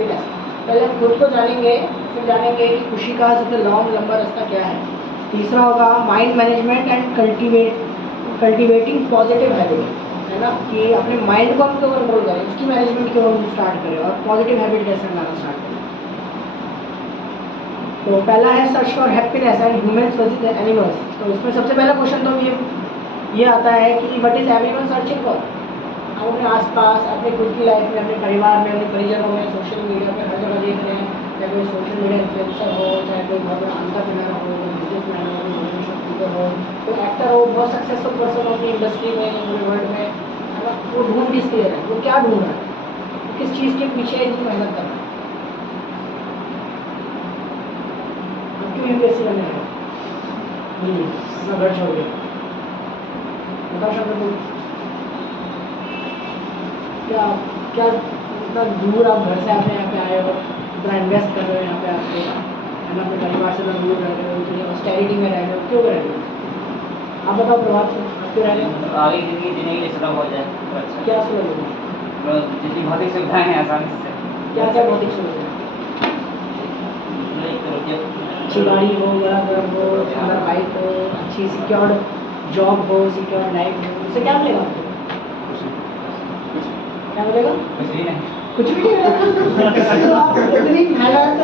Happiness. पहले हम खुद को जानेंगे, फिर जानेंगे कि खुशी का सबसे लंबा रास्ता क्या है। तीसरा होगा mind management and cultivating positive habit, है ना, कि अपने माइंड को हम क्यों कंट्रोल करें, उसकी मैनेजमेंट क्यों हम स्टार्ट करें और पॉजिटिव हैबिट कैसे लाना स्टार्ट करें। तो पहला है search for happiness and humans versus animals. तो इसमें सबसे पहला क्वेश्चन तो ये आता है कि what is everyone searching for. हम अपने आसपास, अपने खुद की लाइफ में, अपने परिवार में, अपने परिजनों में, सोशल मीडिया पे हर जगह देख रहे हैं, चाहे कोई सोशल मीडिया इन्फ्लुएंसर हो, चाहे कोई बहुत बड़ा एंटरप्रेन्योर हो, कोई बिजनेसमैन हो, कोई मोटिवेशनल स्पीकर हो, कोई एक्टर हो, बहुत सक्सेसफुल पर्सन हो अपनी इंडस्ट्री में, पूरे वर्ल्ड में, है ना, वो ढूंढ किसके रहे हैं, वो क्या ढूंढ रहा है, वो किस चीज़ के पीछे इतनी मेहनत कर रहा है। क्यों यूपीएससी करने लगा? अपना घर छोड़ के बताओ शब्द को। क्या क्या इतना दूर आप घर से आपने यहाँ पे आए हो, इतना इन्वेस्ट कर रहे हो यहाँ पे आपके, है ना, अपने परिवार से दूर रह रहे हो, इतनी ऑस्टेरिटी में रह रहे हो, क्यों रह रहे हो? आप बताओ प्रभात, क्यों रह रहे हो? आगे जिंदगी जीने के लिए सुलभ हो जाए। अच्छा क्या सुलभ हो? जितनी भौतिक सुविधाएं हैं आसानी से। क्या क्या भौतिक सुलभ है? अच्छी गाड़ी हो, बड़ा घर हो, सुंदर बाइक हो, अच्छी सिक्योर्ड जॉब हो, सिक्योर्ड लाइफ हो, उससे क्या मिलेगा आपको? क्या मिलेगा? कुछ भी नहीं। कुछ भी नहीं। तो आप इतनी मेहनत,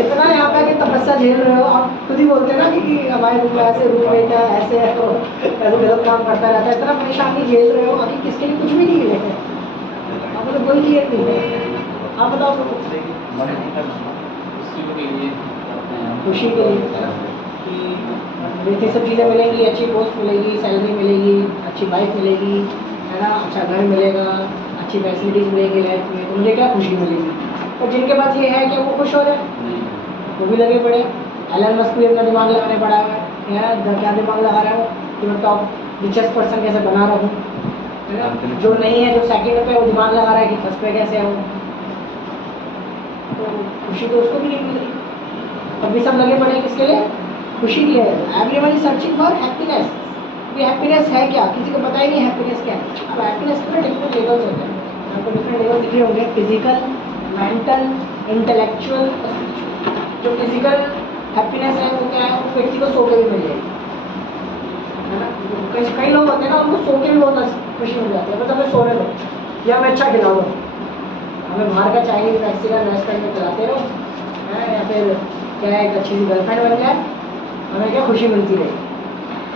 इतना यहाँ पे आके तपस्या झेल रहे हो, आप खुद ही बोलते हैं ना कि हमारे रूम में ऐसे, रूम में क्या ऐसे है, तो ऐसे गलत काम करता रहता है, इतना परेशानी झेल रहे हो, अभी किसके लिए कुछ भी नहीं मिलेगा, आपको तो कोई क्लियर नहीं है। आप बताओ खुशी के लिए कि ये सब चीज़ें मिलेंगी, अच्छी पोस्ट मिलेगी, सैलरी मिलेगी, अच्छी बाइक मिलेगी, है ना, अच्छा घर मिलेगा, अच्छी फैसिलिटीज़ मिलेगी लाइफ में, तो मुझे क्या खुशी मिलेगी। और जिनके पास ये है कि वो खुश हो जाए, वो भी लगे पड़े। एलन मस्क भी अपना दिमाग लगाने पड़ा है ना, क्या दिमाग लगा रहा है वो कि मैं टॉप रिचेस्ट पर्सन कैसे बना रहा हूँ, है ना। जो नहीं है, जो सेकंड पे, वो दिमाग लगा रहा है कि फर्स्ट पे कैसे आऊँ, तो खुशी तो उसको भी नहीं मिल रही। अभी सब लगे पड़े किसके लिए? खुशी के लिए। Everyone is searching for happiness. ये हैप्पीनेस है क्या, किसी को पता ही नहीं हैप्पीनेस क्या है। अब हैप्पीनेस के डिफरेंट लेवल्स होते हैं, आपको डिफरेंट लेवल दिखे होंगे, फिजिकल, मेंटल, इंटेलेक्चुअल और स्पिरिचुअल। जो फिजिकल हैप्पीनेस है वो क्या है, वो व्यक्ति को सो के भी मिल जाएगी, है ना। कई लोग होते हैं ना, उनको सो के भी बहुत खुशी मिल जाती है, मतलब मैं सोने दो या मैं अच्छा खिलाऊँ, हमें बाहर का चाइनीज मैक्सिकन रेस्टोरेंट में खिलाते रहो, है, या फिर क्या है, एक अच्छी सी गर्लफ्रेंड बन जाए, हमें क्या खुशी मिलती रहे,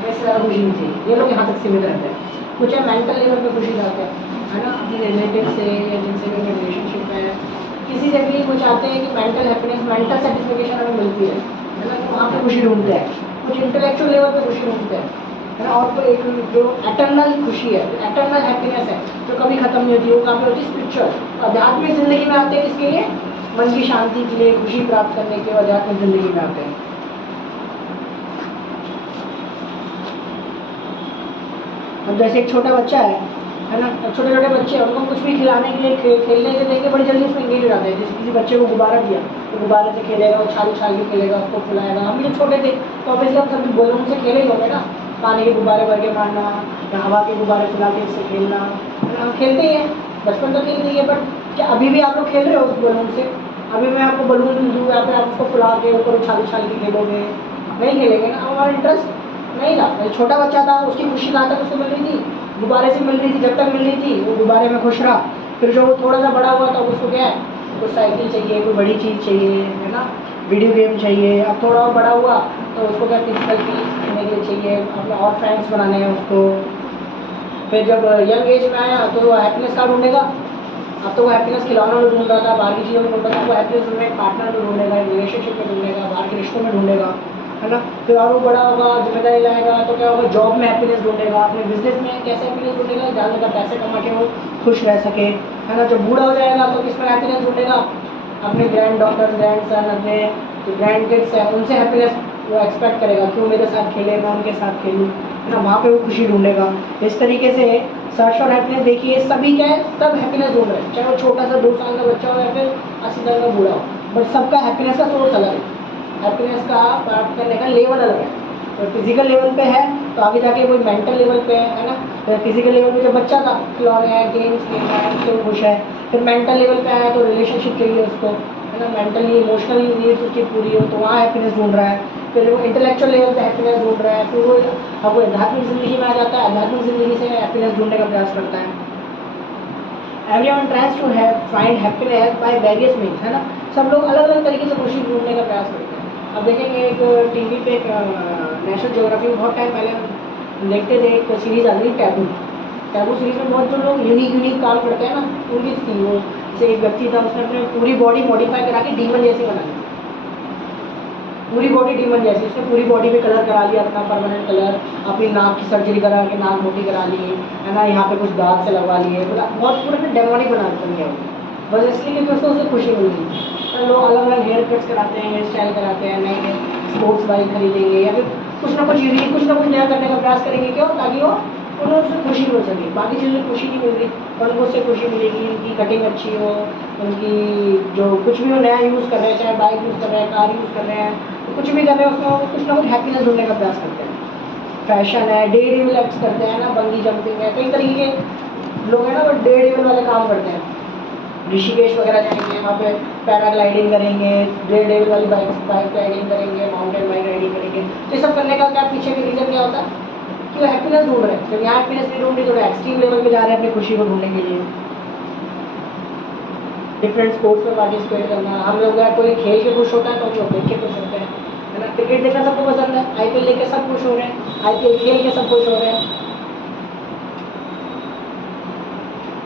इससे ज़्यादा खुशी नहीं चाहिए। ये लोग यहाँ तक सीमित रहते हैं। कुछ है मेंटल लेवल पे खुशी चाहते हैं, है ना, अपने रिलेटिव से या जिनसे भी रिलेशनशिप है, किसी से भी वो चाहते हैं कि मेंटल हैप्पीनेस, मेंटल सेटिस्फेक्शन हमें मिलती है ना, तो वहाँ पे खुशी ढूंढते हैं। कुछ इंटेलेक्चुअल लेवल पे खुशी ढूंढते हैं, है ना। और तो एक जो एटर्नल खुशी है, एटर्नल हैप्पीनेस है, जो कभी खत्म नहीं होती, वो काफ़ी होती है स्पिरिचुअल। आध्यात्मिक जिंदगी में आते हैं किसके लिए? मन की शांति के लिए, खुशी प्राप्त करने के बाद आध्यात्मिक जिंदगी में आते हैं। अब जैसे एक छोटा बच्चा है ना, छोटे छोटे बच्चे हैं, उनको कुछ भी खिलाने के लिए, खेलने के देंगे, बड़ी जल्दी उसमें एंगेज हो जाते हैं। जैसे किसी बच्चे को गुब्बारा दिया तो गुब्बारे से खेलेगा, वो छाल के खेलेगा, उसको खिलाएगा। हम भी छोटे थे तो ऑब्वियसली हम सब बलून से खेले ही होंगे ना, पानी के गुब्बारे भर के मारना या हवा के गुब्बारे फुला के उससे खेलना, हम खेलते ही हैं, बचपन तो खेलते ही है। बट क्या अभी भी आप लोग खेल रहे हो उस बलून से? अभी मैं आपको बलून दूँ या फिर आप उसको फुला के ऊपर उछाल के खेलोगे? नहीं खेलेंगे ना, हमारा इंटरेस्ट नहीं था। छोटा बच्चा था, उसकी खुशी कहाँ तक उसको मिल रही थी? गुब्बारे से मिल रही थी। जब तक मिल रही थी वो गुब्बारे में खुश रहा। फिर जो वो थोड़ा सा बड़ा हुआ तो उसको क्या है, कोई साइकिल चाहिए, कोई बड़ी चीज़ चाहिए, है ना, वीडियो गेम चाहिए। अब थोड़ा और बड़ा हुआ तो उसको क्या, फिजिकल पीस खेलने के लिए चाहिए, अपने और फ्रेंड्स बनाने हैं उसको। फिर जब यंग एज में आया तो वो हैप्पीनेस का ढूंढेगा। अब तो वो हैप्पीनेस खिलौनों में ढूंढ रहा था, बाहर की चीज़ों में ढूंढ रहा था। वो हैप्पीनेस ढूंढेगा, एक पार्टनर में ढूंढेगा, एक रिलेशनशिप में ढूंढेगा, बाहर के रिश्तों में ढूंढेगा, है ना। फिर और वो बड़ा होगा, जिम्मेदारी लाएगा तो क्या होगा, जॉब में हैप्पीनेस ढूंढेगा, अपने बिजनेस में कैसे हैप्पीनेस ढूंढेगा, ज़्यादा ज़्यादा पैसे कमा के वो खुश रह सके, है ना। जब बूढ़ा हो जाएगा तो किस में हैप्पीनेस ढूंढेगा? अपने ग्रैंड डॉटर, ग्रैंड सन, अपने जो ग्रैंड किड्स हैं उनसे हैप्पीनेस वो एक्सपेक्ट करेगा कि वो मेरे साथ खेले, मैं उनके साथ खेलूँ, है ना। वहाँ पे वो खुशी ढूंढेगा। इस तरीके से सर्च और हैप्पीनेस, देखिए सभी क्या है, सब हैप्पीनेस ढूंढ रहे हैं, चाहे वो छोटा सा 2 साल का बच्चा हो या फिर 80 साल का बूढ़ा हो, बट सबका हैप्पीनेस का सोर्स अलग है, हैप्पीनेस का प्राप्त करने का लेवल अलग है। तो फिजिकल लेवल पे है तो आगे जाके कोई मेंटल लेवल पे है ना। तो फिजिकल लेवल पे जब बच्चा था, खिलौने हैं, गेम्स खेल रहा है, उससे वो खुश है। फिर मेंटल लेवल पे आया तो रिलेशनशिप सुख चाहिए उसको, है ना, मेंटली इमोशनल नीड्स उसकी पूरी हो तो वहाँ हैप्पीनेस ढूंढ रहा है। फिर वो इंटेलेक्चुअल लेवल पे हैप्पीनेस ढूंढ रहा है, फिर वो अब वो आध्यात्मिक ज़िंदगी में आ जाता है, आध्यात्मिक ज़िंदगी से हैप्पीनेस ढूंढने का प्रयास करता है। Everyone tries to find happiness by various means, है ना, सब लोग अलग अलग तरीके से खुशी ढूंढने का प्रयास करते हैं। अब देखेंगे एक टीवी पे एक नेशनल ज्योग्राफी में बहुत टाइम पहले हम देखते थे, एक सीरीज आ रही टैबू। टैबू सीरीज में बहुत जो लोग यूनिक काम करते हैं ना, उनकी थी वो। जैसे एक व्यक्ति था, उसने अपने पूरी बॉडी मॉडिफाई करा के डीमन जैसी बना ली, पूरी बॉडी डीमन जैसी। उसने पूरी बॉडी पे कलर करा लिया अपना परमानेंट कलर, अपनी नाक की सर्जरी करा के नाक मोटी करा ली, है ना, यहाँ पे कुछ दाग से लगवा लिए, मतलब बहुत पूरा डेमोनिक बना दिया वो, बस इसलिए क्योंकि उसको उससे खुशी मिल रही थी। तो लोग अलग अलग हेयर कट्स कराते हैं, हेयर स्टाइल कराते हैं, नए नए स्पोर्ट्स बाइक खरीदेंगे या फिर कुछ ना कुछ नया करने का प्रयास करेंगे, क्यों, ताकि वो उन्हें उससे खुशी मिल सके। बाकी चीज़ों से खुशी नहीं मिल रही और उनको उससे खुशी मिलेगी, उनकी कटिंग अच्छी हो, उनकी जो कुछ भी वो नया यूज़ कर रहे हैं, चाहे बाइक यूज़ कर रहे हैं, कार यूज़ कर रहे हैं, तो कुछ भी कर रहे हैं उसमें वो कुछ ना कुछ हैप्पीनेस ढूंढने का प्रयास करते हैं। फैशन है, डे डेविल एक्ट्स करते हैं ना, बंगी जंपिंग है, कई तरीके के लोग हैं ना, वो डे डेविल वाले काम करते हैं। ऋषिकेश वगैरह जाएंगे, वहाँ पे पैराग्लाइडिंग करेंगे, डे डेविल वाली बाइक राइडिंग करेंगे, माउंटेन बाइक राइडिंग करेंगे। तो ये सब करने का क्या पीछे का रीज़न क्या होता है कि वो हैप्पीनेस ढूंढ रहे हैं। जब यहाँ हैप्पीनेस नहीं ढूंढ रही तो एक्सट्रीम लेवल पे जा रहे हैं अपनी खुशी को ढूंढने के लिए। डिफरेंट स्पोर्ट्स में पार्टिसिपेट करना, हम लोग अगर कोई खेल के खुश होता है तो हम लोग देख के खुश होते हैं, है ना। क्रिकेट देखना सबको पसंद है, आईपीएल देख के सब खुश हो रहे हैं, आईपीएल खेल के सब खुश हो रहे हैं।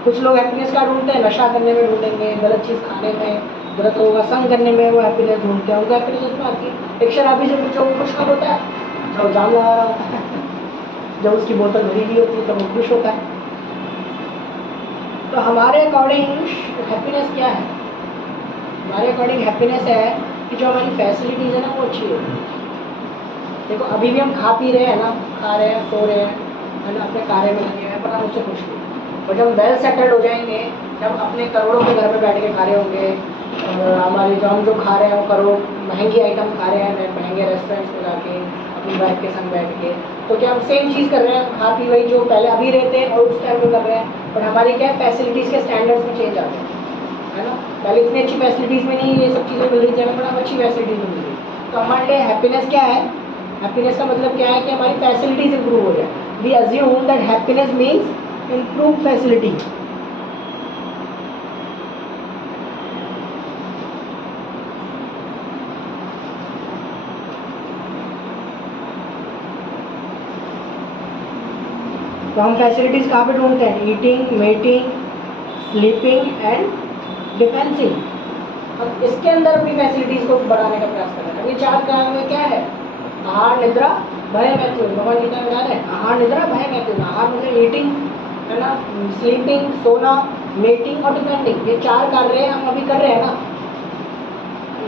कुछ लोग हैप्पीनेस का ढूंढते हैं, नशा करने में ढूंढेंगे, गलत चीज़ खाने में, गलत लोगों का संग करने में वो हैप्पीनेस ढूंढते हैं, उनको हैप्पीनेस उसमें आती है। एक शराबी से जो खुश कब होता है, जब जाम लगा रहा होता है जब उसकी बोतल भरी हुई होती है तब वो खुश होता है। तो हमारे अकॉर्डिंग हैप्पीनेस क्या है? हमारे अकॉर्डिंग हैप्पीनेस है कि जो हमारी फैसिलिटीज़ है ना वो अच्छी हो। देखो अभी भी हम खा पी रहे हैं ना, खा रहे हैं, सो रहे हैं, है ना, अपने कार्य में लगे हैं, पर हम उससे खुश नहीं। और जब वेल सेटल्ड हो जाएंगे, जब अपने करोड़ों के घर में बैठ के खा रहे होंगे, हमारे हम जो खा रहे हैं वो करोड़ महंगी आइटम खा रहे हैं, महंगे रेस्टोरेंट्स में जाके अपनी वाइफ के संग बैठ के, तो क्या हम सेम चीज़ कर रहे हैं, खा पी वही जो पहले अभी रहते हैं और उस टाइम में कर रहे हैं, पर हमारी क्या है, फैसिलिटीज़ के स्टैंडर्ड्स में चेंज आते हैं, है ना। पहले इतनी अच्छी फैसिलिटीज़ में नहीं ये सब चीज़ें मिल रही थी, हमें बड़ा अच्छी फैसिलिटीज़ मिल रही। तो हमारे लिए हैप्पीनेस क्या है? हैप्पीनेस का मतलब क्या है कि हमारी फैसिलिटीज़ इंप्रूव हो जाए। We assume that happiness means improve facility. तो हम फैसिलिटीज़ कहाँ पे ढूंढते हैं? Eating, mating, sleeping and defending. हम इसके अंदर अपनी फैसिलिटीज़ को बढ़ाने का प्रयास कर रहे हैं। ये चार काम में क्या है? आहार, निद्रा, भय, मैथुन। भगवान गीता में बता रहे हैं आहार, निद्रा, भय, मैथुन। आहार मतलब ईटिंग, है ना, स्लीपिंग, सोना, मेटिंग और डिफेंडिंग। ये चार कार्य हम अभी कर रहे हैं ना।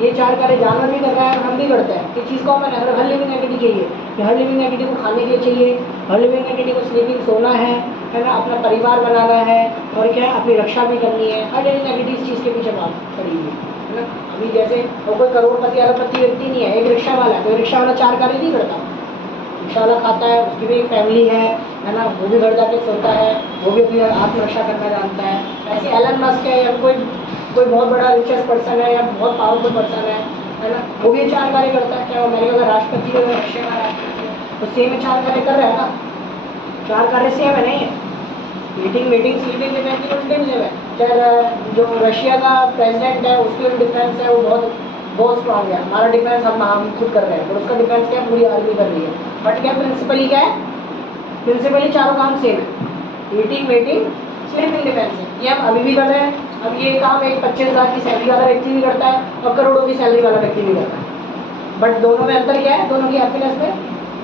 ये चार कार्य जानवर भी कर रहा है और हम भी करते हैं। इस चीज़ को हमें हर लिविंग एंटिटी चाहिए कि हर लिविंग एंटिटी को खाने के लिए चाहिए, हर लिविंग एंटिटी को स्लीपिंग, सोना है ना, अपना परिवार बनाना है और क्या है, अपनी रक्षा भी करनी है। हर लिविंग एंटिटी इस चीज़ के पीछे बात करी हुई है ना। अभी जैसे वो कोई करोड़पति अरबपति व्यक्ति नहीं है, एक रिक्शा वाला है, तो रिक्शा वाला चार कार्य नहीं करता। रिक्शा वाला खाता है, उसकी भी एक फैमिली है ना, वो भी घर जाके सोता है, वो भी अपनी आत्मरक्षा करना जानता है। ऐसे एलन मस्क है या कोई बहुत बड़ा रिचेस्ट पर्सन है या बहुत पावरफुल पर्सन है ना, वो भी चार कार्य करता है, चाहे वो अमेरिका का राष्ट्रपति हो या रशिया का राष्ट्रपति हो, तो सेम चार कार्य कर रहा है ना। चार कार्य सेम है, नहीं है। ईटिंग, मीटिंग, स्लीपिंग, डिफेंसिंग उल्टे है। चाहे जो रशिया का प्रेसिडेंट है उसके जो डिफेंस है वो बहुत स्ट्रांग है। हमारा डिफेंस हम खुद कर रहे हैं, पर उसका डिफेंस क्या पूरी आर्मी कर रही है। बट क्या प्रिंसिपली क्या है? प्रिंसिपली चारों काम सेम है। ईटिंग, मीटिंग, स्लीपिंग, डिफेंसिंग, ये हम अभी भी कर रहे हैं। अब ये काम एक 25,000 की सैलरी वाला व्यक्ति भी करता है और करोड़ों की सैलरी वाला व्यक्ति भी करता है। बट दोनों में अंतर क्या है? दोनों की हैप्पीनेस में,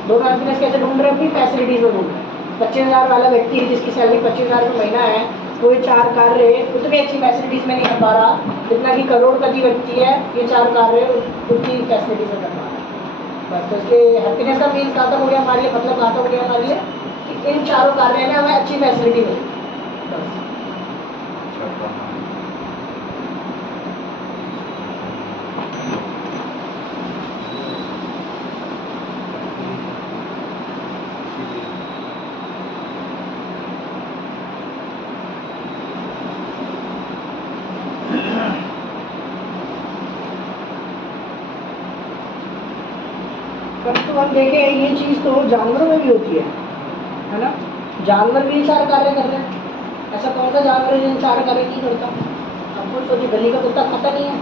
दोनों हैप्पीनेस कैसे ढूंढ रहे हैं? अपनी फैसिलिटीज़ में ढूंढ रहे हैं। 25,000 वाला व्यक्ति जिसकी सैलरी 25,000 रुपये महीना है, वो ये चार कार्य उतनी अच्छी फैसिलिटीज़ में नहीं कर पा रहा जितना कि करोड़पति व्यक्ति है ये चार कार्य उतनी फैसिलिटीज़ में कर पा रहा है। बस तो इसके हैप्पीनेस का मीन्स कहाँ तक हो गया हमारे लिए, मतलब कहाँ तक हो गया हमारे लिए कि इन चारों कार्य में हमें अच्छी फैसिलिटी मिली। बस परंतु हम देखें ये चीज़ तो जानवरों में भी होती है ना। जानवर भी 4 कार्य कर रहे हैं। ऐसा कौन सा जानवर है जिन 4 कार्य नहीं करता? अब खुद सोचिए, गली का कुत्ता खाता नहीं है,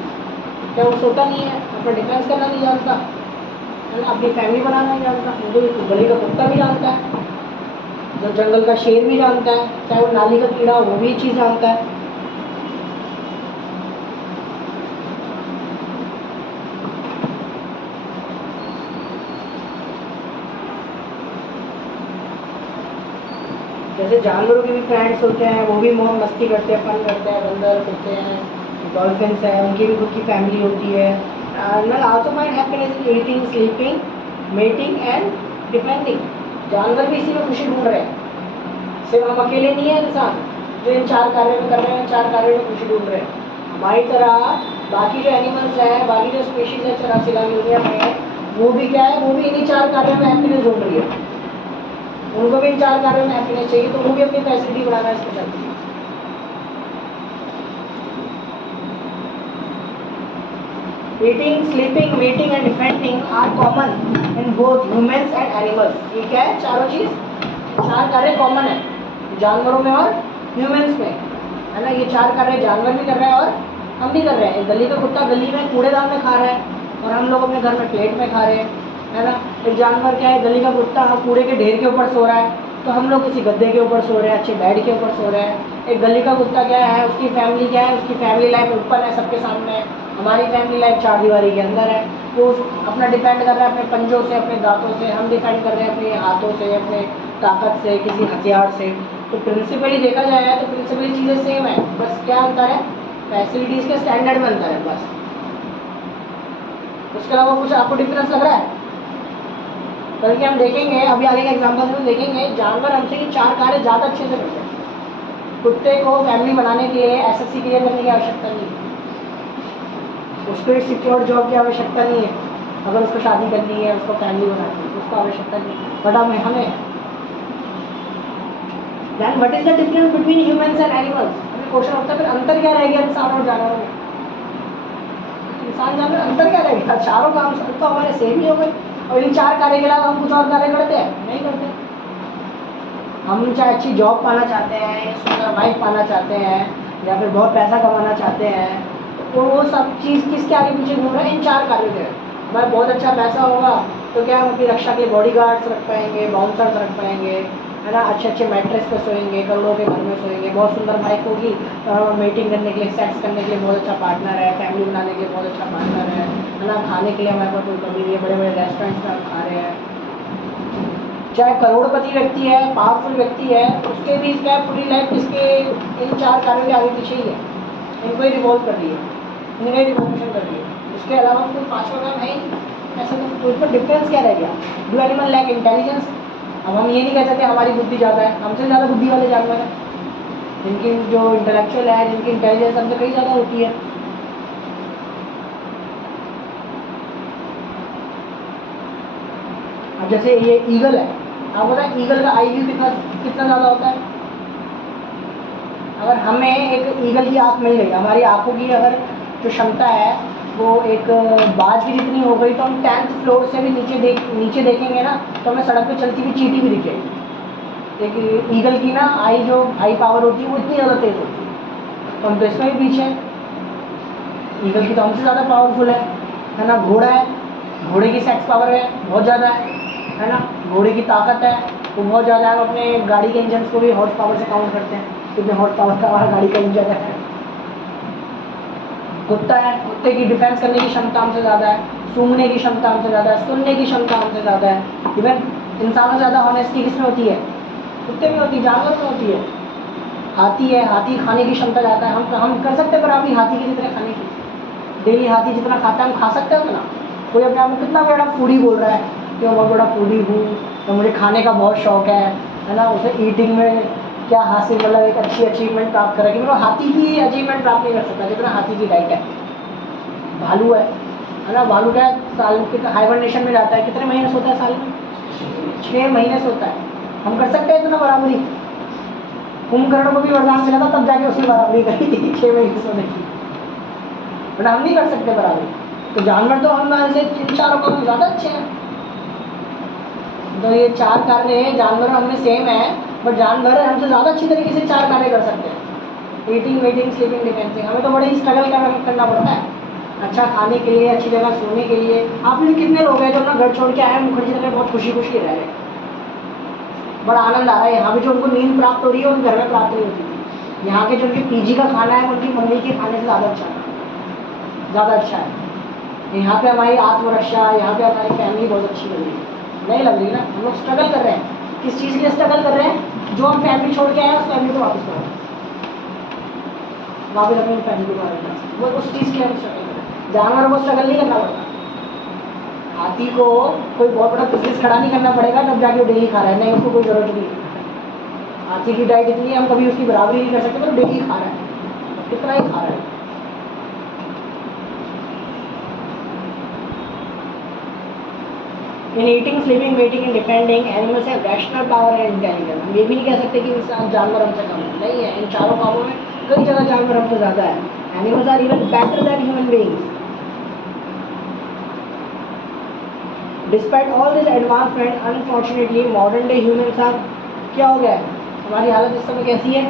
क्या वो सोता नहीं है, अपना डिफेंस करना नहीं जानता है ना, अपनी फैमिली बनाना नहीं जानता? मुझे गली का कुत्ता भी जानता है, जो जंगल का शेर भी जानता है, चाहे वो नाली का कीड़ा हो वो भी ये चीज़ जानता है। जैसे जानवरों के भी फ्रेंड्स होते हैं, वो भी मौज मस्ती करते हैं, फन करते हैं, बंदर होते हैं, डॉल्फिन्स हैं, उनकी भी खुद की फैमिली होती है। Animal also find happiness in eating, sleeping, mating and depending. जानवर भी इसी में खुशी ढूंढ रहे हैं। सिर्फ हम अकेले नहीं है इंसान जो इन 4 कार्यों में कर रहे हैं, 4 कार्यों में खुशी ढूंढ रहे हैं। हमारी तरह बाकी जो एनिमल्स हैं, बाकी जो स्पीशीज है 84 लाख दुनिया में, वो भी क्या है, वो भी इन्हीं 4 कार्यों में हैप्पीनेस ढूंढ रही है। उनको भी इन 4 कार्यों में हैप्पीनेस चाहिए, तो वो भी अपनी फैसिलिटी बढ़ाना इसमें चाहती है। Eating, sleeping, mating and defending are common in both humans and animals. ये क्या है? चारों चीज, 4 कार्य कॉमन है जानवरों में और ह्यूमंस में, है ना। ये 4 कार्य जानवर भी कर रहे हैं और हम भी कर रहे हैं। गली का कुत्ता गली में कूड़ेदान में खा रहा है और हम लोग अपने घर में प्लेट में खा रहे हैं, है ना। एक जानवर क्या है, गली का कुत्ता कूड़े के ढेर के ऊपर सो रहा है, तो हम लोग किसी गद्दे के ऊपर सो रहे हैं, अच्छे बेड के ऊपर सो रहे हैं। एक गली का कुत्ता क्या है, उसकी फैमिली क्या है, उसकी फैमिली लाइफ ओपन है, सबके सामने है। हमारी फैमिली लाइफ 4 दीवारी के अंदर है। वो अपना डिपेंड कर रहा है अपने पंजों से, अपने दांतों से, हम डिपेंड कर रहे हैं अपने हाथों से, अपने ताकत से, किसी हथियार से। तो प्रिंसिपली देखा जाए तो प्रिंसिपली चीज़ें सेम है, बस क्या अंतर है, फैसिलिटीज़ के स्टैंडर्ड में अंतर है बस। उसके अलावा कुछ आपको डिफरेंस लग रहा है? बल्कि हम देखेंगे अभी आगे के एग्जाम्पल में देखेंगे, जानवर हमसे ये 4 कार्य ज़्यादा अच्छे से करते हैं। कुत्ते को फैमिली बनाने के लिए एसएससी क्लियर करने की आवश्यकता नहीं है, उसको एक सिक्योर जॉब की आवश्यकता नहीं है। अगर उसको शादी करनी है, उसको फैमिली बनानी है, उसको आवश्यकता नहीं है, बट हमें then what is the difference between humans and animals? हमें क्वेश्चन होता है फिर अंतर क्या रह गया इंसान और जानवरों में? इंसान जानवर अंतर क्या रह गया? चारों काम तो हमारे सेम ही हो गए, और इन 4 कार्य के अलावा हम कुछ और कार्य करते हैं? नहीं करते। हम चाहे अच्छी जॉब पाना चाहते हैं, या सुंदर वाइफ पाना चाहते हैं, या फिर बहुत पैसा कमाना चाहते हैं, तो वो सब चीज़ किसके आगे पीछे घूम रहा है? इन 4 कार्यों के। हमारा बहुत अच्छा पैसा होगा तो क्या हम अपनी रक्षा के बॉडीगार्ड्स रख पाएंगे, बाउंसर्स रख पाएंगे, है ना। अच्छे अच्छे मैट्रेस पे सोएंगे, करोड़ों के घर में सोएंगे। बहुत सुंदर वाइफ होगी, मीटिंग करने के लिए, सेक्स करने के लिए बहुत अच्छा पार्टनर है, फैमिली बनाने के लिए बहुत अच्छा पार्टनर है ना। खाने के लिए हमारे पास कोई कमी नहीं है, बड़े बड़े रेस्टोरेंट्स में हम खा रहे हैं। चाहे करोड़पति व्यक्ति है, पावरफुल व्यक्ति है, उसके भी क्या पूरी लाइफ किसके, इन 4 कार्यों के आगे पीछे ही है, इनको ही रिवॉल्व कर रही है, इनका ही रिवॉल्यूशन कर रही है। उसके अलावा कोई 5वां काम है ही ऐसा। तो इसमें डिफरेंस क्या रह गया? Do animal lack intelligence? अब हम ये नहीं कह सकते हमारी बुद्धि ज़्यादा है, हमसे ज़्यादा बुद्धि वाले जानवर हैं, जिनकी जो इंटेलेक्चुअल है, जिनकी इंटेलिजेंस हमसे कहीं ज़्यादा होती है। अब जैसे ये ईगल है, आप बताएं ईगल का आई व्यू कितना कितना ज़्यादा होता है? अगर हमें एक ईगल की आँख मिल गई, हमारी आँखों की अगर जो क्षमता है वो एक बाज की जितनी हो गई, तो हम 10th फ्लोर से भी नीचे देखेंगे ना, तो हमें सड़क पे चलती हुई चींटी भी दिखेगी। एक ईगल की ना जो आई पावर होती है वो इतनी ज़्यादा तेज़ होती है, तो हम तो इसमें भी पीछे हैं। ईगल की तो हमसे ज़्यादा पावरफुल है ना। घोड़ा है, घोड़े की सेक्स पावर है बहुत ज़्यादा है ना। घोड़े की ताकत है वो बहुत ज़्यादा है। हम अपने गाड़ी के इंजन को भी हॉर्स पावर से काउंट करते हैं, कितने हॉर्स पावर का हमारा गाड़ी का इंजन है। कुत्ता है, कुत्ते की डिफेंस करने की क्षमता हमसे ज़्यादा है, सूंघने की क्षमता हमसे ज़्यादा है, सुनने की क्षमता हमसे ज़्यादा है। इवन इंसानों से ज़्यादा ऑनेस्टी किसमें होती है? कुत्ते में होती है, जानवर में होती है। हाथी है, हाथी खाने की क्षमता ज़्यादा है। हम कर सकते हैं पर अभी हाथी की जितने खाने की, डेली हाथी जितना खाता है हम खा सकते हैं उतना। कोई अपने आप को कितना बड़ा फूडी बोल रहा है कि मैं बहुत बड़ा फूडी हूँ, तो मुझे खाने का बहुत शौक है ना। उसे ईटिंग में क्या हासिल, मतलब एक अच्छी अचीवमेंट प्राप्त करें, क्योंकि हाथी की अचीवमेंट प्राप्त नहीं कर सकता जितना हाथी की डाइट है। भालू है ना। भालू क्या साल कितना हाइबरनेशन में जाता है, कितने महीने सोता है साल में? 6 महीने सोता है। हम कर सकते हैं इतना बराबरी? कुंभकर्ण को भी वरदान मिला था तब जाके उसने बराबरी करी थी 6 महीने सोने की, बट हम नहीं कर सकते बराबरी। तो जानवर तो हम से इन 4 काम ज़्यादा अच्छे हैं। तो ये 4 कार्य हैं, जानवर हमने सेम है, बट जानवर हमसे ज़्यादा अच्छी तरीके से 4 कार्य कर सकते हैं। Eating, waiting, sleeping, defencing. हमें तो बड़ा ही स्ट्रगल करना पड़ता है अच्छा खाने के लिए, अच्छी जगह सोने के लिए। आप में कितने लोग हैं जो अपना घर छोड़ के आए मुखर्जी नगर बहुत खुशी खुशी रह रहे हैं, बड़ा आनंद आ रहा है। यहाँ पे जो उनको नींद प्राप्त हो रही है उन घर में प्राप्त नहीं होती थी। यहाँ के जो उनके पीजी का खाना है उनकी मम्मी के खाने से ज़्यादा अच्छा है। यहाँ पे हमारी आत्मरक्षा, यहाँ पे हमारी फैमिली बहुत अच्छी लग रही है, नहीं लग रही ना। हम लोग स्ट्रगल कर रहे हैं, किस चीज़ के लिए स्ट्रगल कर रहे हैं? जो हम फैमिली छोड़ के आए उस फैमिली को वापस लाओ, वापस अपनी फैमिली को वापस, वो उस चीज़ के लिए हम स्ट्रगल कर रहे हैं। जानवरों को स्ट्रगल नहीं करना पड़ता। हाथी को कोई बहुत बड़ा बिजनेस खड़ा नहीं करना पड़ेगा तब जाके वो डेली खा रहा है, नहीं उसको कोई ज़रूरत नहीं है। हाथी की डाइट इतनी है, हम कभी उसकी बराबरी नहीं कर सकते, तो डेली खा रहा है, कितना ही खा रहा है। इन eating, sleeping, waiting and depending animals have rational power and intelligence. हम ये भी नहीं कह सकते कि इंसान जानवर हमसे कम है, नहीं है। इन चारों कामों में कई जगह जानवर हमसे ज़्यादा है। Animals are even better than human beings. Despite all this advancement, unfortunately modern day humans are, क्या हो गया है हमारी हालत इस समय कैसी है?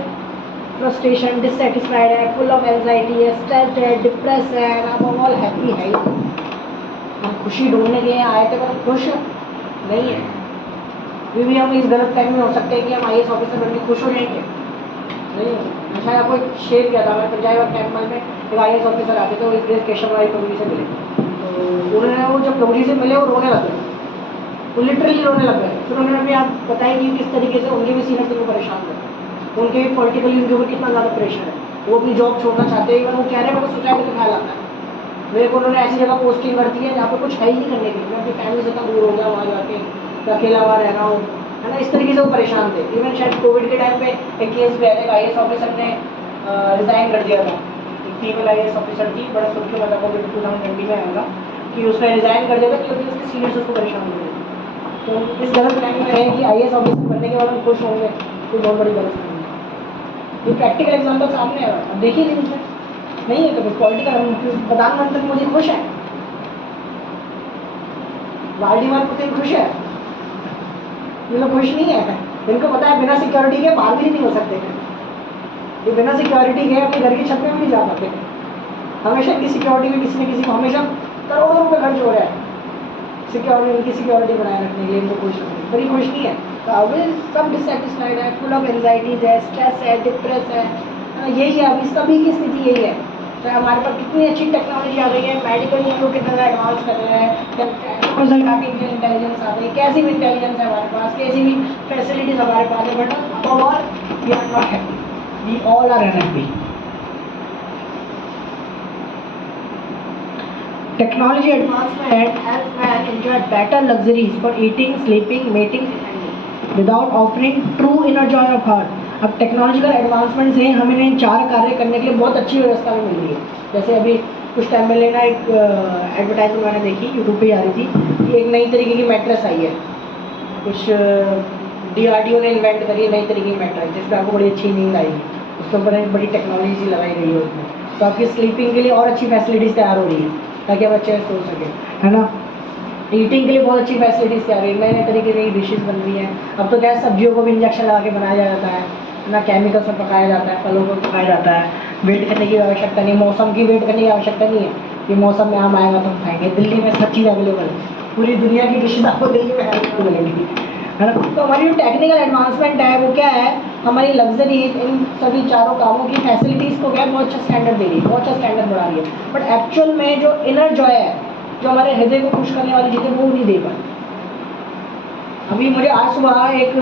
फ्रस्ट्रेशन, डिससेटिस्फाइड है, फुल ऑफ एंजाइटी है, स्ट्रेस्ड है, डिप्रेस है, अब ऑल हैप्पी है ही। हम खुशी ढूंढने के लिए आए थे पर खुश नहीं है। फिर भी हम इस गलत फहमी में हो सकते हैं कि हम IAS ऑफिसर बनके खुश हो जाएंगे, नहीं हो सकते। शायद आपको एक शेर किया था, मैं पंजाब कैंपल में जब IAS ऑफिसर आते थे वो इस केशव भाई प्रभु जी से मिले, तो उन्होंने वो जब प्रभु जी से मिले वो रोने लग गए, वो लिटरली रोने लग गए। फिर उन्होंने भी आप बताया कि किस तरीके से उनके भी सीनियर से वो परेशान थे, उनके भी पॉलिटिकली उनके ऊपर कितना ज़्यादा प्रेशर है, वो अपनी जॉब छोड़ना चाहते हैं। इवन वो कह रहे हैं मेरे को सोसाइटी का ख्याल आता है, मेरे को उन्होंने ऐसी जगह पोस्टिंग कर दी है जहाँ पे कुछ है ही नहीं करने के लिए, मैं अपनी फैमिली से इतना दूर हो गया वहाँ जाके, मैं अकेला वहाँ रह रहा हूँ, है ना। इस तरीके से वो परेशान थे। इवन शायद कोविड के टाइम पे एक केस भी आया था, IAS ऑफिसर ने रिज़ाइन कर दिया था। एक फीमेल IAS ऑफिसर थी, बड़ा सुन के मतलब कोविड 2020 में आएगा कि उसने रिज़ाइन कर दिया था क्योंकि उसके सीनियर्स उसको परेशान हो गए। तो इस गलत फहमी में है कि IAS ऑफिसर बनने के बाद हम खुश होंगे, तो बहुत बड़ी गलत फहमी है। ये प्रैक्टिकल एग्जाम्पल सामने है, अब देखिए न्यूज़ में नहीं है तो पॉलिटिकल प्रधानमंत्री मोदी खुश है, व्लादिमीर पुतिन खुश है, ये लोग खुश नहीं है। इनको पता है बिना सिक्योरिटी के बाहर भी नहीं हो सकते, ये बिना सिक्योरिटी के अपने घर की छत में भी नहीं जा पाते। हमेशा इनकी सिक्योरिटी में किसी न किसी को हमेशा करोड़ों रुपये खर्च हो रहा है सिक्योरिटी, इनकी सिक्योरिटी बनाए रखने के लिए, इनको खुश रखने, पर ये खुश नहीं है। तो अब सब डिससेटिस्फाइड है, फुल ऑफ एंजाइटीज है, स्ट्रेस है, डिप्रेस है, यही है। अभी सभी की स्थिति यही है। तो हमारे पास कितनी अच्छी टेक्नोलॉजी आ गई है, मेडिकल हम लोग कितना एडवांस कर रहे हैं, आर्टिफिशियल इंटेलिजेंस आ गई, कैसी भी इंटेलिजेंस है हमारे पास, कैसी भी फैसिलिटीज हमारे पास है, but all we are not happy, we all are unhappy. Technology advancement helps man enjoy better luxuries for eating, sleeping, mating, without offering true inner joy of heart. अब टेक्नोलॉजिकल एडवांसमेंट से हमें इन 4 कार्य करने के लिए बहुत अच्छी व्यवस्था मिल रही है। जैसे अभी कुछ टाइम पहले ना एक एडवर्टाइजमेंट मैंने देखी, यूट्यूब पे आ रही थी कि एक नई तरीके की मैट्रेस आई है, कुछ DRDO ने इन्वेंट करी है नई तरीके की मैट्रेस, जिसमें आपको बड़ी अच्छी नींद आएगी। उसके ऊपर एक बड़ी टेक्नोलॉजी लगाई गई है उसमें, तो आपकी स्लीपिंग के लिए और अच्छी फैसिलिटीज़ तैयार हो रही है ताकि आप अच्छे से सो सकें, है ना। ईटिंग के लिए बहुत अच्छी फैसिलिटीज़ तैयार हो रही है, नए नए तरीके की डिशेस बन रही हैं। अब तो क्या सब्जियों को भी इंजेक्शन लगा के बनाया जाता है ना, केमिकल्स में पकाया जाता है, फलों को पकाया जाता है। वेट करने की आवश्यकता नहीं, मौसम की वेट करने की आवश्यकता नहीं है कि मौसम में आम आएगा तो हम खाएंगे। दिल्ली में सब चीज़ अवेलेबल है, पूरी दुनिया की डिशेज आपको दिल्ली में अवेलेबल मिलेंगी, है ना। तो हमारी जो टेक्निकल एडवांसमेंट है वो क्या है, हमारी लग्जरीज इन सभी चारों कामों की फैसिलिटीज़ को क्या बहुत अच्छा स्टैंडर्ड दे रही है, बहुत अच्छा स्टैंडर्ड बढ़ा रही है। बट एक्चुअल में जो इनर जॉय है, जो हमारे हृदय को खुश करने वाली चीज़ें, वो नहीं दे पाती। अभी मुझे आज सुबह एक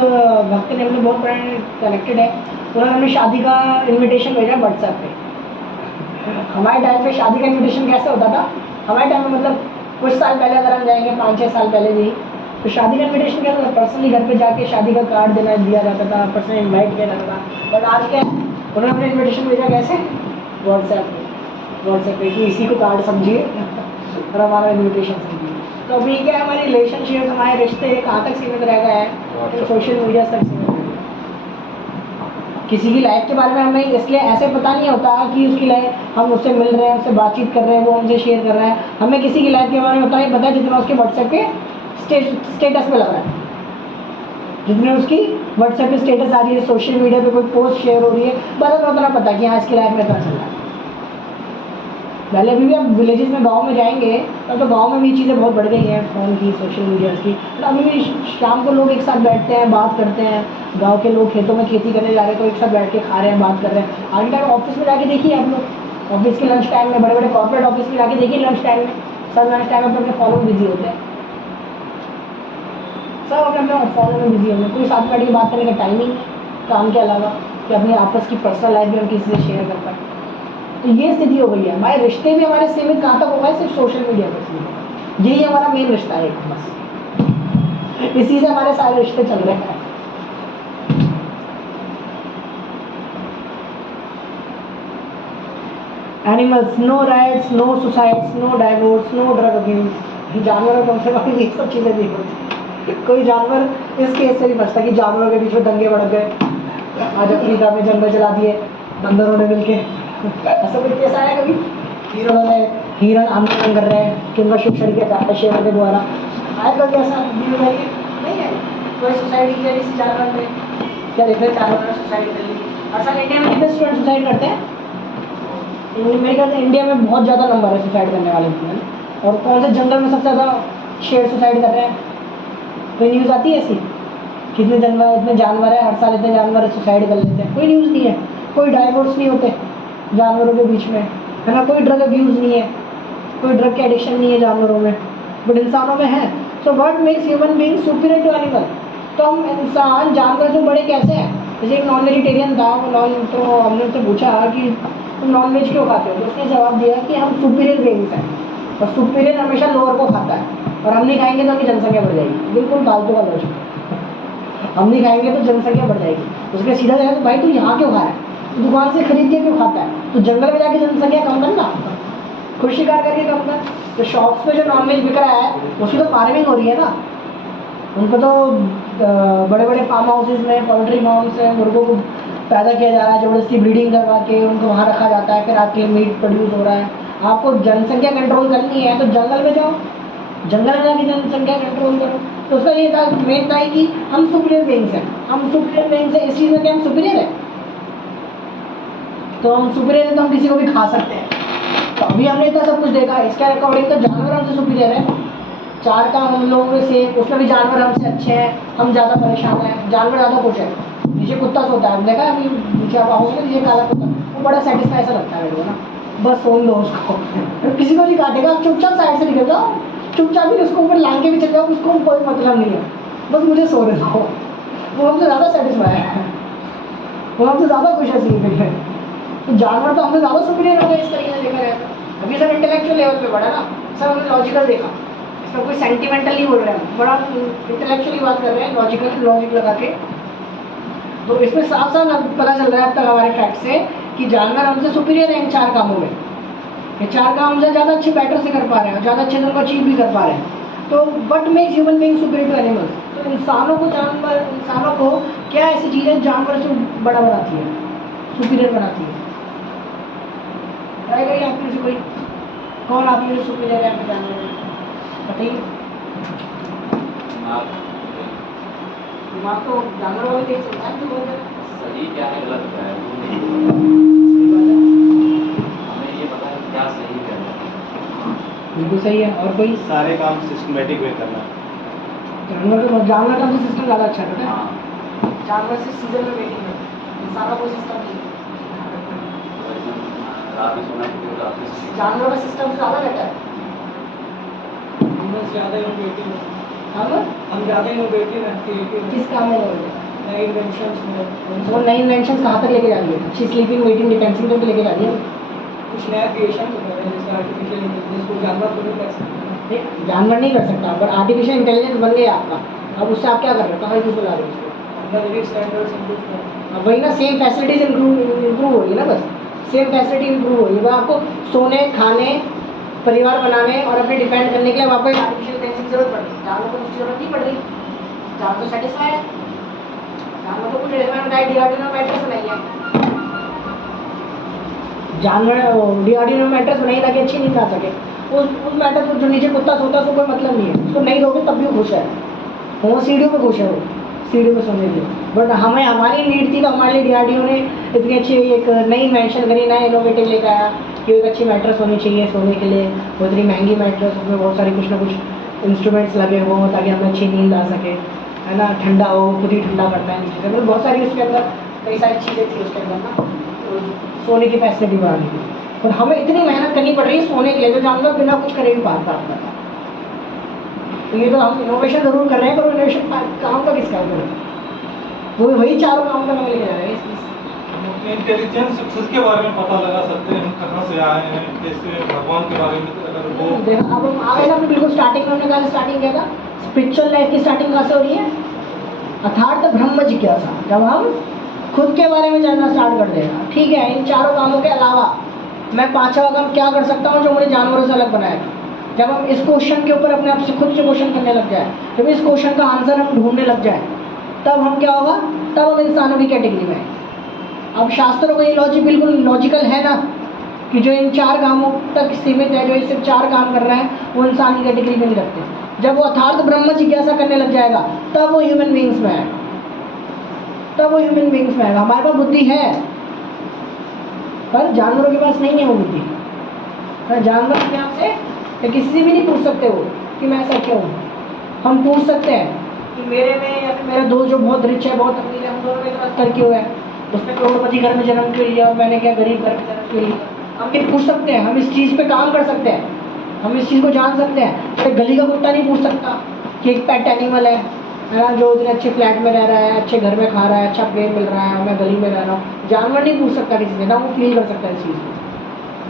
भक्त ने, मतलब बहुत पुराने कनेक्टेड है, उन्होंने हमें शादी का इन्विटेशन भेजा व्हाट्सएप पे। हमारे टाइम पे शादी का इन्विटेशन कैसे होता था, हमारे टाइम में मतलब कुछ साल पहले अगर हम जाएंगे, 5-6 साल पहले भी, तो शादी का इन्विटेशन क्या था, पर्सनली घर पे जाके शादी का कार्ड दिया जाता था, पर्सनली इन्वाइट किया जाता था। बट आज क्या है, उन्होंने अपने इन्विटेशन भेजा कैसे, व्हाट्सएप पे कि इसी को कार्ड समझिए और हमारा इन्विटेशन समझिए। तो अभी क्या है, हमारे रिलेशनशिप, हमारे रिश्ते कहाँ तक सीमित रह गए हैं, सोशल मीडिया तक सीमित रह गए। किसी की लाइफ के बारे में हमें इसलिए ऐसे पता नहीं होता कि उसकी लाइफ, हम उससे मिल रहे हैं, उससे बातचीत कर रहे हैं, वो हमसे शेयर कर रहा है, हमें किसी की लाइफ के बारे में पता है जितना उसके व्हाट्सएप के स्टेटस पे लग रहा है। जितने उसकी व्हाट्सएप पे स्टेटस आ रही है, सोशल मीडिया पे कोई पोस्ट शेयर हो रही है, बस उतना पता कि हाँ इसकी लाइफ में क्या चल रहा है। पहले अभी भी आप विलेजेस में, गांव में जाएंगे तो गांव में भी चीज़ें बहुत बढ़ गई हैं फ़ोन की, सोशल मीडिया की। तो अभी भी शाम को लोग एक साथ बैठते हैं, बात करते हैं। गांव के लोग खेतों में खेती करने जा रहे हैं तो एक साथ बैठ के खा रहे हैं, बात कर रहे हैं। आगे टाइम ऑफिस में जाके देखिए आप लोग, ऑफिस के लंच टाइम में, बड़े बड़े कॉर्पोरेट ऑफिस में जाके देखिए लंच टाइम में, सब लंच टाइम में अपने फ़ोन में बिजी होते हैं, सब अपने अपने फ़ोन में बिजी होंगे। कोई साथ में बैठ के बात करने का टाइम ही नहीं है काम के अलावा, कि अपनी आपस की पर्सनल लाइफ भी हम किसी से शेयर कर पाए। तो ये स्थिति हो गई है। हमारे रिश्ते भी हमारे सीमित कहाँ तक हो गए, सिर्फ सोशल मीडिया पर सीमित। यही हमारा मेन रिश्ता है एक, बस इसी से हमारे सारे रिश्ते चल रहे हैं। Animals, no rights, no suicides, no divorce, no drug abuse. जानवरों कम से कम ये सब चीज़ें नहीं होती। कोई जानवर इस केस से भी बचता कि जानवरों के बीच में दंगे बढ़ गए, आज अफ्रीका में जंगल जला दिए बंदरों ने मिलके। ऐसा कोई केस आया कभी? हिरण आंदोलन कर रहे हैं कि उनका शिक्षण किया जाता है शेरों के द्वारा, आया कभी ऐसा? नहीं है। कोई सुसाइड किया किसी जानवर ने? क्या देखते हैं जानवर ने सुसाइड कर ली? अच्छा, इंडिया में कितने स्टूडेंट सुसाइड करते हैं? मेरे ख्याल से इंडिया में बहुत ज़्यादा नंबर है सुसाइड करने वाले की। और कौन से जंगल में सबसे ज़्यादा शेर सुसाइड कर रहे हैं? कोई न्यूज़ आती है ऐसी? कितने जानवर, इतने जानवर है, हर साल इतने जानवर सुसाइड कर लेते हैं, कोई न्यूज़ नहीं है। कोई डाइवोर्स नहीं होते जानवरों के बीच में, है ना? कोई ड्रग अब्यूज़ नहीं है, कोई ड्रग के एडिक्शन नहीं है जानवरों में, बट इंसानों में है। So what makes human being superior to animal? तो हम इंसान जानवर से बड़े कैसे हैं? जैसे एक नॉन वेजिटेरियन था, तो हमने उससे पूछा कि तुम नॉन वेज क्यों खाते हो? तो उसने जवाब दिया कि हम सुपीरियर बीइंग्स हैं, और सुपीरियर हमेशा लोअर को खाता है, और हम नहीं खाएंगे तो हमारी जनसंख्या बढ़ जाएगी। बिल्कुल फालतू का लॉजिक। हम नहीं खाएंगे तो जनसंख्या बढ़ जाएगी। उसके सीधा जाएगा तो भाई तू यहाँ क्यों खा रहा है? दुकान से खरीद के क्यों खाता है? तो जंगल में जाके जनसंख्या कम करना, खुद शिकार करके कम कर। तो शॉप्स पे जो नॉनवेज बिक रहा है उसकी तो फार्मिंग हो रही है ना, उनको तो बड़े बड़े फार्म हाउसेज में, पोल्ट्री फार्म से मुर्गों को पैदा किया जा रहा है, जबरदस्ती ब्रीडिंग करवा के उनको वहाँ रखा जाता है, फिर आके मीट प्रोड्यूस हो रहा है। आपको जनसंख्या कंट्रोल करनी है तो जंगल में जाओ, जंगल में जाके जनसंख्या कंट्रोल करो। तो उसका ये था, मेन था कि हम सुपीरियर बीइंग्स हैं, हम सुपीरियर बीइंग्स हैं। इस चीज़ में क्या हम सुपीरियर है? तो हम सुपीरियर हैं तो हम किसी को भी खा सकते हैं। तो अभी हमने इतना सब कुछ देखा, इसके अकॉर्डिंग तो जानवर हमसे सुपीरियर है। चार काम हम लोगों में से, उसमें भी जानवर हमसे अच्छे हैं, हम ज़्यादा परेशान हैं, जानवर ज़्यादा खुश है। नीचे कुत्ता सोता है, देखा है अभी नीचे आप आओगे ना, नीचे काला कुत्ता, वो बड़ा सेटिस्फाई सा लगता है मेरे को ना, बस सोन दो उसको। किसी को नहीं काटेगा, आप चुपचाप साइड से निकल जाओ, चुपचाप भी उसको ऊपर लांग के भी चल जाओ, उसको कोई मतलब नहीं है, बस मुझे सोने दो। वो हमसे ज़्यादा सेटिस्फाई है, वो हमसे ज़्यादा खुश है स्लीपिंग में। तो जानवर तो हमसे ज़्यादा सुपीरियर हो गए इस तरीके से देखा जाए तो। अभी सब इंटेलेक्चुअल लेवल पे बढ़ा ना, सब हमने लॉजिकल देखा, इसमें कोई सेंटिमेंटल नहीं बोल रहे हैं, बड़ा इंटेलेक्चुअली बात कर रहे हैं, लॉजिकल लॉजिक लगा के। तो इसमें साफ साफ पता चल रहा है अब तक हमारे फैक्ट से कि जानवर हमसे सुपीरियर है इन चार कामों में। ये चार काम हमसे ज़्यादा अच्छे पैटर से कर पा रहे हैं, ज़्यादा अच्छे से उनको अचीव भी कर पा रहे हैं। तो but makes human being superior to animals? तो इंसानों को क्या ऐसी चीज़ें जानवर से बड़ा बनाती है, सुपीरियर बनाती है? ट्राई करिए आप में से कोई, कौन आप में सुपीरियर है आपके जानवर में? बताइए। दिमाग तो जानवर वाले तेज चलता है, तो बहुत सही क्या है गलत क्या है हमें ये पता है क्या सही क्या है। बिल्कुल सही है। और कोई? सारे काम सिस्टमेटिक वे करना। जानवर का तो सिस्टम ज़्यादा अच्छा रहता है। हाँ, जानवर से सीजन में वेटिंग है, इंसान का कोई सिस्टम नहीं है। रात में सोना चाहिए, रात में जानवर का सिस्टम ज़्यादा बेटर है। हम ज़्यादा इनोवेटिव हैं, हम ज़्यादा इनोवेटिव हैं, क्रिएटिव हैं। किस काम में लोगे? नए इन्वेंशंस में वो नई इन्वेंशन कहाँ तक लेके जा रही है? अच्छी स्लीपिंग वेटिंग डिफेंसिंग तक लेके जा रही है। कुछ नया क्रिएशन हो रहा है, जैसे आर्टिफिशियल इंटेलिजेंस को जानवर को नहीं कर सकते। जानवर नहीं कर सकता, बट आर्टिफिशियल इंटेलिजेंस बन गया आपका, अब उससे आप क्या कर रहे हो? कहाँ यूज़ ला रहे हो उसको? अपना लिविंग स्टैंडर्ड्स इंप्रूव करें। अब वही ना, सेम फैसिलिटीज इम्प्रूव होगी ना, बस सेम फैसिलिटी इम्प्रूव होगी। वह आपको सोने, खाने, परिवार बनाने और अपने डिपेंड करने के लिए आपको आर्टिफिशियल इंटेलिजेंस की जरूरत पड़ती है। जानवर को उसकी जरूरत नहीं पड़ रही, जानवर तो सेटिस्फाई है, जानवर को कुछ डीआरडीओ मैट्रेस बनाई है, जानवर डीआरडीओ मैट्रेस बनाई ताकि अच्छी नींद आ सके। उस मैट्रेस को जो नीचे कुत्ता सोता है उसको कोई मतलब नहीं है, उसको नहीं दोगे तब भी वो खुश है, वो सीढ़ियों पर खुश है, वो सीढ़ी पे सोने के लिए। बट हमें हमारी नीड थी तो हमारे लिए DRDO ने इतनी अच्छी एक नई इन्वेंशन करी, नया इनोवेटिव लेकर आया कि एक अच्छी मैट्रेस होनी चाहिए सोने के लिए। वो इतनी महंगी मैट्रेस, उसमें बहुत सारी कुछ ना कुछ इंस्ट्रूमेंट्स लगे हों ताकि हमें अच्छी नींद आ सके, है ना, ठंडा हो, खुद ही ठंडा करना है नीचे से, मतलब बहुत सारी उसके अंदर कई सारी चीज़ें थी उसके अंदर ना, तो सोने की फैसिलिटी बढ़ाने की। और हमें इतनी मेहनत करनी पड़ रही है सोने के लिए जो जानवर बिना कुछ करे भी पाता है। तो ये तो हम इनोवेशन ज़रूर कर रहे हैं, पर इनोवेशन काम का किसका करें, वो वही चारों काम का हमें लेके जा रहे हैं इस इंटेलिजेंस सक्सेस के बारे में पता लगा सकते हैं हम कहाँ से आए हैं, जैसे भगवान के बारे में अगर वो देखो अब हम आ गए ना, हमने बिल्कुल स्टार्टिंग में हमने कहा स्टार्टिंग किया था, स्पिरिचुअल लाइफ की स्टार्टिंग कहाँ से हो रही है, अर्थात ब्रह्म जिज्ञासा। जब हम खुद के बारे में जानना स्टार्ट कर देगा, ठीक है, इन चारों कामों के अलावा मैं पांचवा काम क्या कर सकता हूँ जो मुझे जानवरों से अलग बनाएगा। जब हम इस क्वेश्चन के ऊपर अपने आप से खुद से क्वेश्चन करने लग जाए, जब इस क्वेश्चन का आंसर हम ढूंढने लग जाए, तब हम क्या होगा, तब हम इंसानों की कैटेगरी में आएंगे। अब शास्त्रों का ये लॉजिक बिल्कुल लॉजिकल है ना, कि जो इन चार कामों तक सीमित है, जो सिर्फ चार काम कर रहा है, वो इंसान की कैटेगरी में नहीं रखते। जब वो अर्थात ब्रह्म जिज्ञासा करने लग जाएगा, तब वो ह्यूमन बींग्स में आएगा, तब वो ह्यूमन बींग्स में आएगा। हमारे पास बुद्धि है, पर जानवरों के पास नहीं है वो बुद्धि। जानवर अपने आप से किसी से भी नहीं पूछ सकते वो कि मैं ऐसा क्यों हूँ। हम पूछ सकते हैं कि मेरे में या फिर मेरा दोस्त जो बहुत रिच है, बहुत अमीर है, हम दोनों में इतना अंतर क्यों है, उसने करोड़पति घर में जन्म क्यों लिया और मैंने क्या गरीब घर में जन्म क्यों लिया। हम ये पूछ सकते हैं, हम इस चीज़ पे काम कर सकते हैं, हम इस चीज़ को जान सकते हैं। तो गली का कुत्ता नहीं पूछ सकता कि एक पेट एनिमल है ना, जो इतने अच्छे फ्लैट में रह रहा है, अच्छे घर में खा रहा है, अच्छा प्लेन मिल रहा है और मैं गली में रह रहा हूँ। जानवर नहीं पूछ सकता किसी से ना, वो फील कर सकता है इस चीज़ को।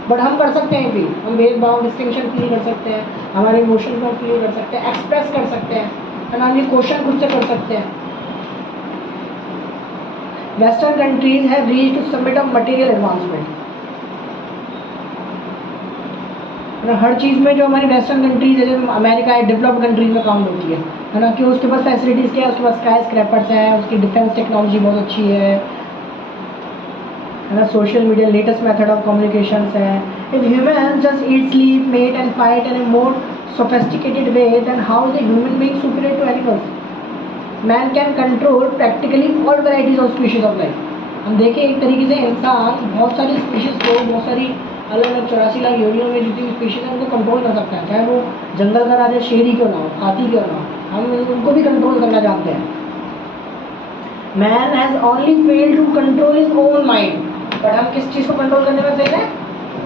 बट हम कर सकते हैं फील, हम भेदभाव डिस्टिंक्शन फील कर सकते हैं, हमारे इमोशन को फील कर सकते हैं, एक्सप्रेस कर सकते हैं, है ना, ये क्वेश्चन खुद से कर सकते हैं। Western countries have reached to summit of material advancement. हर चीज़ में जो हमारी वेस्टर्न कंट्रीज है, जैसे अमेरिका है, डेवलप्ड कंट्रीज में काउंट होती है ना, कि उसके पास फैसिलिटीज़ क्या है, उसके पास स्काई स्क्रैपर्स हैं, उसकी डिफेंस टेक्नोलॉजी बहुत अच्छी है ना, social media latest method of communication है। If human just eat sleep mate and fight in a more sophisticated way then how is the human being superior to animals. Man can control practically all varieties of species of life. हम देखें एक तरीके से इंसान बहुत सारी species को, बहुत सारी अलग अलग 84 लाख योनियों में जितनी स्पीशीज है उनको कंट्रोल कर सकता है, चाहे वो जंगल का राजा शेर ही क्यों ना हो, हाथी क्यों ना हो, हम उनको भी कंट्रोल करना जानते हैं। Man has only failed to control his own mind. But हम किस चीज़ को कंट्रोल करने में फेल हैं,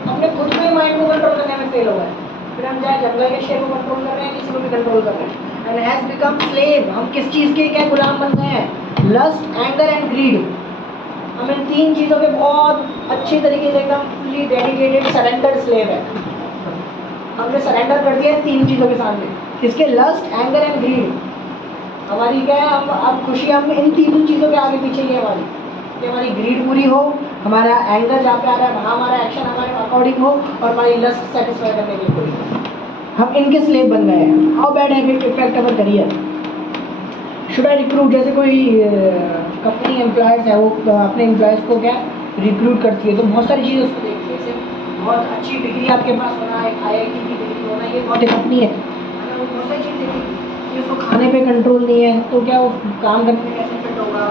अपने खुद के माइंड को कंट्रोल करने में फेल हो गए। फिर हम चाहे जंगल के शेर को कंट्रोल कर रहे हैं, किसी को भी कंट्रोल कर रहे हैं। And has become slave. हम किस चीज़ के क्या गुलाम बन गए हैं, लस्ट, एंगर एंड ग्रीड। हम इन तीन चीज़ों के बहुत अच्छी तरीके से एकदम फुली डेडिकेटेड सरेंडर स्लेव है। हमने सरेंडर कर दिया है तीन चीज़ों के सामने, किसके, लस्ट, एंगर एंड ग्रीड। हमारी क्या है, अब खुशी हम इन तीनों चीज़ों के आगे पीछे ही है हमारी, कि हमारी ग्रीड पूरी हो, हमारा एंगर जहाँ पे आ रहा है वहाँ हमारा एक्शन हमारे अकॉर्डिंग हो, और हमारी लस्ट सेटिस्फाई करने के लिए पूरी हो। हम इनके स्लेव बन गए हैं। How bad habit effect our career. Should I recruit, जैसे कोई कंपनी एम्प्लॉयज़ है, वो अपने एम्प्लॉयज़ को क्या रिक्रूट करती है, तो बहुत सारी चीज़ें उसको देखती है। जैसे बहुत अच्छी डिग्री आपके पास होना, एक IIT की डिग्री होना, ये बहुत कंपनी है ना, वो बहुत सारी चीज़ देखी कि उसको खाने पे कंट्रोल नहीं है, तो क्या वो काम करने में कैसे फिट होगा,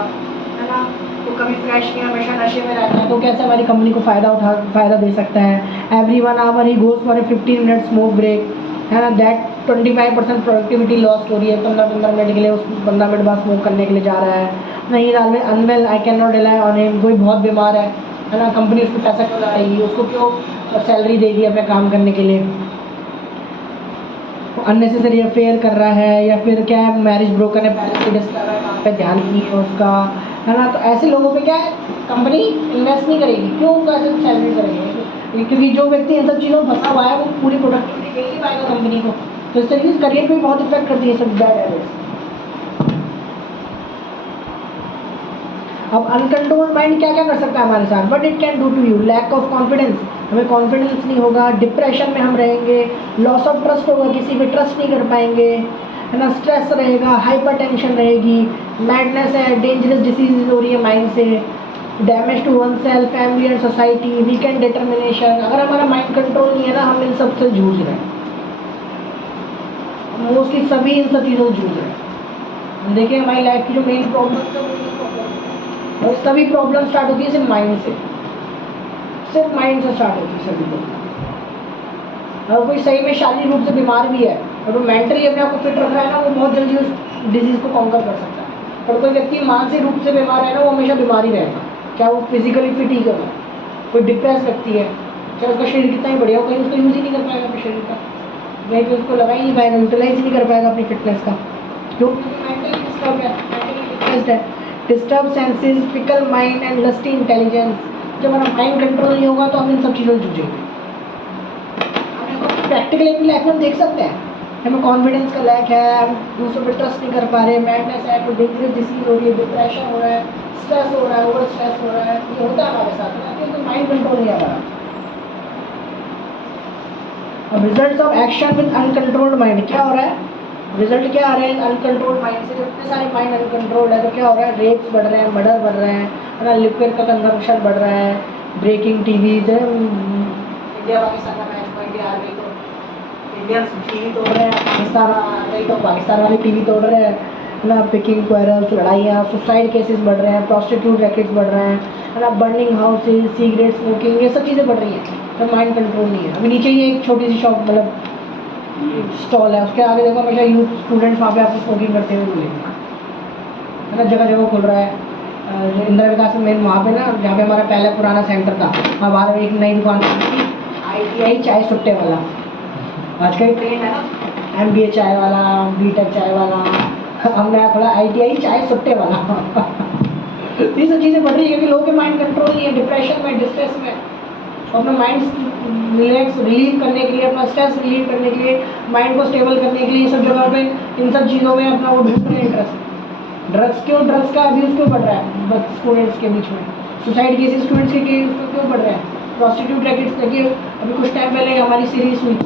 है ना, तो कभी फ्रेश नहीं, हमेशा नशे में रहता है, तो कैसे हमारी कंपनी को फ़ायदा दे सकता है। Every 1 hour he goes for a 15 minute smoke break, है ना, दैट 25% प्रोडक्टिविटी लॉस हो रही है। 15 मिनट के लिए, उस 15 मिनट बाद स्मोक करने के लिए जा रहा है। नहीं, unwell, I can not rely on him, कोई बहुत बीमार है ना, कंपनी उसको पैसा क्यों लगाएगी, उसको क्यों सैलरी देगी अपने काम करने के लिए। अननेसेसरी अफेयर कर रहा है, या फिर क्या है, मैरिज ब्रोकन है, पैरेंट्स से डिस्टर्ब कर रहा है, काम पे ध्यान नहीं है उसका, है ना, तो ऐसे लोगों पे क्या है, कंपनी इन्वेस्ट नहीं करेगी। क्यों कैसे सैलरी करेगी, क्योंकि जो व्यक्ति इन सब चीज़ों में फंसा हुआ है वो पूरी प्रोडक्टिविटी दे नहीं पाएगा कंपनी को। तो इस तरीके से करियर पे बहुत इफेक्ट करती है सब बैड हैबिट्स। अब अनकंट्रोल्ड माइंड क्या क्या कर सकता है हमारे साथ, but it can do to you lack of confidence, हमें कॉन्फिडेंस नहीं होगा, डिप्रेशन में हम रहेंगे, लॉस ऑफ ट्रस्ट होगा, किसी पे ट्रस्ट नहीं कर पाएंगे, है ना, स्ट्रेस रहेगा, हाइपर टेंशन रहेगी, मैडनेस है, डेंजरस डिसीज हो रही है माइंड से, damage to oneself, family and society, weakened determination. अगर हमारा माइंड कंट्रोल नहीं है ना, हम इन सब से जूझ रहे हैं, मोस्टली सभी इन सब चीज़ों से जूझ रहे हैं। हम देखिए हमारी लाइफ की जो मेन प्रॉब्लम है वो यही प्रॉब्लम, और सभी प्रॉब्लम स्टार्ट होती है सिर्फ माइंड से, सिर्फ माइंड से स्टार्ट होती है सभी प्रॉब्लम। अगर कोई सही में शारीरिक रूप से बीमार भी है और वो मेंटली अपने आप को फिट रख रहा है ना, वो बहुत जल्दी उस डिजीज़ को कॉन्कर कर सकता है। पर कोई व्यक्ति मानसिक रूप से बीमार है ना, वो हमेशा बीमार ही रहेगा, चाहे वो फिजिकली फिट ही क्यों ना। कोई डिप्रेस व्यक्ति है, चाहे उसका शरीर कितना ही बढ़िया हो, कहीं उसका यूज़ ही नहीं कर पाएगा अपने शरीर का, कहीं पे उसको लगा ही नहीं पाएगा, यूटिलाइज नहीं कर पाएगा अपनी फिटनेस का, क्योंकि मेंटली डिस्टर्ब है, मेंटली डिप्रेस्ड है। Disturb senses, fickle mind and lusty intelligence. जब हमारा माइंड कंट्रोल नहीं होगा तो हम इन सब चीज़ों से जूझेंगे। प्रैक्टिकली अपनी लाइफ में हम देख सकते हैं, हमें कॉन्फिडेंस का लैक है, हम दूसरों पर ट्रस्ट नहीं कर पा रहे, मैडनेस है, कोई डेंजरस डिसीज हो रही है, डिप्रेशन हो रहा है, स्ट्रेस हो रहा है, ओवर स्ट्रेस हो रहा है, ये होता है हमारे साथ में, क्योंकि माइंड कंट्रोल नहीं आ रहा। अब results of action with uncontrolled mind, क्या हो रहा है, रिजल्ट क्या आ रहे हैं अनकंट्रोल्ड माइंड से। जब इतने सारे माइंड अनकंट्रोल्ड है तो क्या हो रहा है, रेप्स बढ़ रहे हैं, मर्डर बढ़ रहे हैं, है ना, लिक्विड का कंजम्पशन बढ़ रहा है, ब्रेकिंग टीवी, इंडिया पाकिस्तान का मैच को इंडिया हार गई तो इंडियंस टीवी तोड़ रहे हैं, पाकिस्तान आ गई तो पाकिस्तान वाले टीवी तोड़ रहे हैं, है ना, पिकिंग क्वारल्स, लड़ाइयाँ, सुसाइड केसेस बढ़ रहे हैं, प्रॉस्टिट्यूट रैकेट्स बढ़ रहे हैं, है ना, बर्निंग हाउसेज, सिगरेट स्मोकिंग, ये सब चीज़ें बढ़ रही हैं, तो माइंड कंट्रोल नहीं है। अभी नीचे ही एक छोटी सी शॉप, मतलब स्टॉल है, उसके आगे देखो हमेशा यूथ स्टूडेंट्स वहाँ पे आपको स्मोकिंग करते हुए मिलेंगे, है ना, जगह जगह खुल रहा है। इंदिरा विकास में मेन वहाँ पे ना, जहाँ पे हमारा पहले पुराना सेंटर था, वहाँ बाहर में एक नई दुकान थी, ITI चाय सुट्टे वाला। आज का ही ट्रेंड है ना, MBA चाय वाला, BTech चाय वाला, हम नया खोला ITI चाय सुट्टे वाला। ये सब चीज़ें बढ़ रही है क्योंकि लोगों के माइंड कंट्रोल नहीं है, डिप्रेशन में, डिस्ट्रेस में, अपना माइंड रिलैक्स रिलीव करने के लिए, अपना स्ट्रेस रिलीव करने के लिए, माइंड को स्टेबल करने के लिए, सब जगह पे इन सब चीज़ों में अपना वो ढूंढ रहे हैं इंटरेस्ट। ड्रग्स ड्रग्स का अब्यूज़ क्यों बढ़ रहा है स्टूडेंट्स के बीच में, सुसाइड केसेस स्टूडेंट्स के केस क्यों बढ़ रहे हैं, प्रॉस्टिट्यूट रैकेट्स। देखिए अभी कुछ टाइम पहले हमारी सीरीज हुई,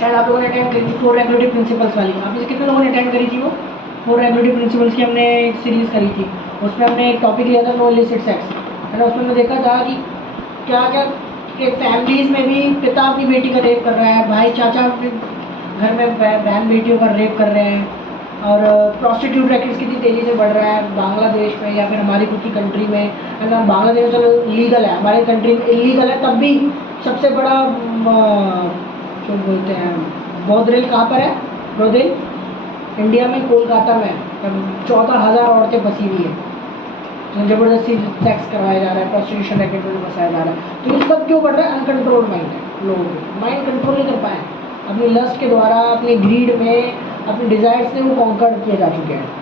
शायद आप लोगों ने अटेंड करी थी, 4 रेगुलेटरी प्रिंसिपल्स वाली। आप में कितने लोगों ने अटेंड करी थी वो 4 रेगुलेटरी प्रिंसिपल्स की हमने एक सीरीज़ करी थी। उसमें हमने एक टॉपिक लिया था नो इलिसिट सेक्स, है ना। उसमें हमने देखा था कि क्या क्या कि फैमिलीज़ में भी पिता अपनी बेटी का रेप कर रहा है, भाई चाचा अपने घर में बहन बेटियों का रेप कर रहे हैं, और प्रॉस्टिट्यूट रैकेट्स कितनी तेज़ी से बढ़ रहा है बांग्लादेश में या फिर हमारी खुद की कंट्री में, है ना। बांग्लादेश में चलो लीगल है, हमारी कंट्री में इलीगल है, तब भी सबसे बड़ा जो बोलते हैं बौद्धरेल कहाँ पर है, ब्रोदेल इंडिया में, कोलकाता में 14,000 औरतें फंसी हुई है, तो ज़बरदस्ती सेक्स करवाया जा रहा है, प्रॉस्टिट्यूशन रैकेट में फंसाया जा रहा है। तो ये सब क्यों बढ़ रहा है, अनकंट्रोल्ड माइंड है, लोगों को माइंड कंट्रोल नहीं कर पाए, अपनी लस्ट के द्वारा, अपनी ग्रीड में, अपने डिज़ायर्स से वो कॉन्कर किए जा चुके हैं।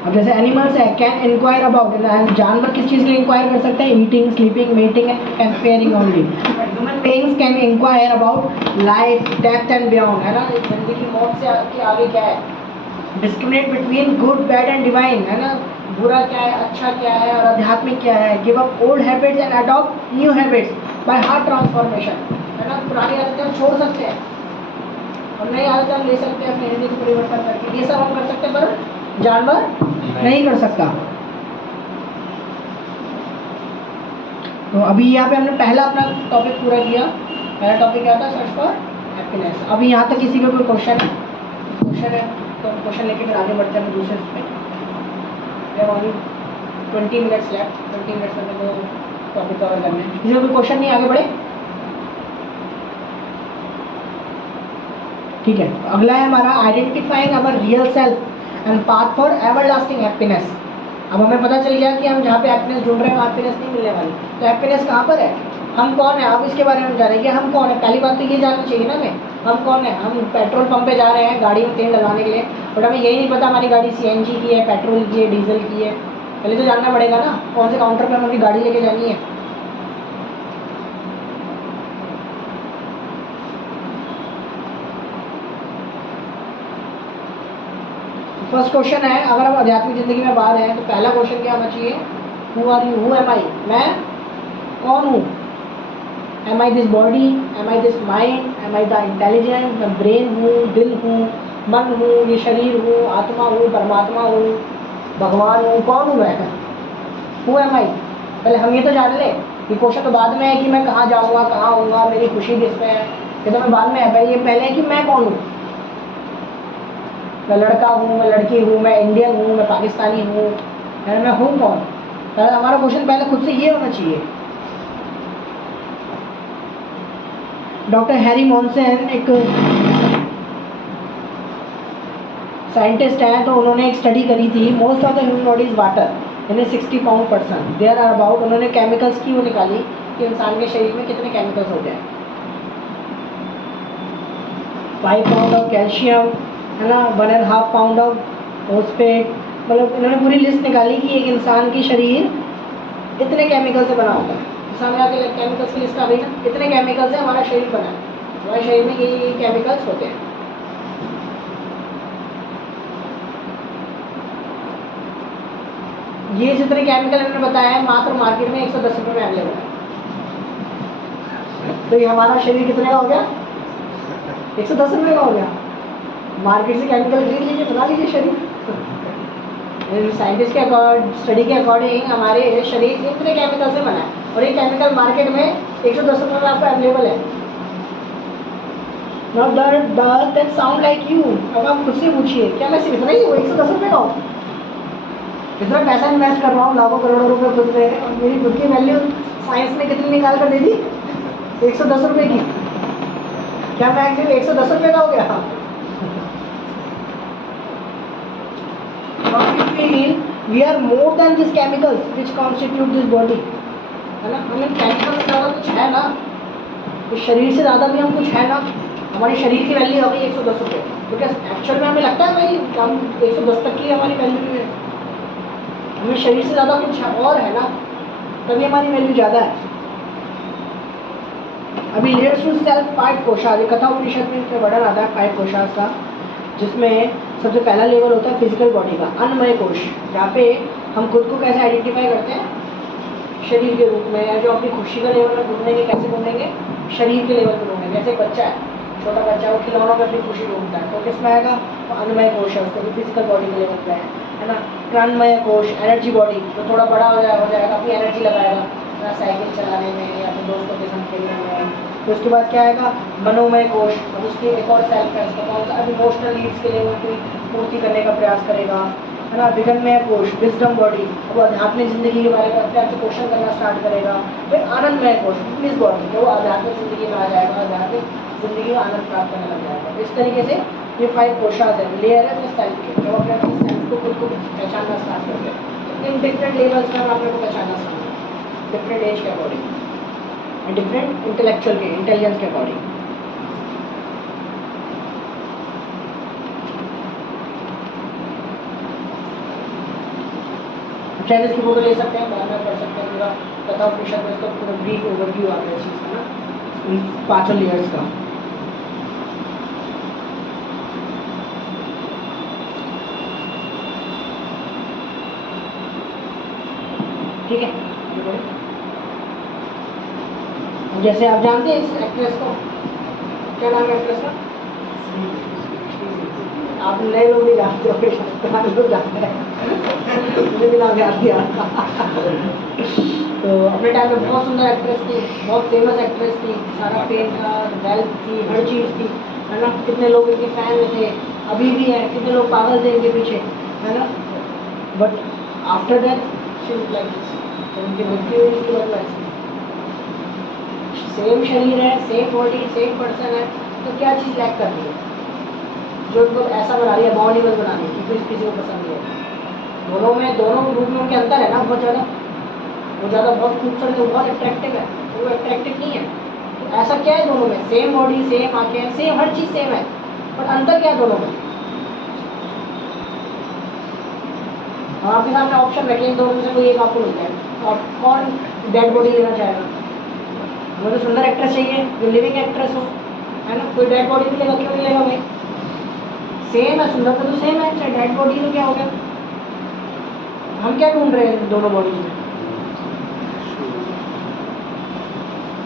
अब जैसे एनिमल्स है, कैन इंक्वायर अबाउट, जानवर किस चीज़ के लिए इंक्वायर कर सकते हैं, eating, sleeping, mating and pairing only. Human beings can inquire about life, death and beyond, है ना, जिंदगी मौत से आगे क्या है, discriminate between good bad and divine, है ना, बुरा क्या है, अच्छा क्या है और आध्यात्मिक क्या है। Give up old habits and adopt new habits by heart transformation, है ना। पुरानी आदतें हम छोड़ सकते हैं और नई आदतें हम ले सकते हैं अपने हृदय को परिवर्तन करके, ये सब हम कर सकते हैं, पर जानवर नहीं कर सकता। तो अभी यहाँ पे हमने पहला अपना टॉपिक पूरा किया। पहला टॉपिक क्या था, सर्च फॉर हैप्पीनेस। अभी यहाँ तक किसी का कोई क्वेश्चन है तो क्वेश्चन लेके फिर आगे बढ़ते हैं दूसरे पे। 20 मिनट्स लेफ्ट, 20 मिनट्स में तो टॉपिक कवर करने हैं। किसी का कोई क्वेश्चन नहीं, आगे बढ़े, ठीक है। तो अगला है हमारा identifying our real self and path for everlasting happiness. अब हमें पता चल गया कि हम जहाँ पे हैप्पीनेस ढूंढ रहे हैं वहाँ हैप्पीनेस नहीं मिलने वाली, तो हैप्पीनेस कहाँ पर है, हम कौन है, अब इसके बारे में जान रहे हैं कि हम कौन है। पहली बात तो ये जानना चाहिए ना हमें, हम कौन है। हम पेट्रोल पंप पे जा रहे हैं गाड़ी में तेल डलवाने के लिए, बट हमें यही नहीं पता हमारी गाड़ी CNG की है, पेट्रोल की है, डीजल की है। पहले तो जानना पड़ेगा ना कौन से काउंटर पर हमें अपनी गाड़ी लेके जानी है। फर्स्ट क्वेश्चन है, अगर हम आध्यात्मिक जिंदगी में बाहर हैं तो पहला क्वेश्चन क्या होना चाहिए, who are you, who am I, मैं कौन हूँ। Am I this body, am I this mind, am I the intelligence, मैं ब्रेन हूँ, दिल हूँ, मन हूँ, ये शरीर हूँ, आत्मा हूँ, परमात्मा हूँ, भगवान हूँ, कौन हूँ मैं, हु एम आई। पहले हम ये तो जान ले, ये क्वेश्चन तो बाद में है कि मैं कहाँ जाऊँगा, कहाँ आऊँगा, मेरी खुशी किस में है, ये तो मैं बाद में आता है, ये पहले है कि मैं कौन हूँ, मैं लड़का हूँ, मैं लड़की हूँ, मैं इंडियन हूँ, मैं पाकिस्तानी हूँ, है ना, मैं हूँ कौन। पहले हमारा क्वेश्चन पहले खुद से ये होना चाहिए। डॉक्टर हैरी मॉन्सन एक साइंटिस्ट हैं, तो उन्होंने एक स्टडी करी थी, most of the human body is water यानी 60 पाउंड % देयर आर अबाउट, उन्होंने केमिकल्स की वो निकाली कि इंसान के शरीर में कितने केमिकल्स होते हैं। 5 पाउंड ऑफ कैल्शियम, है ना, 1.5 पाउंड ऑफ फॉस्फेट, मतलब इन्होंने पूरी लिस्ट निकाली कि एक इंसान की शरीर इतने केमिकल से बना होता है। सामने आके केमिकल्स की लिस्ट आ गई ना, इतने केमिकल से हमारा शरीर बना है, हमारे शरीर में ये केमिकल्स होते हैं। ये जितने केमिकल इन्होंने बताया है मात्र मार्केट में 110 रुपये में अवेलेबल है। तो ये हमारा शरीर कितने का हो गया, 110 रुपये का हो गया। मार्केट से केमिकल खरीद लीजिए, बना लीजिए शरीर। साइंटिस्ट के स्टडी के अकॉर्डिंग हमारे शरीर इतने केमिकल से बना है, और ये केमिकल मार्केट में 110 रुपये में आपको अवेलेबल है। Now that sound like you। अब आप खुद से पूछिए, क्या मैं सिर्फ इतना ही हूँ, 110 रुपये का हूँ, इतना पैसा इन्वेस्ट कर रहा हूँ, लाखों करोड़ों रुपए खुद में, और मेरी खुद की वैल्यू साइंस ने कितनी निकाल कर दे दी, 110 रुपये की। क्या मैं एक्चुअली 110 रुपये का हो गया। We are more than these chemicals which constitute this body, है ना। हमें केमिकल से ज़्यादा कुछ है ना, इस शरीर से ज़्यादा भी हम कुछ है ना। हमारी शरीर की वैल्यू हो गई 110 रुपये, क्योंकि एक्चुअल में हमें लगता है भाई हम 110 तक की हमारी वैल्यू है, हमें शरीर से ज़्यादा कुछ और है ना, तभी हमारी वैल्यू ज़्यादा है। अभी लेट्स टू सेल्फ 5 कोशा, कथा उपनिषद में इसका वर्णन आता है 5 कोशास का, जिसमें सबसे पहला लेवल होता है फिजिकल बॉडी का, अन्नमय कोश, जहाँ पे हम खुद को कैसे आइडेंटिफाई करते हैं, शरीर के रूप में, या जो अपनी खुशी का लेवल में ढूंढेंगे, कैसे ढूंढेंगे, शरीर के लेवल में ढूंढेंगे। जैसे एक बच्चा है, छोटा बच्चा, वो खिलौनों में अपनी खुशी ढूंढता है, तो किस में आएगा, तो अन्नमय कोश है, उसको भी फिजिकल बॉडी के लेवल पे है ना। प्राणमय कोश, एनर्जी बॉडी, तो थोड़ा बड़ा हो जाएगा अपनी एनर्जी लगाएगा ना, साइकिल चलाने में या फिर दोस्तों के साथ खेलने में। तो उसके बाद क्या आएगा, मनोमय कोश, अब उसकी एक और सेल्फ है, उसका कौन सा, अब इमोशनल नीड्स के लिए वो कोई पूर्ति करने का प्रयास करेगा, है ना। विगनमय कोश, विजडम बॉडी, अब आध्यात्मिक जिंदगी के बारे में अपने आप से क्वेश्चन करना स्टार्ट करेगा। फिर आनंदमय कोश, फिटनेस बॉडी, तो वो आध्यात्मिक जिंदगी में आ जाएगा, आध्यात्मिक जिंदगी में आनंद प्राप्त करने लग जाएगा। तो इस तरीके से ये 5 कोशास है, लेयर है अपने सेल्फ के, जब अपने अपने सेल्फ को खुद को पहचानना स्टार्ट करते हैं। इन डिफरेंट लेवल्स में हम अपने को पहचानना स्टार्ट करते हैं, डिफरेंट एज के अकॉर्डिंग, डिफरेंट इंटेलेक्चुअल के, इंटेलिजेंस के अकॉर्डिंग। चाहे इसकी फोटो ले सकते हैं, बाद में पढ़ सकते हैं, पूरा कथा उपनिषद में इसका पूरा ब्रीफ ओवरव्यू आता है इस चीज़ का ना, इन 5 लेयर्स का। ठीक है, जैसे आप जानते हैं इस एक्ट्रेस को, क्या नाम है एक्ट्रेस का, आप नए लोग भी जानते हो, पुराने लोग जानते हैं, मुझे भी नाम याद दिया। तो अपने टाइम में बहुत सुंदर एक्ट्रेस थी, बहुत फेमस एक्ट्रेस थी, सारा फेम था, वेल्थ थी, हर चीज़ थी, है ना। कितने लोग इनके फैन में थे, अभी भी हैं, कितने लोग पागल थे इनके पीछे, है ना। बट आफ्टर दैट उनकी मृत्यु हुई, उसके बाद वैसे सेम शरीर है, सेम बॉडी, सेम पर्सन है, तो क्या चीज़ लैक कर रही है जो उनको ऐसा बना रही है, बॉडी बस बनाने की, फिर किसी को पसंद नहीं है। दोनों रूप में उनके अंतर है ना बहुत ज़्यादा, वो ज़्यादा बहुत खूबसूरत है, बहुत अट्रैक्टिव है, वो अट्रैक्टिव नहीं है। तो ऐसा क्या है दोनों में, सेम बॉडी, सेम आँखें, सेम हर चीज़ सेम है, पर अंतर क्या है दोनों में। हम आपके सामने ऑप्शन रखें, इन दोनों में से कोई एक आपको मिलता है, तो आप कौन डेड बॉडी लेना चाहेगा। मुझे तो सुंदर एक्ट्रेस चाहिए जो लिविंग एक्ट्रेस हो, है ना। कोई डेड बॉडी मिलेगा, क्यों मिलेगा भाई, सेम है, सुंदरता तो सेम है, चाहे डेड बॉडी तो क्या हो गया। हम क्या ढूंढ रहे हैं दोनों बॉडीज में,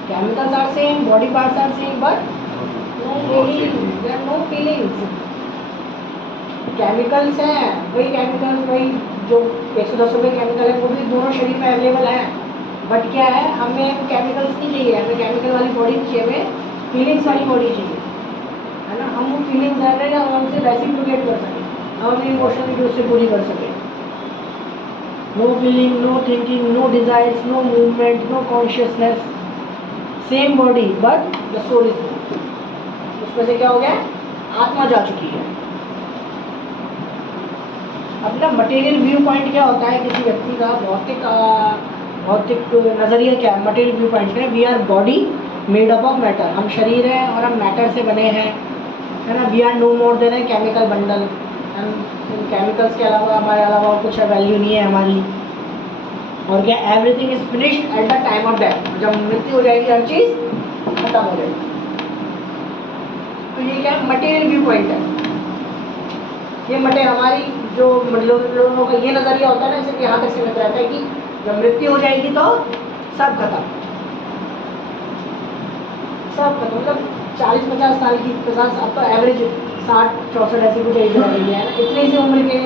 chemicals are same, body parts are same, but no feelings. Chemicals हैं, वही केमिकल, वही जो 110 रुपये केमिकल है, वो भी दोनों शरीर में अवेलेबल है, बट क्या है, हमें केमिकल्स नहीं चाहिए, हमें केमिकल वाली बॉडी नहीं चाहिए, हमें फीलिंग्स वाली बॉडी चाहिए, है ना। हम वो फीलिंग्स रह रहे हैं, हम हमसे रेसिप्रोकेट कर सकें, हम अपनी इमोशनल उससे पूरी कर सकें। No feeling, no thinking, no desires, no movement, no consciousness, same body but the soul is no. उसमें से क्या हो गया, आत्मा जा चुकी है। अपना मटेरियल व्यू पॉइंट क्या होता है किसी व्यक्ति का, भौतिक नजरिया क्या है, मटेरियल व्यू पॉइंट है, we are body made up of matter, हम शरीर है और हम मैटर से बने हैं, है ना। We are no more than a chemical bundle, हम केमिकल्स के अलावा, हमारे अलावा कुछ वैल्यू नहीं है हमारी। और क्या, everything is finished at the time of death, जब मृत्यु हो जाएगी हर चीज खत्म हो जाएगी। तो ये क्या मटेरियल व्यू पॉइंट है, ये हमारी जो लोगों का ये नजरिया होता है ना, सिर्फ यहाँ तक सीमित रहता है कि जब मृत्यु हो जाएगी तो सब खत्म, सब खत्म। मतलब 40-50 साल की, 50, अब तो एवरेज 60-64 ऐसी कुछ एज रह गई है ना। इतनी सी उम्र के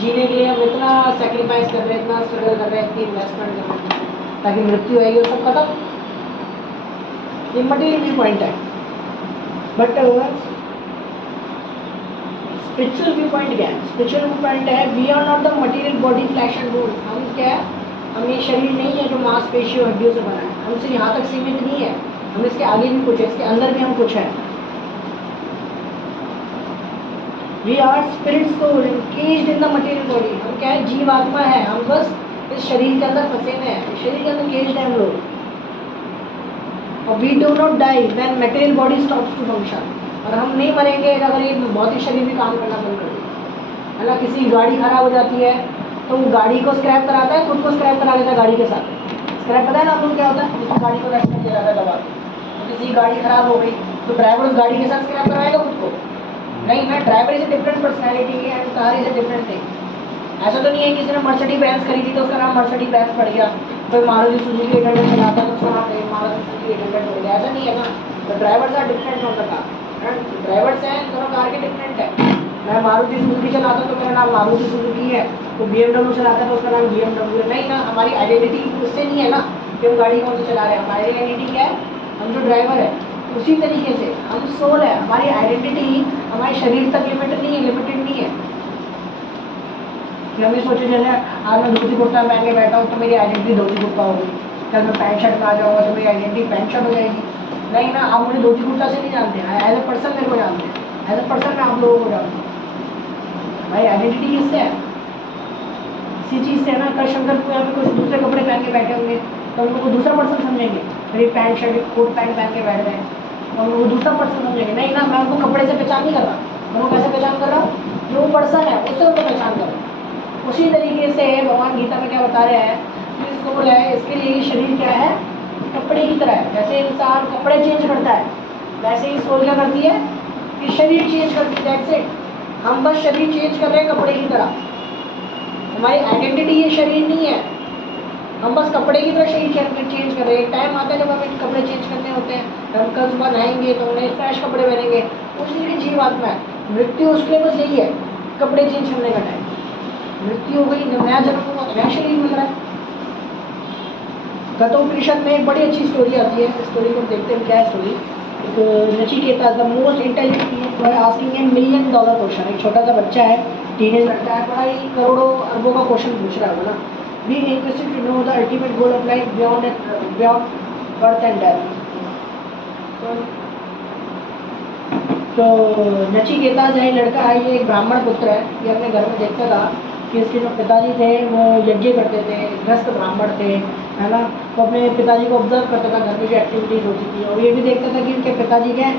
जीने के लिए हम इतना सेक्रीफाइस कर रहे हैं, इतना स्ट्रगल कर रहे हैं, इतनी इन्वेस्टमेंट कर रहे हैं ताकि मृत्यु आएगी और सब खत्म। ये मटेरियल व्यू पॉइंट है। बट स्पिरिचुअल व्यू पॉइंट क्या है, स्पिरिचुअल व्यू पॉइंट है we are not the material body flesh and bone. हम क्या है, हम ये शरीर नहीं है जो मांसपेशियों हड्डियों से बना है, हम सिर्फ यहाँ तक सीमित नहीं है, हम इसके आगे भी कुछ है, इसके अंदर भी हम कुछ है। We are spirit soul engaged in the material body. हम क्या है, जीव आत्मा है, हम बस इस शरीर के अंदर फंसे हुए हैं, शरीर के अंदर एंगेज्ड है हम लोग। और we do not die when material body stops to function. और हम नहीं मरेंगे अगर ये भौतिक शरीर भी काम करना बंद कर दे, है ना। किसी गाड़ी खराब हो जाती है तो वो गाड़ी को स्क्रैप कराता है, खुद को स्क्रैप करा लेता है गाड़ी के साथ। स्क्रैप पता है ना आप लोग क्या होता है, उसकी गाड़ी को रेस्टोरेंट दे रहा है दबा के। तो किसी गाड़ी खराब हो गई तो ड्राइवर उस गाड़ी के साथ स्क्रैप कराएगा खुद को? नहीं ना। Driver is a different personality and car is a different thing. ऐसा तो नहीं है किसी ने मर्सिडीज बेंज खरीदी तो उसका नाम मर्सिडीज बेंज पड़ गया, कोई मारुति सुजुकी 800 चलाता है तो उसका नाम मारुति सुजुकी 800 पड़ गया, ऐसा नहीं है ना। तो drivers are different from the car, drivers हैं दोनों कार के डिफरेंट है। मैं मारुति सुजुकी चलाता हूँ तो मेरा नाम मारुति सुजुकी है, तो BMW चलाता है तो उसका नाम BMW है। नहीं ना, हमारी आइडेंटिटी उससे नहीं है ना कि हम गाड़ी कौन सी चला रहे हैं। हमारी आइडेंटिटी क्या है, हम जो ड्राइवर है। उसी तरीके से हम सोल है, हमारी आइडेंटिटी हमारे शरीर तक लिमिटेड नहीं है, लिमिटेड नहीं है। हम ये सोचे जैसे आज मैं धोती कुर्ता पहन के बैठा हूँ तो मेरी आइडेंटिटी धोती कुर्ता होगी, कल मैं पैंट शर्ट में आ जाऊँगा तो मेरी आइडेंटिटी पैंट शर्ट हो जाएगी। नहीं ना, आप मुझे धोती कुर्ता से नहीं जानते, एज ए पर्सन मेरे को जानते हैं, एज ए पर्सन मैं आप लोगों को जानता हूँ। भाई आइडेंटिटी किससे है, इसी चीज़ से है ना। कल शंकर को यहाँ पे कुछ दूसरे कपड़े पहन के बैठे होंगे तो उनको वो दूसरा पर्सन समझेंगे, मेरी पैंट शर्ट कोट पैंट पहन के बैठ गए और वो दूसरा पर्सन समझेंगे। नहीं ना, मैं उनको कपड़े से पहचान नहीं कर रहा, मैं उनको कैसे पहचान कर रहा हूँ, जो वो पर्सन है उससे उनको पहचान कर रहा हूँ। उसी तरीके से भगवान गीता में क्या बता रहे हैं कि सोल है, इसके लिए शरीर क्या है, कपड़े की तरह है। जैसे इंसान कपड़े चेंज करता है वैसे ही सोल क्या करती है कि शरीर चेंज करती है। That's it. हम बस शरीर चेंज कर रहे हैं कपड़े की तरह, हमारी आइडेंटिटी ये शरीर नहीं है, हम बस कपड़े की तरह शरीर चेंज कर रहे हैं। एक टाइम आता है जब हमें कपड़े चेंज करने होते हैं, हम कल सुबह नहाएंगे तो उन्हें फ्रेश कपड़े पहनेंगे, उसी लिए जीव आत्मा है। मृत्यु उसके लिए बस यही है, कपड़े चेंज करने का टाइम। मृत्यु हो गई, जब नया जन्म होगा नया शरीर मिल रहा है। कठोपनिषद में एक बड़ी अच्छी स्टोरी आती है, स्टोरी को देखते हैं क्या है स्टोरी। एक Nachiketa the most intelligent asking $1 million question. एक छोटा सा बच्चा है, टीनेज लड़का है, बड़ा ही करोड़ों अरबों का क्वेश्चन पूछ रहा है ना। Being interested to know the ultimate goal of life beyond birth and death. तो नचिकेता जो है लड़का है, ये एक ब्राह्मण पुत्र है। ये अपने घर में देखता था कि इसके जो पिताजी थे वो यज्ञ करते थे, गृहस्थ ब्राह्मण थे, है ना। तो अपने पिताजी को ऑब्जर्व करता था, घर में जो एक्टिविटीज़ होती थी, और ये भी देखता था कि उनके पिताजी के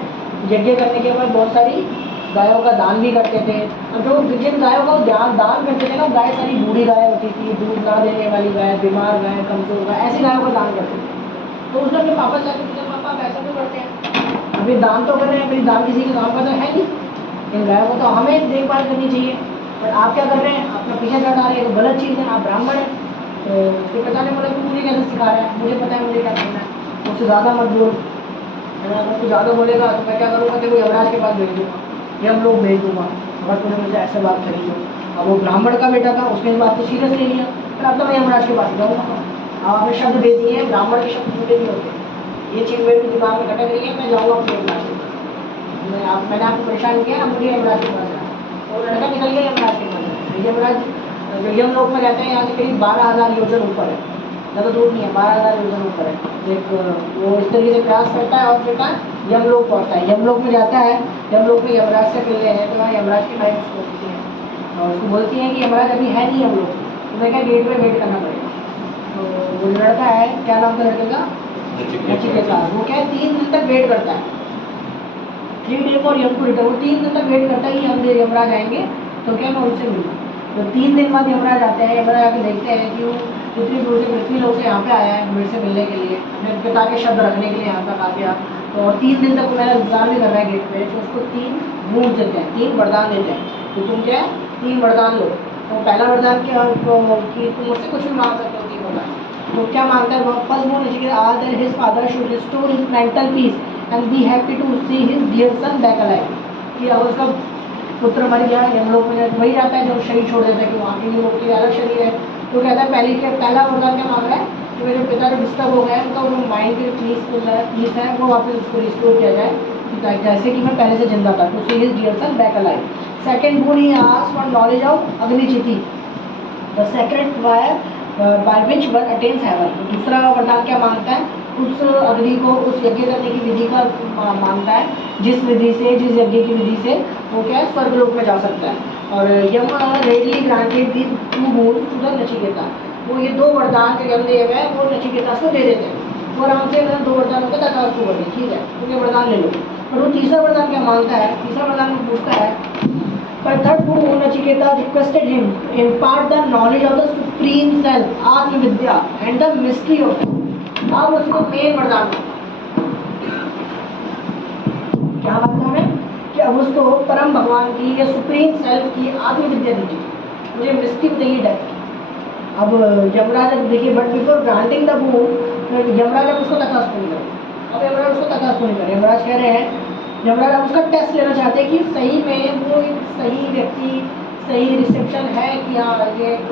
यज्ञ करने के बाद बहुत सारी गायों का दान भी करते थे। और जो जिन गायों का दान करते थे ना, गाय सारी बूढ़ी गाय होती थी, दूध ना देने वाली गाय, बीमार गाय, कमजोर गाय, ऐसी गायों का दान करते थे। तो उसने अपने पापा से पूछा, पापा आप ऐसा क्यों करते हैं, अभी दान तो कर रहे हैं, फिर दान किसी के काम का तो है नहीं, इन गायों को तो हमें देखभाल करनी चाहिए, पर आप क्या कर रहे हैं, अपना पीछे चढ़ा रहे हैं, तो गलत चीज़ है, आप ब्राह्मण हैं। तो उसके पिता ने बोला कि मुझे कैसे सिखा रहा है, मुझे पता है मुझे क्या करना है, उससे ज़्यादा मत बोल, है ना। अगर तू ज़्यादा बोलेगा तो मैं क्या करूँगा, तेरे को यमराज के पास भेज दूँगा, ये हम लोग भेज दूँगा, अगर तूने मुझे ऐसे बात करी हो। अब वो ब्राह्मण का बेटा था, उसने इस बात को सीरियस ले लिया, फिर अब तो मैं यमराज के पास जाऊँगा। अब आपने शब्द भेज दिए, ब्राह्मण के शब्द झूठे नहीं होते, ये चीज़ मेरे दिमाग में खटक रही है, मैं जाऊँगा अपने यमराज के पास। मैंने आपको परेशान किया ना, मुझे यमराज के पास जाना। तो लड़का निकल गया यमराज के पास। यमराज जो यमलोक में रहते हैं यहाँ से करीब 12,000 योजन ऊपर है, ज़्यादा दूर नहीं है, 12,000 योजन ऊपर है। एक वो इस तरीके से प्रयास करता है और फिर कहाँ यमलोक पहुँचता है। यमलोक में जाता है, यमलोक में यमराज से मिलने हैं, तो वहाँ यमराज की वाइफ उसको बोलती है और उसको बोलती है कि यमराज अभी है नहीं यमलोक, तुम्हें क्या गेट में वेट करना पड़ेगा। तो वो लड़का है, क्या नाम था लड़के का, नचिकेता। वो क्या है 3 दिन तक वेट करता है, 3 day for Yama to return. वो 3 दिन तक वेट करता है कि हम यमराज आएंगे तो क्या मैं उनसे मिलूँ। तो 3 दिन बाद यमराज आते हैं, यमराज आके देखते हैं कि वो इतनी दूर से पृथ्वी लोक से यहाँ पे आया है मेरे से मिलने के लिए, अपने पिता के शब्द रखने के लिए यहाँ तक आ गया। तो और 3 दिन तक वो मेरा इंतजार भी कर रहा है गेट पे। तो उसको 3 बूंद देते हैं, 3 वरदान देते हैं तो तुम क्या है 3 वरदान लो। तो पहला वरदान क्या कि तुम मुझसे कुछ भी मांग सकते हो 3 वरदान। तो क्या मांगता है वो, फर्स्ट बोन आज that his father should restore his mental peace and be happy to see his dear son back alive. कि अब उसका पुत्र मर गया, यमलोक में वही रहता है जो शरीर छोड़ देता है कि वहाँ के लोग के अलग शरीर है। तो कहता है पहला वरदान क्या मांग रहा है कि मेरे पिता जो डिस्टर्ब हो गया है उनका जो माइंड के पीस है वो वापस उसको रिस्टोर किया जाए कि जैसे कि मैं पहले से जिंदा था। तो see his dear son back alive. Second boon he asked for knowledge of Agnichiti, the secret fire by which one attains heaven. तो दूसरा वरदान क्या मांगता है, उस अग्नि को, उस यज्ञ करने की विधि का मांगता है जिस विधि से, जिस यज्ञ की विधि से वो क्या है स्वर्गलोक में जा सकता है। और Yama readily granted the 2 boons to the Nachiketa. वो ये 2 वरदान जो यम दिए गए वो नचिकेता को दे देते हैं। वो आराम से 2 वरदानों का तथास्तु कर दी, ठीक है तो ये वरदान ले लो। और वो तीसरा वरदान क्या मांगता है, तीसरा वरदान वो पूछता है, पर third bone Nachiketa requested him impart the knowledge of the supreme self आत्म विद्या एंड द मिस्ट्री ऑफ। अब उसको मेन वरदान क्या मांगता है कि अब उसको परम भगवान की या सुप्रीम सेल्फ की आत्म विद्या दीजिए, मुझे मिस्ट्री बताइए डेप्थ की। अब यमराज देखिए, but before granting the bone Yamraj अब उसको तथास्तु नहीं करे। अब यमराज उसको तथास्तु नहीं करे, यमराज कह रहे हैं, यमराज अब उसका टेस्ट लेना चाहते हैं कि सही में वो एक सही व्यक्ति, सही रिसेप्शन है कि हाँ ये एक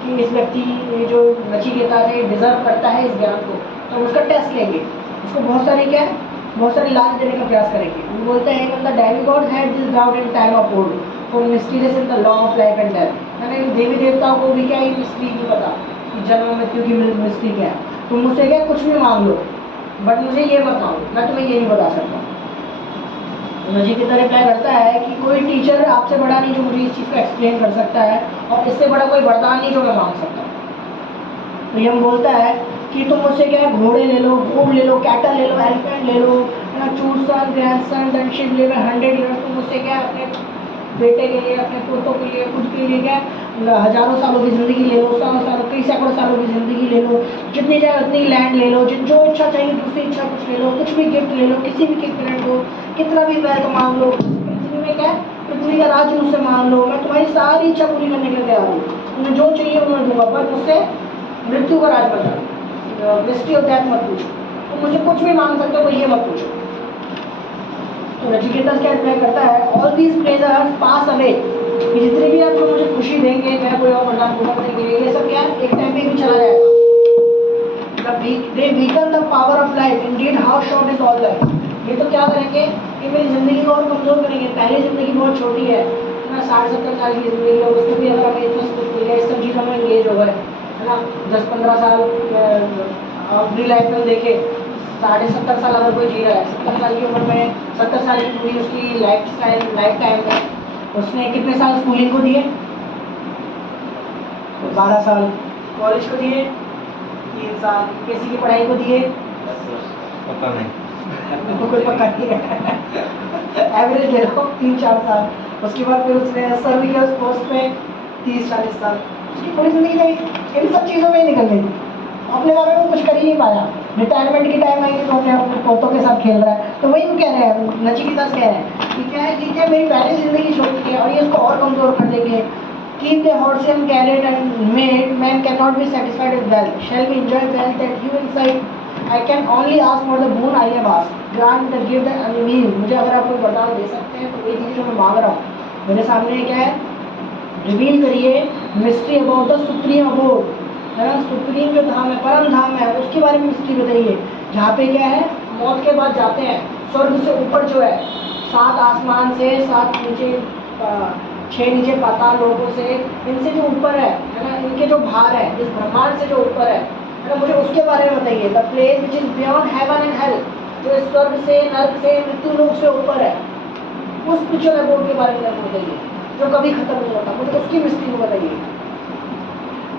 कि इस व्यक्ति जो नचिकेता है डिजर्व करता है इस ज्ञान को। तो उसका टेस्ट लेंगे, उसको बहुत सारे क्या है, बहुत सारे लालच देने का प्रयास करेंगे। वो बोलते हैं कि the demigod had this doubt in time of old for mysterious in the law of life and death. यानी देवी देवताओं को भी क्या ये मिस्ट्री नहीं पता कि जन्म मृत्यु की मिस्ट्री क्या है। तुम मुझसे क्या कुछ भी मांग लो बट मुझे ये बताओ, मैं तुम्हें ये नहीं बता सकता। नचिकेता रिप्लाई करता है कि कोई टीचर आपसे बड़ा नहीं जो मुझे इस चीज़ को एक्सप्लेन कर सकता है, और इससे बड़ा कोई वरदान नहीं जो मैं मांग सकता। तो यम बोलता है कि तुम मुझसे क्या है घोड़े ले लो, ऊँट ले लो, कैटल ले लो, एलिफेंट ले लो, है ना, चूसन, ग्रैंडसन, डनशिप ले लो, 100 ईयर्स। तुम मुझसे क्या अपने बेटे के लिए, अपने पोतों के लिए, खुद के लिए क्या हजारों सालों की ज़िंदगी ले लो, 100 सालों, कई सैकड़ों सालों की ज़िंदगी ले लो, जितनी चाहे उतनी लैंड ले लो, जो इच्छा चाहिए दूसरी इच्छा कुछ ले लो, कुछ भी गिफ्ट ले लो, किसी भी गिफ्ट हो, कितना भी वेल्थ मांग लो, पृथ्वी में क्या है पृथ्वी का राज्य मुझसे मांग लो, मैं तुम्हारी सारी इच्छा पूरी करने के लिए तैयार हूँ। तुम्हें जो चाहिए वो मैं दूंगा, पर मुझसे मृत्यु का राज बचा, मिस्ट्री ऑफ डेथ मत पूछो। तुम मुझे कुछ भी मांग सकते हो, ये मत पूछो। तो नचिकेता क्या रिप्लाई करता है, all these pleasures pass away, जितने भी आपको मुझे खुशी देंगे, मैं कोई और वरदान पूरा करेंगे, ये सब क्या है एक टाइम पे भी चला जाएगा। They weaken the power of life, indeed how short is all life. ये तो क्या करेंगे कि मेरी ज़िंदगी को और कमज़ोर करेंगे। पहली ज़िंदगी बहुत छोटी है ना, 60-70 साल की ज़िंदगी है, उसमें भी अगर हमें इतना कुछ मिल गया, इस सब चीज़ों में एंगेज हो गए, है ना, 10-15 साल अपनी लाइफ में देखे, 60-70 साल अगर कोई जी रहा है, 70 साल की उम्र में, 70 साल की पूरी उसकी लाइफ टाइम में उसने कितने साल स्कूलिंग को दिए, 12 साल, कॉलेज को दिए 3 साल, किसी की पढ़ाई को दिए पता नहीं, कोई पक्का नहीं है, एवरेज ले लो 3-4 साल। उसके बाद फिर उसने सर्व किया उस पोस्ट में 30-40 साल, उसकी पूरी जिंदगी गई इन सब चीज़ों में ही निकल गई। अपने बारे में कुछ कर ही नहीं पाया। रिटायरमेंट की टाइम आएगी तो अपने पोतों के साथ खेल रहा है। तो वही हम कह रहे हैं, नचिकेता कह रहे हैं कि क्या है कि क्या मेरी पहली ज़िंदगी छोटी है और ये इसको और कमज़ोर कर देंगे। Keep the horseman carried and made, man cannot be satisfied with wealth. Shall we enjoy wealth that you inside? I can only ask for the boon I have asked. Grant the gift that unveiled. मुझे अगर आप कोई वरदान दे सकते हैं तो वही चीज़ जो मैं मांग रहा हूँ मेरे सामने क्या है, रिवील करिए mystery about the supreme abode, है ना, सुप्रीम जो धाम है, परम धाम है, उसके बारे में मिस्ट्री बताइए जहाँ पे क्या है, मौत के बाद जाते हैं स्वर्ग से ऊपर जो है, 7 आसमान से, 7 नीचे 6 नीचे पाताल लोगों से, इनसे जो ऊपर है ना, इनके जो भार है, इस ब्रह्मांड से जो ऊपर है ना, मुझे उसके बारे में बताइए। The place which is beyond heaven and hell, जो इस स्वर्ग से, नर्क से, मृत्यु लोक से ऊपर है, उस स्पिरिचुअल अबोर्ड के बारे में बताइए, जो कभी खत्म नहीं होता, मुझे उसकी मिस्ट्री को बताइए।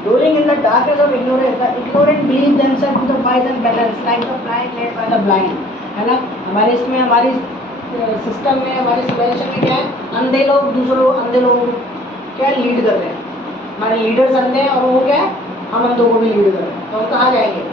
Dwelling in the darkness of ignorance, the ignorant believe themselves to the wise and balanced, like the blind led by the blind, है ना। हमारे इसमें, हमारी सिस्टम में, हमारे सिविलाइजेशन में क्या है, अंधे लोग दूसरों अंधे लोगों को क्या लीड कर रहे हैं, हमारे लीडर्स अंधे हैं और वो क्या है, हम अंधों को भी लीड कर रहे हैं, तो हम कहाँ जाएंगे?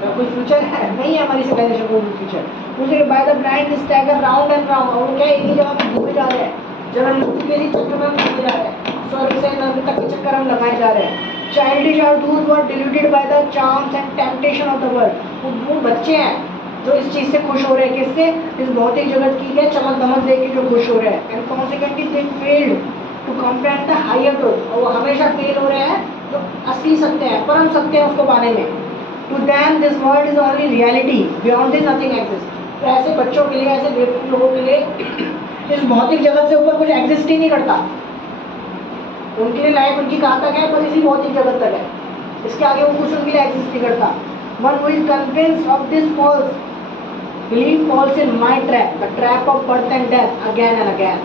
क्या कोई फ्यूचर है? नहीं है हमारी सिविलाइजेशन को भी फ्यूचर। मुझे by the blind stagger round and round, और क्या एक ही जगह पे घूमे जा रहे हैं, जन्म मृत्यु के ही चक्कर में हम घूमे जा रहे हैं, स्वर्ग से नर्क तक के चक्कर हम लगाए जा रहे हैं। Childish are those who are deluded by the charms and temptation of the world, वो बच्चे हैं जो इस चीज़ से खुश हो रहे हैं, किससे? इस भौतिक जगत की क्या चमक दमक देख के जो खुश हो रहे हैं, and consequently they failed to comprehend the higher truth, और वो हमेशा फेल हो रहे हैं जो असली सत्य है, परम सत्य है, उसको पाने में। To them this world is only reality, beyond this nothing exists। तो ऐसे बच्चों के लिए, ऐसे बेवकूफ लोगों के लिए इस भौतिक जगत से ऊपर कुछ एग्जिस्ट ही नहीं करता। उनके लिए लाइफ उनकी कहाँ तक है? बस इसी भौतिक जगत तक है, इसके आगे वो कुछ उनके लिए एग्जिस्ट नहीं करता। One who is convinced of this false belief falls in my trap, the trap of birth and death again and again।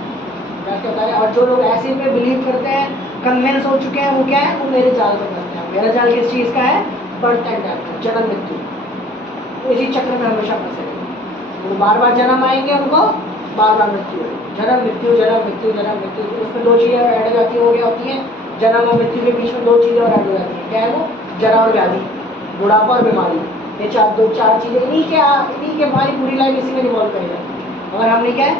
क्या कहता है? और जो लोग ऐसे में बिलीव करते हैं, कन्विंस हो चुके हैं, वो क्या है? वो मेरे जाल में फंसते हैं। मेरा जाल किस चीज़ का है? बर्थ एंड डेथ, जन्म मृत्यु। वो इसी चक्र में हमेशा फंसे हैं। वो बार बार जन्म आएंगे, उनको बार बार मृत्यु है, जन्म मृत्यु, जन्म मृत्यु, जन्म मृत्यु। उसमें 2 चीज़ें ऐड हो जाती होती हैं, जन्म और मृत्यु के बीच में 2 चीज़ें और ऐड हो जाती हैं। क्या है वो? जरा और व्याधि, बुढ़ापा और बीमारी। ये 4 चीज़ें, इन्हीं के हमारी पूरी लाइफ इसी में रिवॉल्व करेगा। अगर हमने क्या है,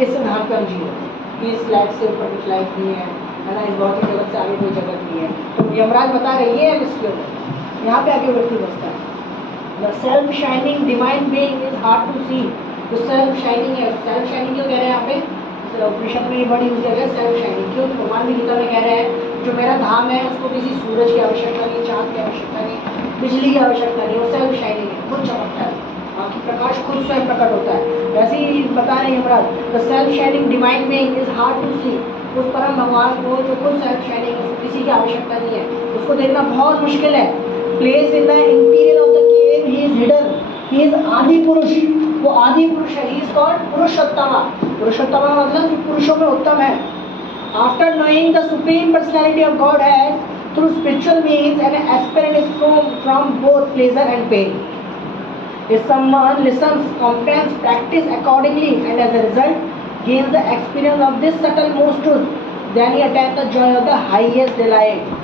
इस सिद्धांत पर जियो कि इस लाइफ से ऊपर कुछ लाइफ नहीं है ना, इस भौतिक जगत से आगे कोई जगत नहीं है, तो यमराज बता रहे ये है मिस्ट्री होता। यहाँ पे आगे व्यक्ति बसता है। The self shining divine being is hard to see। तो सेल्फ शाइनिंग है, सेल्फ शाइनिंग क्यों कह रहे हैं यहाँ पे? उपनिषद में ये बड़ी यूज किया गया सेल्फ शाइनिंग। क्यों? तो भगवान भी गीता में कह रहे हैं जो मेरा धाम है उसको किसी सूरज की आवश्यकता नहीं, चाँद की आवश्यकता नहीं, बिजली की आवश्यकता नहीं, वो सेल्फ शाइनिंग है, खुद चमकता है, बाकी प्रकाश खुद स्वयं प्रकट होता है। वैसे ही बता रहे हैं Yamraj, the self shining divine being is hard to see. उस परम भगवान को जो खुद सेल्फ शाइनिंग है, उसको किसी की आवश्यकता नहीं है, उसको देखना बहुत मुश्किल है। Place in the interior of the cave he is hidden, he is Adi Purush, वो आदि पुरुष है। He is called Purushottama. Purushottama मतलब जो पुरुषों में उत्तम है। After knowing the supreme personality of God has through spiritual means an aspirant is from both pleasure and pain. If someone listens, comprehends, practice accordingly, and as a result gains the experience of this subtle most truth, then he attains the joy of the highest delight।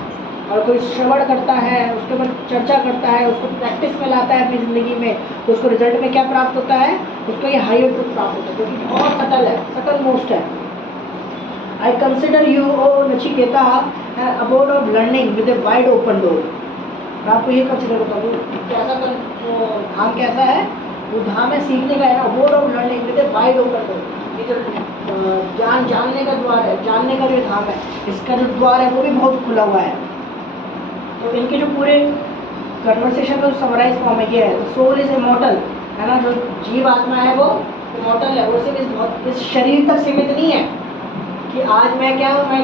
और कोई श्रवण करता है, उसके ऊपर चर्चा करता है, उसको प्रैक्टिस में लाता है अपनी ज़िंदगी में, तो उसको रिजल्ट में क्या प्राप्त होता है? उसको ये हायर ट्रुथ प्राप्त होता है, जो कि बहुत सटल है, सटल मोस्ट है। I consider you O Nachiketa an abode of learning with a wide open door. मैं आपको ये कंसिडर करता हूँ, कैसा धाम कैसा है? वो धाम है सीखने का, है ना, abode of learning with a wide open door. ये जो जानने का द्वार है, जानने का जो धाम है, इसका जो द्वार है वो भी बहुत खुला हुआ है। तो इनके जो पूरे कन्वर्सेशन का जो समराइज फॉर्म है ये है, सोल इज इमॉर्टल, है ना, जो जीव आत्मा है वो इमॉर्टल है, वो सिर्फ इस शरीर तक सीमित नहीं है कि आज मैं क्या हूँ, मैं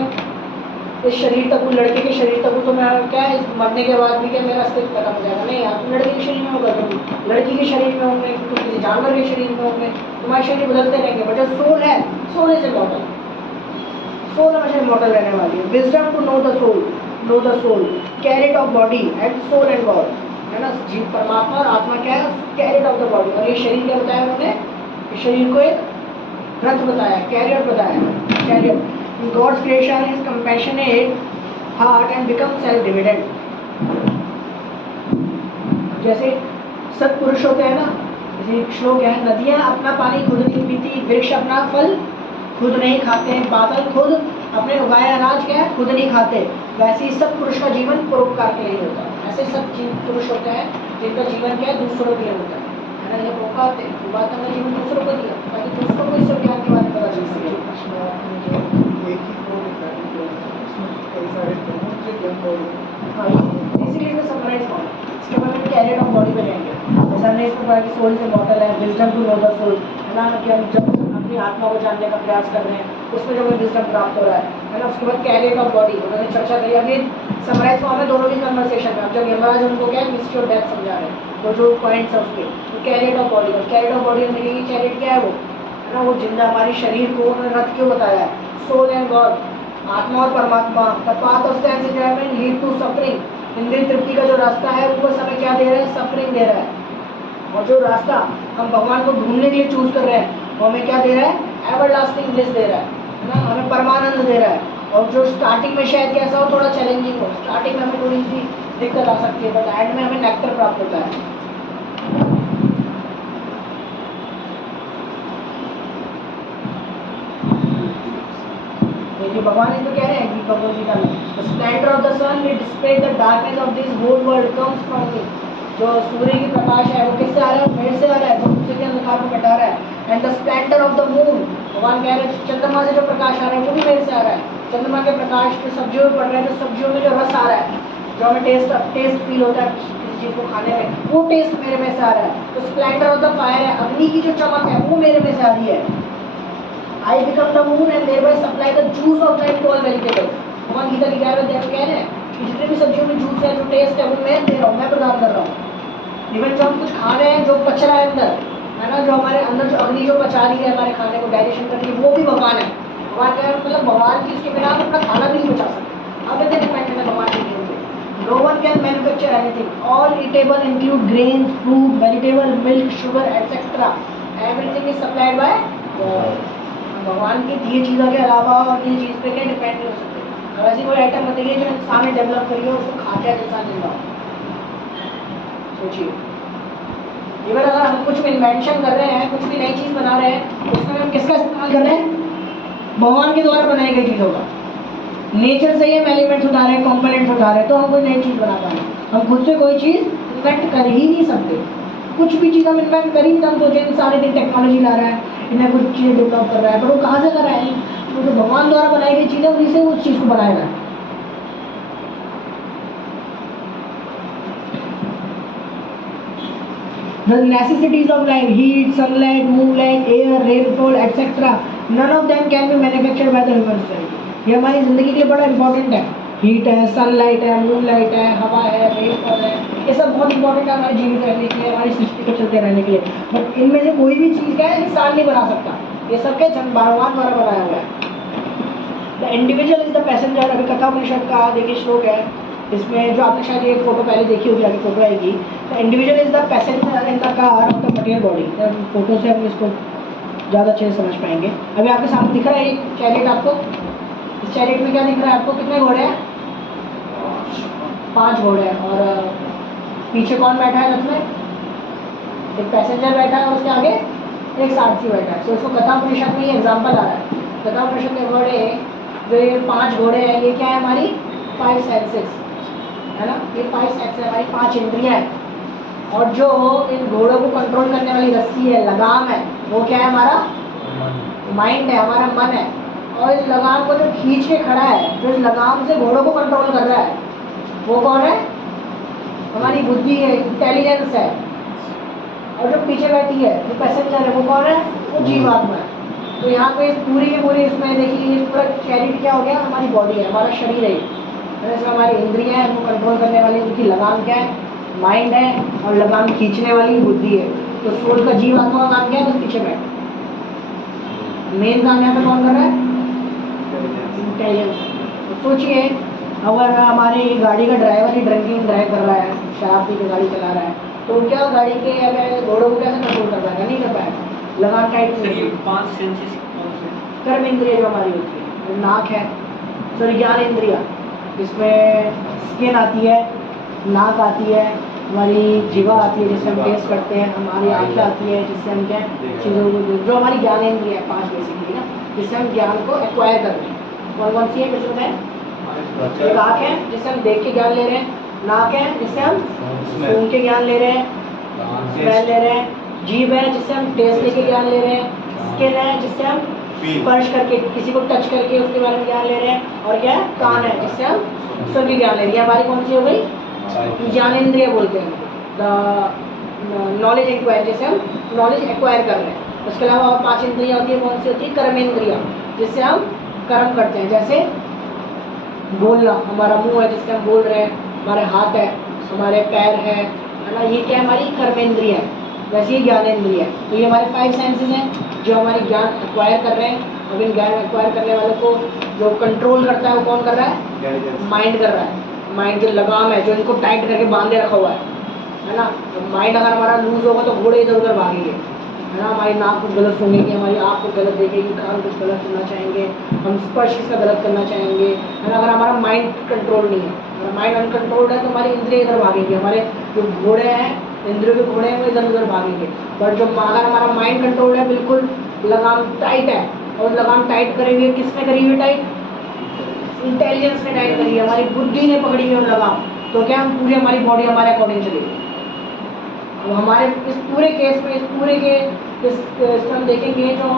इस शरीर तक हूँ, लड़के के शरीर तक हूँ, तो मैं क्या इस मरने के बाद भी क्या मेरा अस्तित्व खत्म हो जाएगा? नहीं यार, तुम लड़के के शरीर में होगा, तुम लड़की के शरीर में होंगे, तुम किसी जानवर के शरीर में होंगे, तुम्हारे शरीर बदलते रहेंगे, बट जो सोल है, सोल इज इमॉर्टल, सोल हमेशा इमॉर्टल रहने वाली है। Wisdom to know the soul, know the soul, clarity of body and soul and God, है ना, जीव परमात्मा और आत्मा क्या है? Clarity of the body. और ये शरीर क्या बताया उन्होंने? इस शरीर को एक रथ बताया, कैरियर बताया, career. God's creation is compassionate heart and becomes self-dividend। जैसे सत्पुरुष होते हैं ना, जैसे एक श्लोक है, नदियाँ अपना पानी खुद नहीं पीती, वृक्ष अपना फल खुद नहीं खाते, बादल खुद अपने उगाए अनाज क्या है खुद नहीं खाते, वैसे ही सब पुरुष का जीवन परोपकार के लिए होता है। ऐसे सब पुरुष होते हैं जिनका जीवन क्या है? दूसरों के लिए होता है ना। ये मौका आते हैं वो बात हमने जीवन दूसरों को दिया ताकि दूसरों को इस सब ज्ञान के बारे में पता चल सके। हाँ, इसीलिए समराइज इसके बाद हम कैरियर ऑफ बॉडी पे जाएंगे। जैसे हमने इसको पढ़ा कि सोल इज इमॉर्टल है, wisdom to know the soul, है ना, कि हम जब अपनी आत्मा को जानने का प्रयास कर रहे हैं उसमें जो हमें विजडम प्राप्त हो रहा है ना। उसके बाद कैरियर ऑफ बॉडी उन्होंने चर्चा करी। अभी समराइज फॉर्म है दोनों की कन्वर्सेशन में। अब जब यमराज उनको क्या है मिस्ट्री ऑफ डेथ समझा रहे हैं, तो जो पॉइंट्स है उसके, तो carrier of body, carrier of body में देखिए कैरियर क्या है वो, है ना, वो जिंदा हमारे शरीर को उन्होंने रथ क्यों बताया है, सोल एंड गॉड, आत्मा और परमात्मा। The path of sense enjoyment lead to suffering, इंद्रिय तृप्ति का जो रास्ता है वो बस हमें क्या दे रहा है, सफरिंग दे रहा है। और जो रास्ता हम भगवान को ढूंढने के लिए चूज कर रहे हैं वो हमें क्या दे रहा है, एवरलास्टिंग ब्लिस दे रहा है ना, हमें परमानंद दे रहा है। और जो स्टार्टिंग में शायद कैसा हो, थोड़ा चैलेंजिंग हो, स्टार्टिंग में हमें थोड़ी सी दिक्कत आ सकती है, बट एंड में हमें नेक्टर प्राप्त होता है। देखिए भगवान इसमें कह रहे हैं कि भगवद गीता में, the splendour of the sun will dissipate the darkness of this whole world comes from me. जो सूर्य की प्रकाश है वो किससे आ रहा है, मेरे से आ रहा है, जो दूसरे के अंधकार को मिटा रहा है। And the splendour of the moon, भगवान कह रहे हैं चंद्रमा से जो प्रकाश आ रहा है वो भी मेरे से आ रहा है। चंद्रमा के प्रकाश जो सब्जियों में पड़ रहा है, जो सब्जियों में जो रस आ रहा है, जो हमें टेस्ट फील होता है किसी चीज़ को खाने में, वो टेस्ट मेरे में से आ रहा है। तो स्प्लेंडर ऑफ द फायर है, अग्नि की जो चमक है वो मेरे में से आ रही है। I become the moon and thereby supply the juice of life to all vegetables। भगवान गीता की 11वें अध्याय में कह रहे हैं कि जितने भी सब्जियों में जूस है, जो टेस्ट है, वो मैं दे रहा हूँ, मैं प्रदान कर रहा हूँ। इवन जो हम कुछ खा रहे हैं, जो पच रहा है अंदर, है ना, जो हमारे अंदर जो अग्नि जो पचा रही है हमारे खाने को, डाइजेशन कर रही है, वो भी भगवान है। भगवान कह रहे हैं मतलब भगवान की इसके बिना आप अपना खाना भी नहीं बचा सकते। अब इतने डिपेंडेंट है भगवान के नियम पे। No one can manufacture anything, all eatable include grain, fruit, vegetable, milk, sugar etcetera, everything is supplied by God. भगवान की दिए चीज़ों के अलावा और किसी चीज़ पे क्या डिपेंड नहीं हो सकते। अब ऐसी कोई आइटम बताइए जो इंसान ने डेवलप करी है, उसको खा के इंसान जिंदा हो, सोचिए। इवन अगर हम कुछ भी इन्वेंशन कर रहे हैं, कुछ भी नई चीज़ बना रहे हैं, उसमें हम किसका इस्तेमाल कर रहे हैं, भगवान के द्वारा बनाई गई चीज़ों का। नेचर से ही हम एलिमेंट्स उठा रहे हैं, कॉम्पोनेंट्स उठा रहे हैं, तो हम कोई नई चीज़ बना पा रहे हैं। हम खुद से कोई चीज़ इन्वेंट कर ही नहीं सकते। कुछ भी चीज़ हम इन्वेंट कर ही नहीं, हम सोचें सारे दिन टेक्नोलॉजी ला रहा है, इन्हें कुछ चीज़ें डेवलप कर रहा है, पर वो कहाँ से कर रहा है, तो जो भगवान द्वारा बनाई गई चीज़ें उन्हीं से उस चीज़ को बनाएगा। The necessities of life, heat, sunlight, moonlight, air, rainfall, etc. None of them can be manufactured by the human society। ये हमारी ज़िंदगी के लिए बड़ा इंपॉर्टेंट है। हीट है, सनलाइट है, मूनलाइट है, हवा है, रेनफॉल है, ये सब बहुत इंपॉर्टेंट है हमारे जीवित रहने के लिए, हमारी सृष्टि को चलते रहने के लिए। बट इनमें से कोई भी चीज़ क्या है इंसान नहीं बना सकता, ये सब क्या भगवान द्वारा बनाया हुआ है। The individual is the passenger. अभी कथा परिषद का देखिए श्लोक है, इसमें जो आपने शायद ये फोटो पहले देखी होगी, आगे फोटो आएगी। The individual is the passenger in the car of the material body. Photo से हम इसको ज़्यादा अच्छे से समझ पाएंगे। अभी आपके सामने दिख रहा है एक चैरिट आपको, इस चैरिट में क्या दिख रहा है आपको, कितने घोड़े हैं, 5 घोड़े हैं। और पीछे कौन बैठा है रथ में, एक पैसेंजर बैठा है और उसके आगे एक सारथी बैठा है। तो इसको कथा परिषद में ये एग्जाम्पल आ रहा है। कथा परिषद के घोड़े जो ये 5 घोड़े हैं, ये क्या है, हमारी 5 सेंसेस है ना, ये 5 सेंसेस है, हमारी 5 इंद्रियां हैं। और जो इन घोड़ों को कंट्रोल करने वाली रस्सी है, लगाम है, वो क्या है, हमारा माइंड है, हमारा मन है। और इस लगाम को जो खींच के खड़ा है, जो इस लगाम से घोड़ों को कंट्रोल कर रहा है, वो कौन है, हमारी बुद्धि है, इंटेलिजेंस है। और जो पीछे बैठी है, जो पैसेंजर है, वो कौन है, वो जीवात्मा है। तो यहाँ पे पूरी की पूरी इसमें देखिए ये पूरा चैरिट क्या हो गया, हमारी बॉडी है, हमारा शरीर है। इसमें हमारी इंद्रियां हैं, वो कंट्रोल करने वाली, उनकी लगाम क्या है, माइंड है, और लगाम खींचने वाली बुद्धि है। तो सोल का जीवात्मा का काम क्या है, बस पीछे बैठ, मेन काम यहाँ पे कौन कर रहा है, इंटेलिजेंस। तो सोचिए अगर हमारे गाड़ी का ड्राइवर ही ड्रिंकिंग ड्राइव कर रहा है, शराब पी के गाड़ी चला रहा है, तो क्या गाड़ी के हमें घोड़ों को कैसे कंट्रोल कर पाएगा, नहीं कर पाएगा। लगाम टाइट सर ये 5 सेंसेस कौन से? कर्म इंद्रिय जो हमारी होती है, नाक है, सर ज्ञान इंद्रिया, इसमें स्किन आती है, नाक आती है, हमारी जीवा आती है जिससे हम टेस्ट करते हैं, हमारी आँखें आती है जिससे हम क्या चीज़ों को, जो हमारी ज्ञान इंद्रिय है 5 बेसिकली ना, जिससे हम ज्ञान को एक्वायर करते हैं। कौन सी है फिर से बताएं, एक आँख है जिससे हम देख के ज्ञान ले रहे हैं, नाक है जिससे हम सूंघ के ज्ञान ले रहे हैं, स्मेल ले रहे हैं, जीभ है जिससे हम टेस्ट लेके ज्ञान ले रहे हैं, स्किन है जिससे हम स्पर्श करके किसी को टच करके उसके बारे में ज्ञान ले रहे हैं, और क्या है, कान है जिससे हम सुन के ज्ञान ले रहे हैं। हमारी कौन सी हो गई, ज्ञानेंद्रिय बोलते हैं द नॉलेज एक्वायर, जैसे हम नॉलेज एक्वायर कर रहे हैं। उसके अलावा और 5 इंद्रियाँ होती है, कौन सी होती है? कर्मेंद्रियाँ, जिससे हम कर्म करते हैं। जैसे बोलना, हमारा मुंह है जिससे हम बोल रहे हैं, हमारे हाथ है, हमारे पैर है ना, ये क्या है? हमारी कर्मेंद्रिय है। वैसे ही ज्ञानेंद्रिय है। तो ये हमारे 5 सेंसेस हैं जो हमारे ज्ञान एक्वायर कर रहे हैं। अब इन ज्ञान एक्वायर करने वालों को जो कंट्रोल करता है वो कौन कर रहा है? माइंड कर रहा है। माइंड जो लगाम है, जो इनको टाइट करके बांधे रखा हुआ है ना। तो माइंड अगर हमारा लूज होगा तो घोड़े इधर उधर भागेंगे, है ना। हमारी नाक कुछ गलत सुनेगी, हमारी आँख कुछ गलत देखेगी, कान कुछ गलत सुनना चाहेंगे, हम स्पर्श इसका गलत करना चाहेंगे, है ना। अगर हमारा माइंड कंट्रोल नहीं है, अगर माइंड अनकंट्रोल्ड है तो हमारी इंद्रिय इधर भागेंगे, हमारे जो घोड़े हैं, इंद्रियों के घोड़े हैं वो इधर उधर भागेंगे। बट जो अगर हमारा माइंड कंट्रोल्ड है, बिल्कुल लगाम टाइट है, और लगाम टाइट करेंगे, किसने करी हुई टाइट? इंटेलिजेंस ने टाइट करी है, हमारी बुद्धि ने पकड़ी है लगाम। तो क्या हम पूरी हमारी बॉडी हमारे अकॉर्डिंग चलेगी। अब हमारे इस पूरे केस में, इसमें हम देखेंगे जो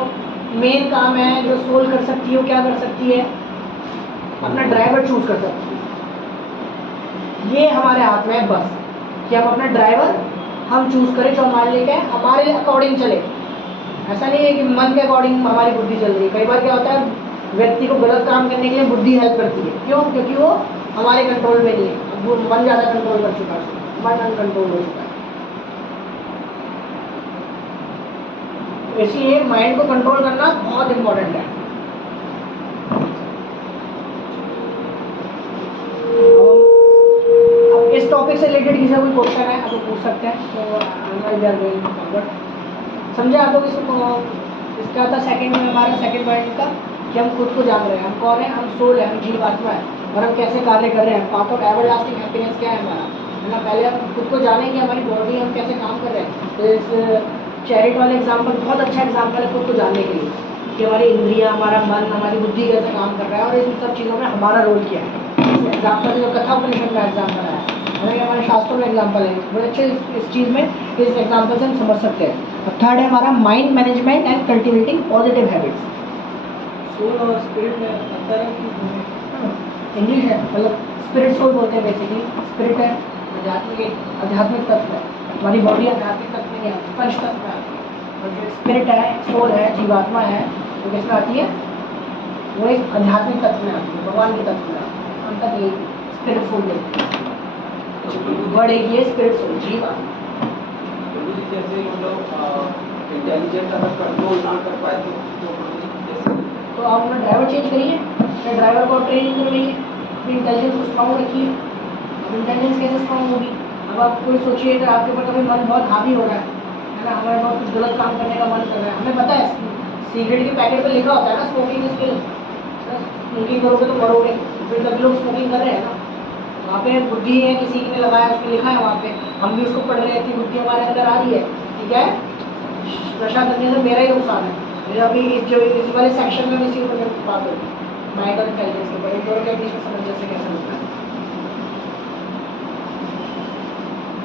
मेन काम है जो सोल कर सकती है, वो क्या कर सकती है? अपना ड्राइवर चूज कर सकती है। ये हमारे हाथ में है बस, कि हम अपना ड्राइवर हम चूज करें जो हमारे लिए क्या है? हमारे अकॉर्डिंग चले। ऐसा नहीं है कि मन के अकॉर्डिंग हमारी बुद्धि चल रही है। कई बार क्या होता है, व्यक्ति को गलत काम करने के लिए बुद्धि हेल्प करती है। क्यों? क्योंकि वो हमारे कंट्रोल में नहीं है। अब वो मन ज़्यादा कंट्रोल कर चुका है, मन अनकंट्रोल हो चुका है। इसलिए माइंड को कंट्रोल करना बहुत इंपॉर्टेंट है। अब इस टॉपिक से रिलेटेड किसी कोई क्वेश्चन है आप पूछ सकते हैं। तो समझे आप लोग इसका था सेकंड में, हमारा सेकंड पॉइंट का कि हम खुद को जान रहे हैं, हम कौन है? हम सोल है, हम जीवात्मा है, और हम कैसे कार्य कर रहे हैं। पार्ट ऑफ एवरलास्टिंग हैप्पीनेस क्या है हमारा, है ना। पहले हम खुद को जानेंगे, हमारी बॉडी हम कैसे काम कर रहे हैं। तो इस चैरिट वाले एग्जाम्पल बहुत अच्छा एग्जाम्पल है खुद को जानने के लिए, कि हमारी इंद्रियाँ, हमारा मन, हमारी बुद्धि कैसे काम कर रहा है, और इन सब चीज़ों में हमारा रोल क्या है। एग्जाम्पल जो कथा उपनिषद का एग्जाम्पल है, हमारे शास्त्रों में एग्जाम्पल है, बड़े अच्छे इस चीज़ में इस एग्जाम्पल से हम समझ सकते हैं। अब थर्ड है हमारा mind management and cultivating positive habits. Soul और स्पिरिट में अंतर है कि इंग्लिश है, मतलब स्पिरिट सोल बोलते हैं बेसिकली। स्पिरिट है आध्यात्मिक तत्व है, हमारी बॉडी आध्यात्मिक तत्व में नहीं आती, पंच तत्व में आती है। और जो स्पिरिट है, सोल है, जीवात्मा है, वो किसमें आती है? वो एक आध्यात्मिक तत्व में आती है, भगवान के तत्व में आती है। हम तक ये स्पिरिट सोल बोलते हैं। वर्ड एक ये स्पिरिट सोल, जीवात्मा। जैसे मतलब इंटेलिजेंट अगर कंट्रोल ना कर पाए तो आप अपना ड्राइवर चेंज करिए, अपने ड्राइवर को ट्रेनिंग करवाइए, अपनी इंटेलिजेंस को स्ट्रॉन्ग रखिए। अब इंटेलिजेंस कैसे स्ट्रॉन्ग होगी? अब आप कोई सोचिए अगर आपके ऊपर कभी मन बहुत हावी हो रहा है ना, हमारे बहुत कुछ गलत काम करने का मन कर रहा है, हमें पता है सिगरेट के पैकेट पर लिखा होता है ना स्मोकिंग स्किल, स्मोकिंग करोगे तो मरोगे। फिर सभी लोग स्मोकिंग कर रहे हैं ना, वहाँ पे बुद्धि है, किसी ने लगाया, उसमें लिखा है वहाँ पे, हम भी उसको पढ़ रहे हैं कि बुद्धि हमारे अंदर आ रही है, ठीक है। नशा करने से मेरा ही नुकसान है। मेरा अभी इस वाले सेक्शन में इसी ऊपर बात होगी, माइंड और इंटेलिजेंस के ऊपर, इन दोनों के बीच में सामंजस्य कैसे होता है।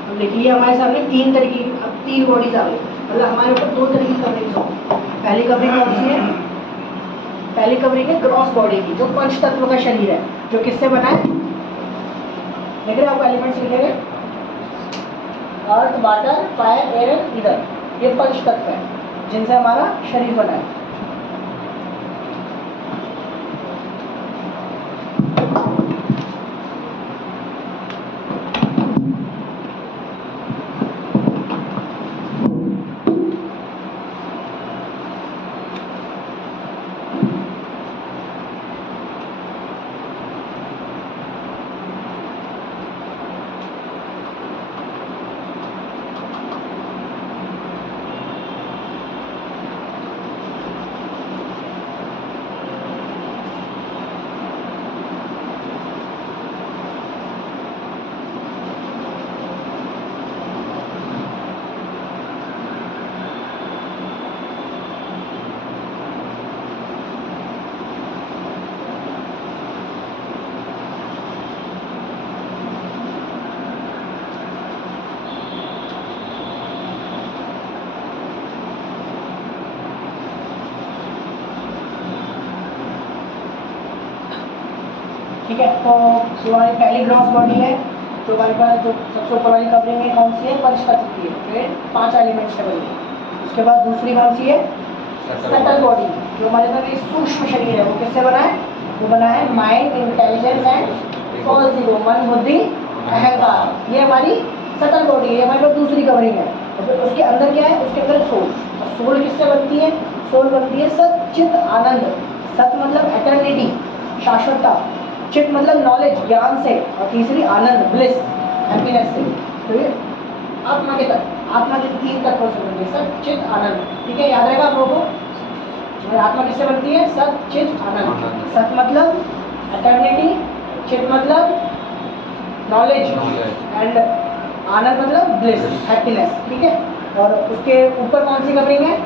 अब देखिए हमारे सामने 3 तरह की, अब 3 बॉडीज आ गई, मतलब हमारे ऊपर 2 तरह की कवरिंग होगी। पहली कवरिंग कौन सी है? पहली कवरिंग है क्रॉस बॉडी की, जो पंच तत्व का शरीर है, जो किससे बना है? देख रहे आपको एलिमेंट्स लिखे गए, अर्थ, वाटर, फायर, एयर, ईथर, ये पंच तत्व है जिनसे हमारा शरीर बना है। ठीक है, तो हमारी पहली क्रॉस बॉडी है जो हमारे पास जो सबसे ऊपर वाली कवरिंग है कौन सी है, पंचतत्व की है, फिर 5 एलिमेंट्स से बनी है। उसके बाद दूसरी कौन सी है, सटल बॉडी, जो हमारे पास एक सूक्ष्म शरीर है, वो किससे बना है, वो बना है माइंड, इंटेलिजेंस एंड सोल, मन, बुद्धि, अहंकार, ये हमारी सटल बॉडी है, हमारे पास दूसरी कवरिंग है। और फिर उसके अंदर क्या है, उसके अंदर सोल, और सोल किससे बनती है, सोल बनती है सत चित आनंद। सत मतलब एटर्निटी, शाश्वतता, चित मतलब नॉलेज, ज्ञान से, और तीसरी आनंद, ब्लिस, हैप्पीनेस से। तो ये आत्मा के तत्व, आत्मा के 3 तत्वों से बनती है, सत चित आनंद। ठीक है, याद रहेगा आप लोगों को। आत्मा किससे बनती है, सत चित आनंद। सत मतलब एटर्निटी, चित मतलब नॉलेज, एंड आनंद मतलब ब्लिस, हैप्पीनेस। ठीक है, और उसके ऊपर कौन सी कवरिंग है,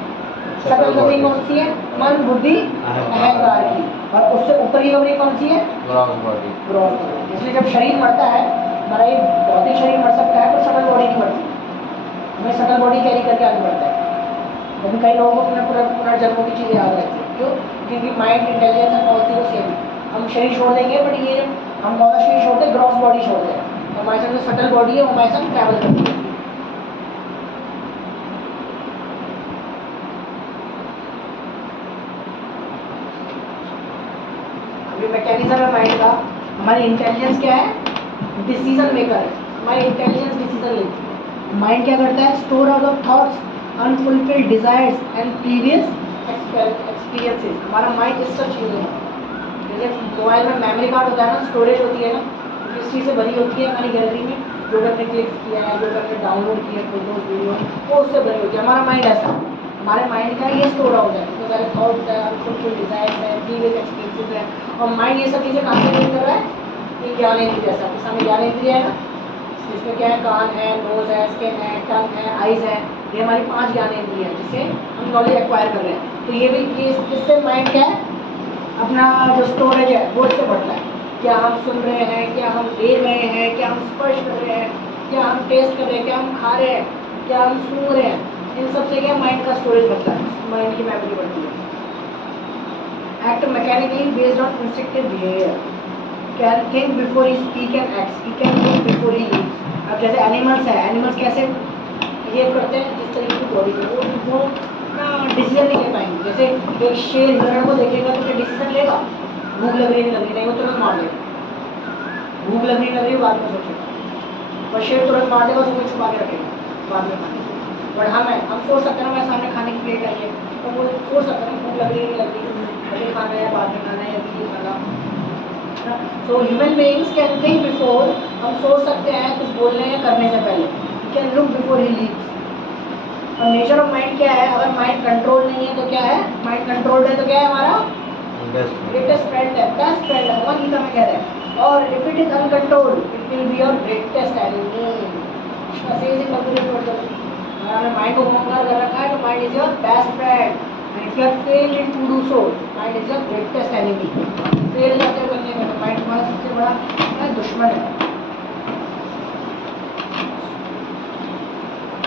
सकल कवरिंग कौन सी है, मन, बुद्धि, अहंकार की। और उससे ऊपर की कवरिंग कौन सी है, ग्रॉस बॉडी। Gross body. इसलिए जब शरीर मरता है, हमारा ये भौतिक शरीर मर सकता है, पर सकल बॉडी नहीं मरती, हमें सकल बॉडी कैरी करके आगे बढ़ता है। क्योंकि कई लोगों को अपने पुनर्जन्मों की चीज़ें याद रहती है, क्यों, क्योंकि mind, intelligence and all cheese same है। हम शरीर छोड़ देंगे, बट ये हम कौन सा शरीर छोड़ते हैं, ग्रॉस बॉडी छोड़ते हैं। तो हमारे साथ जो सकल बॉडी है वो हमारे साथ ट्रैवल करती है। अभी मैकेनिज्म है माइंड का, हमारी इंटेलिजेंस क्या है, डिसीजन मेकर है, हमारी इंटेलिजेंस डिसीजन लेती है। माइंड क्या करता है, store out of thoughts, unfulfilled desires and previous experiences. हमारा माइंड इस सब चीज़ों में, जैसे मोबाइल में मेमोरी कार्ड होता है ना, स्टोरेज होती है ना, जिस चीज़ से भरी होती है हमारी गैलरी में, जो हमने क्लिक किया है, जो हमने डाउनलोड किया है, फोटोज, वीडियो, वो उससे भरी होती है। हमारा माइंड ऐसा है, हमारे माइंड का ये स्टोर हाउस है, तो सारे थॉट्स है, अनफुलफिल्ड डिजायर्स है, प्रीवियस एक्सपीरियंसेस है। और माइंड ये सब चीज़ें कहाँ से क्लिक कर रहा है, ये ज्ञानेंद्रिय जैसा, आपके सामने ज्ञानेंद्रिय है ना, इसमें क्या है, कान है, नोज है, स्किन है, टंग है, आइज है, ये हमारी 5 ज्ञानेंद्रिय है, जिससे हम नॉलेज एक्वायर कर रहे हैं। तो ये भी, ये इससे माइंड क्या है, अपना जो स्टोरेज है वो इससे बढ़ता है। क्या हम सुन रहे हैं, क्या हम देख रहे हैं, क्या हम स्पर्श कर रहे हैं, क्या हम टेस्ट कर रहे हैं, क्या हम खा रहे हैं, क्या हम सूंघ रहे हैं, इन सब से क्या माइंड का स्टोरेज बढ़ता है, माइंड की मेमोरी बढ़ती है। Act mechanically based on instinctive behaviour, can think before he speak and acts, he can think before he leaves. अब जैसे एनिमल्स है, एनिमल्स कैसे बिहेव करते हैं, जिस तरीके की बॉडी में वो ना डिसीजन नहीं ले पाएंगे। जैसे एक शेर हिरण को देखेगा तो क्या डिसीजन लेगा, भूख लग रही नहीं लग रही, नहीं वो तुरंत मार देगा, भूख लग रही लग रही बाद में सोचेगा, और शेर तुरंत मार देगा, उसको छुपा के रखेगा बाद में खाने। बट हम सोच सकते हैं, हमारे सामने खाने की प्लेट आई है, तो वो सोच सकते हैं भूख लग रही है नहीं लग रही, पहले खाना है बाद में खाना है, अभी खाना। So human beings can think before, हम सोच सकते हैं कुछ बोलने या करने से पहले, can look before he leaves. और नेचर ऑफ माइंड क्या है, अगर माइंड कंट्रोल नहीं है तो क्या है, माइंड कंट्रोल्ड है तो क्या है, हमारा ग्रेटेस्ट फ्रेंड है, बेस्ट फ्रेंड है, भगवान गीता में कह रहे हैं। और if it is uncontrolled it will be your greatest enemy. Krishna से इज हमारे माइंड को मंगल कर रखा है, तो mind is your best friend, and if you have failed in to do so, mind is your greatest enemy. Fail जाते करने में तो माइंड तुम्हारा सबसे बड़ा दुश्मन है।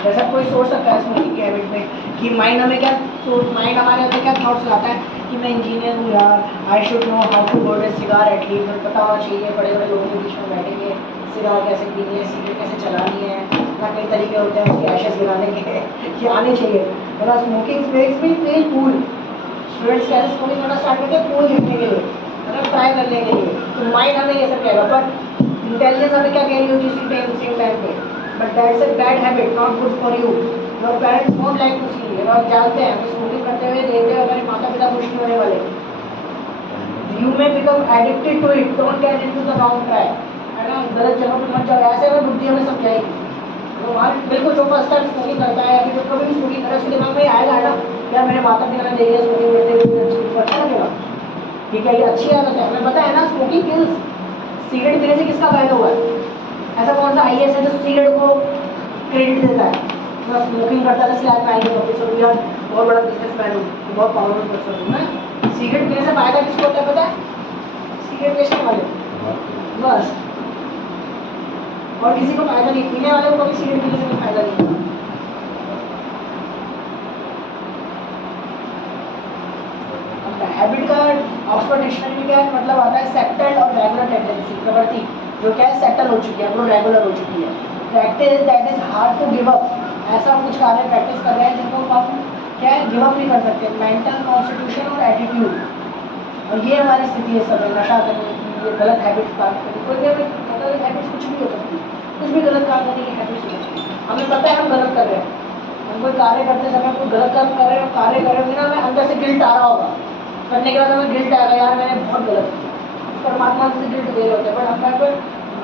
जैसा कोई सोच सकता है स्मोकिंग के हैबिट में कि माइंड हमें क्या माइंड हमारे अंदर क्या थॉट्स लाता है कि मैं इंजीनियर हूँ यार, I should know how to hold a cigar at least, मुझे पता होना चाहिए बड़े बड़े लोगों के बीच में बैठेंगे, सिगार कैसे पीनी है, सिगरेट कैसे चलानी है, ना कई तरीके होते हैं उसकी एशेस गिराने के, ये आने चाहिए। मतलब smoking makes me feel cool. Students कैसे स्मोकिंग करना स्टार्ट करते हैं, कूल दिखने के लिए, मतलब ट्राई करने के लिए। तो माइंड हमें ये सब कहेगा, पर इंटेलिजेंस हमें क्या कह रही होगी सेम टाइम पे, but that's a bad habit, not good for you. Your parents won't like to see you, और जानते हैं हमें स्मोकिंग करते हुए देखते हुए हमारे माता पिता खुश नहीं होने वाले। You may become addicted to it, don't get into the wrong track, है ना, गलत जगह पे मत जाओ। ऐसे में बुद्धि हमें समझाएगी। तो वहाँ बिल्कुल जो फर्स्ट टाइम स्मोकिंग करता है या फिर जो कभी भी स्मोकिंग करे उसके दिमाग में आएगा ना, यार मेरे माता पिता ने देखा स्मोकिंग करते हुए, अच्छा लगेगा, ठीक है, ये अच्छी आदत है, हमें पता है ना स्मोकिंग किल्स। सिगरेट पीने से किसका फायदा हुआ है? ऐसा कौन सा आईएएस है जो सिगरेट को क्रेडिट देता है? मैं स्मोकिंग करता था इसलिए आज मैं आईएएस ऑफिसर हूँ, यार बहुत बड़ा बिजनेसमैन हूँ, बहुत पावरफुल पर्सन हूँ मैं। सिगरेट पीने से फायदा किसको होता है पता है? सिगरेट बेचने वाले, बस, और किसी को फायदा नहीं। पीने वाले को कभी सिगरेट पीने से कोई फायदा नहीं होता। हैबिट का ऑक्सफोर्ड डिक्शनरी में क्या मतलब आता है? सेप्टेड और रेगुलर टेंडेंसी, प्रवृत्ति, जो क्या है सेटल हो चुकी है, वो रेगुलर हो चुकी है। Practice that is hard to give up, ऐसा हम कुछ कार्य प्रैक्टिस कर रहे हैं जिनको हम क्या है गिव अप नहीं कर सकते। मेंटल कॉन्स्टिट्यूशन और एटीट्यूड, और ये हमारी स्थिति है सब नशा करने की, ये गलत हैबिट्स पास करने, कोई भी मतलब हैबिट्स कुछ भी हो सकती है, कुछ भी गलत काम करने की हैबिट्स हो सकती है। हमें पता है हम गलत कर रहे हैं, हम कोई कार्य करते समय कोई गलत काम कर रहे हैं, कार्य कर रहे हैं ना, हमें अंदर से गिल्ट आ रहा होगा, करने के बाद हमें गिल्ट आएगा यार मैंने बहुत गलत किया, परमात्मा से गिल्ट दे रहे होते हैं। बट हमारे पर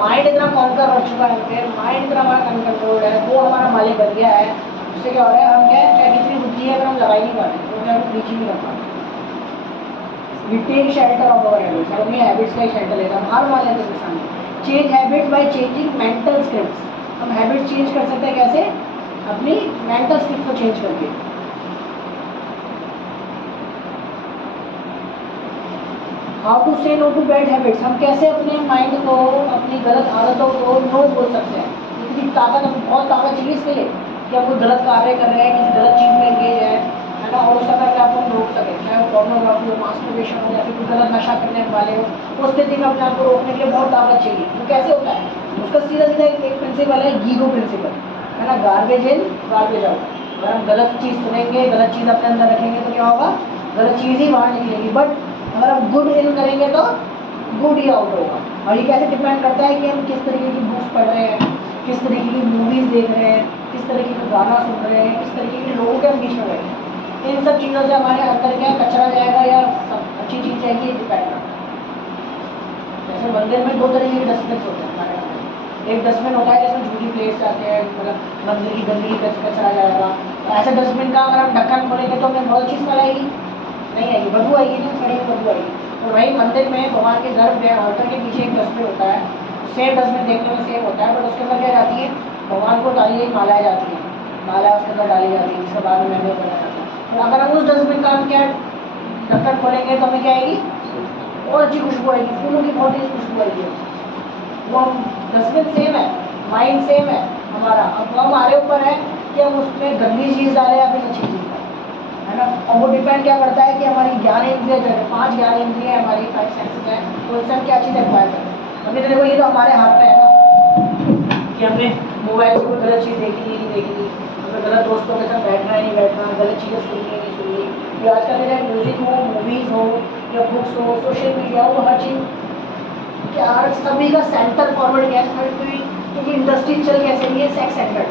माइंड इतना कॉन्कर कर चुका है, फिर माइंड इतना हमारा अनकंट्रोल्ड है, वो हमारा मालिक बन गया है। उससे क्या हो रहा है, हम क्या है चाहे कितनी बुद्धि है अगर हम लगा ही नहीं पा रहे तो क्या हम रीच ही नहीं कर पा रहे। We take shelter of our habits, हम अपनी हैबिट्स का ही शेल्टर लेकर हम हार मान लेते हैं सामने। Change habits by changing mental scripts, हम हैबिट्स चेंज कर सकते हैं कैसे, अपनी मेंटल स्क्रिप्ट को चेंज करके। हाउ टू से नो टू बैड हैबिट्स, हम कैसे अपने माइंड को, अपनी गलत आदतों को नो बोल सकते हैं। इतनी ताकत, हमें बहुत ताकत चाहिए इसके लिए कि हम कोई गलत कार्य कर रहे हैं, किसी गलत चीज़ में एंगेज है ना, और उसका करके आपको रोक सके, चाहे वो पोर्नोग्राफी हो, मास्टरबेशन हो, या फिर कोई गलत नशा करने वाले हो, उस स्थिति में अपने आप को रोकने के लिए बहुत ताकत चाहिए। तो कैसे होता है, उसका सीधा सीधा एक प्रिंसिपल है, गीगो प्रिंसिपल है ना, गार्बेज इन गार्बेज आउट। अगर हम गलत चीज़ सुनेंगे, गलत चीज़ अपने अंदर रखेंगे तो क्या होगा, गलत चीज़ ही बाहर निकलेगी। बट अगर हम गुड इन करेंगे तो गुड ही आउट होगा। और ये कैसे डिपेंड करता है कि हम किस तरीके की बुक्स पढ़ रहे हैं, किस तरीके की मूवीज़ देख रहे हैं, किस तरीके का गाना सुन रहे हैं, किस तरीके के लोगों के हम बीच में बैठे हैं। इन सब चीज़ों से हमारे अंदर क्या कचरा जाएगा या अच्छी चीज़ जाएगी, डिपेंड करता है। जैसे मंदिर में दो तरीके के डस्टबिन होते हैं हमारे अंदर, एक डस्टबिन होता है जिसमें झूठी प्लेट्स जाते हैं, मतलब मंदिर की गंदगी कचरा जाएगा। ऐसे डस्टबिन का अगर हम ढक्कन खोलेंगे तो हमें बहुत चीज़ आएगी, नहीं आएगी, बदबू आएगी ना, खड़ी बदबू आएगी। तो वही मंदिर में भगवान के घर में ऑल्टर के पीछे एक डस्टबिन होता है, सेम डस्टबिन देखने में सेम होता है, बट उसके अंदर क्या जाती है, भगवान को डाली गई मालाएँ जाती हैं, माला उसके अंदर डाली जाती है, जिसके बाद में मैंने बनाया जाता है। तो अगर हम उस डस्टबिन का हम क्या ढक्कन खोलेंगे तो हमें क्या आएगी, और अच्छी खुशबू आएगी, फूलों की बहुत ही खुशबू आएगी। वो हम डस्टबिन सेम है, माइंड सेम है हमारा, अब वो हमारे ऊपर है कि हम उसमें गंदी चीज़ डालें या फिर अच्छी चीज़ डालें, है ना। और वो डिपेंड क्या करता है कि हमारी ज्ञान इंद्रिय जो है, 5 ज्ञान इंद्रिय हमारी 5 सेंसेस हैं, तो उससे हम क्या चीज़ एक्वायर करते हैं। अभी तो देखो ये तो हमारे हाथ में है ना, कि हमने मोबाइल पर कोई गलत चीज़ देखी नहीं देखी, हमें गलत दोस्तों के साथ बैठना है नहीं बैठना, गलत चीज़ें सुननी है नहीं सुननी। ये आजकल के म्यूज़िक हो, मूवीज़ हो या बुक्स हो, सोशल मीडिया हो, तो हर चीज़ क्या, हर सभी का सेंटर फॉरवर्ड क्या है, हर कोई क्योंकि इंडस्ट्री चल कैसे रही है, सेक्स सेंटर्ड,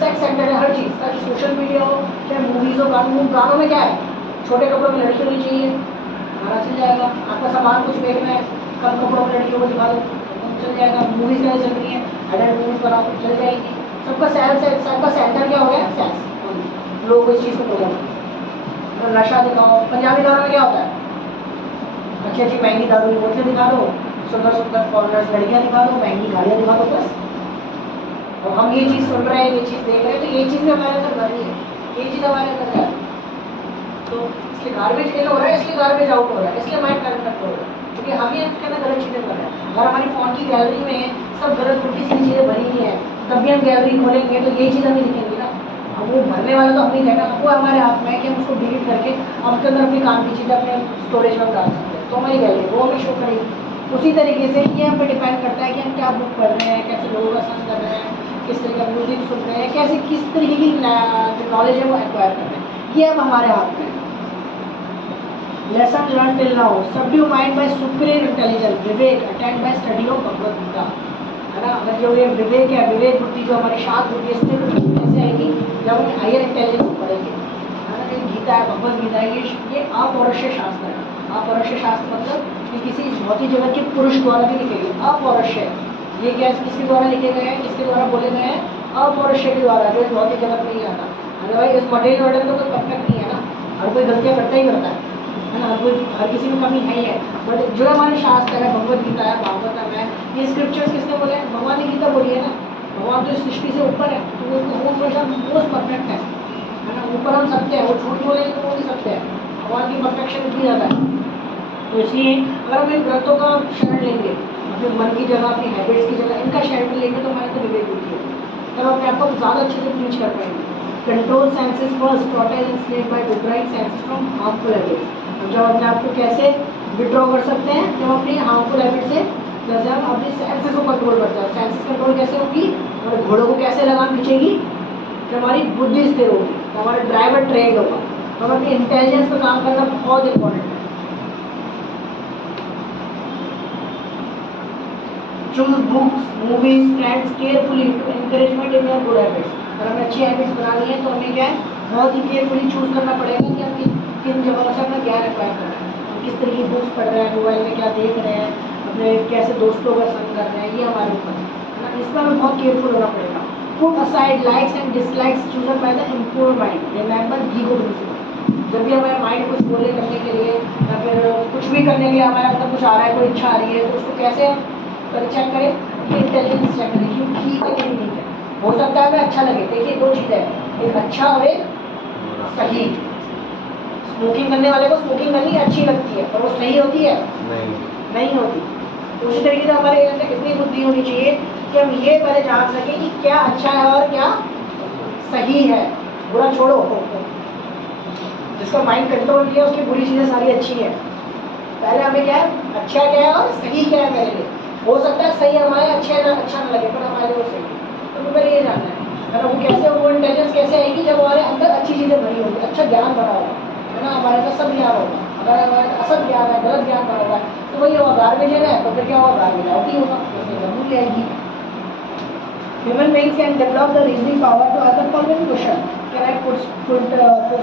सेक्स सेंटर है हर चीज़, चाहे सोशल मीडिया हो चाहे मूवीज़ हो। गानों में क्या है, छोटे कपड़ों में लड़की होनी चाहिए, गाना चल जाएगा। आपका सामान कुछ देखना है, कम कपड़ों में लड़कियों को दिखा दो, चल जाएगा। मूवीज़ क्या चल रही है, एडल्ट मूवीज़ बनाओ तो चल जाएगी। सबका सेंटर क्या हो गया, सेक्स। लोग इस चीज़ को प्रमोट, तो नशा दिखाओ। पंजाबी गानों में क्या होता है, अच्छी अच्छी महंगी दारू की बोतलें दिखा दो, सुंदर सुंदर फॉरनर्स लड़कियाँ दिखा दो, महंगी गाड़ियाँ दिखा दो, बस। और हम ये चीज़ सुन रहे हैं, ये चीज़ देख रहे हैं, तो ये चीज़ भी हमारे अंदर भरी है, ये चीज़ हमारे अंदर है। तो इसलिए गार्बेज इन हो रहा है, इसलिए गार्बेज आउट हो रहा है, इसलिए माइंड कंट्रोल हो रहा है, क्योंकि हम ही इसके अंदर गलत चीज़ें कर रहे हैं। अगर हमारी फ़ोन की गैलरी में सब गलत उल्टी सीधी चीज़ें भरी हुई हैं, तब भी हम गैलरी खोलेंगे तो ये चीज़ हमें दिखेंगी ना। अब वो भरने वाला तो हम ही रहना, वो हमारे हाथ में है कि हम उसको डिलीट करके हम उसके अंदर अपनी काम की चीज़ें अपने स्टोरेज में डाल सकते हैं, तो हमारी गैलरी वो हमें शो करेगी। उसी तरीके से ये हम पे डिपेंड करता है कि हम क्या बुक पढ़ रहे हैं, कैसे लोगों का संग कर रहे हैं, किस तरीके का म्यूजिक सुन रहे हैं, कैसे किस तरीके की जो नॉलेज है वो एक्वायर कर रहे हैं, ये अब हमारे हाथ में। Lesson learn till now, subdue mind by superior intelligence, vivek attend by study of Bhagavad Gita, है ना। अगर जो ये विवेक है, विवेक बुद्धि जो हमारी शांत बुद्धि है, स्थिर बुद्धि कैसे आएगी, जब हम हायर इंटेलिजेंस पढ़ेंगे, है ना। गीता है, भगवद गीता है, ये अपौरुषेय शास्त्र है। अपौरुषेय शास्त्र मतलब कि किसी भौतिक जगत के पुरुष द्वारा भी लिखे गए, अपौरुषेय। ये क्या किसके द्वारा लिखे गए हैं, किसके द्वारा बोले गए हैं, अपौरुषेय के द्वारा, जो भौतिक जगत में ही आता। अदरवाइज इस मटेरियल वर्ल्ड में तो कोई परफेक्ट नहीं है ना, हर कोई गलतियाँ करता ही करता है ना, हर किसी में कमी है ही है। बट जो हमारे शास्त्र है, भगवद गीता है, भागवतम है, ये स्क्रिप्चर्स किसने बोले हैं, भगवान ने गीता बोली है ना। भगवान तो इस सृष्टि से ऊपर है, तो वो हमेशा मोस्ट परफेक्ट है ना। ऊपर हम सत्य है, वो झूठ बोलेंगे तो वो भी सत्य है, भगवान की परफेक्शन इतनी ज़्यादा है। तो इसलिए अगर हम इन ग्रंथों का शरण लेंगे, अपने मन की जगह, अपनी हैबिट्स की जगह इनका शरण लेंगे, तो हमारे को विवेक बुद्धि है, तब हम अपने आप को ज़्यादा अच्छे से रीच कर पाएंगे। Control senses first, total insulate by withdrawing senses from harmful habits. जब अपने आप को कैसे विड्रॉ कर सकते हैं, जब अपनी हार्मफुल हैबिट से जैसे हम अपने सेंसेस को कंट्रोल करते हैं। सेंसेस कंट्रोल कैसे होगी, हमारे घोड़ों को कैसे लगाम खींचेगी, कि हमारी बुद्धि स्थिर होगी, तो हमारा ड्राइवर ट्रेंड होगा। हम अपनी इंटेलिजेंस पर काम करना बहुत इंपॉर्टेंट है। Choose books, movies, friends carefully to encouragement in your good habits. अगर हमें अच्छी हैबिट्स बनानी है तो हमें क्या है, बहुत ही केयरफुली चूज करना पड़ेगा कि हम किन जगहों से अपना ज्ञान एक्वायर कर रहे हैं, हम किस तरह की बुक्स पढ़ रहे हैं, मोबाइल में क्या देख रहे हैं, अपने कैसे दोस्तों का संग कर रहे हैं, ये हमारे ऊपर है ना। इसमें हमें बहुत केयरफुल होना पड़ेगा। Put aside likes and dislikes chosen by the improve mind, remember ego principle. जब भी हमारे माइंड कुछ बोले करने के लिए या फिर कुछ भी करने के लिए हमारे अंदर कुछ आ रहा है, कोई इच्छा आ रही है, तो उसको कैसे चेक करें, इंटेलिजेंस चेक करें कि ठीक है कि नहीं है। हो सकता है हमें अच्छा लगे। देखिए दो चीज़ें हैं, एक अच्छा और एक सही। स्मोकिंग करने वाले को स्मोकिंग करनी अच्छी लगती है, पर वो सही होती है नहीं होती। तो उसी तरीके से हमारे अंदर इतनी बुद्धि होनी चाहिए कि हम ये पहले जान सकें कि क्या अच्छा है और क्या सही है। बुरा छोड़ो, जिसका माइंड कंट्रोल किया उसकी बुरी चीज़ें सारी अच्छी हैं। पहले हमें क्या है, अच्छा क्या है और सही क्या है मेरे लिए। हो सकता है सही हमारे अच्छा ना लगे, पर हमारे लिए वो सही है। तो हमें पहले ये जानना है ना, वो कैसे, वो इंटेलिजेंस कैसे आएगी, जब हमारे अंदर अच्छी चीज़ें भरी होगी, अच्छा ज्ञान भरा होगा, है ना। हमारे अंदर सब ज्ञान होगा। अगर हमारे असत ज्ञान है, गलत ज्ञान भरा होगा, तो वही होगा गार्बेज है, तो फिर क्या होगा, गार्बेज आउट ही होगा, उसमें जरूर जाएगी। Human beings can develop the reasoning power to answer the following question: Can I put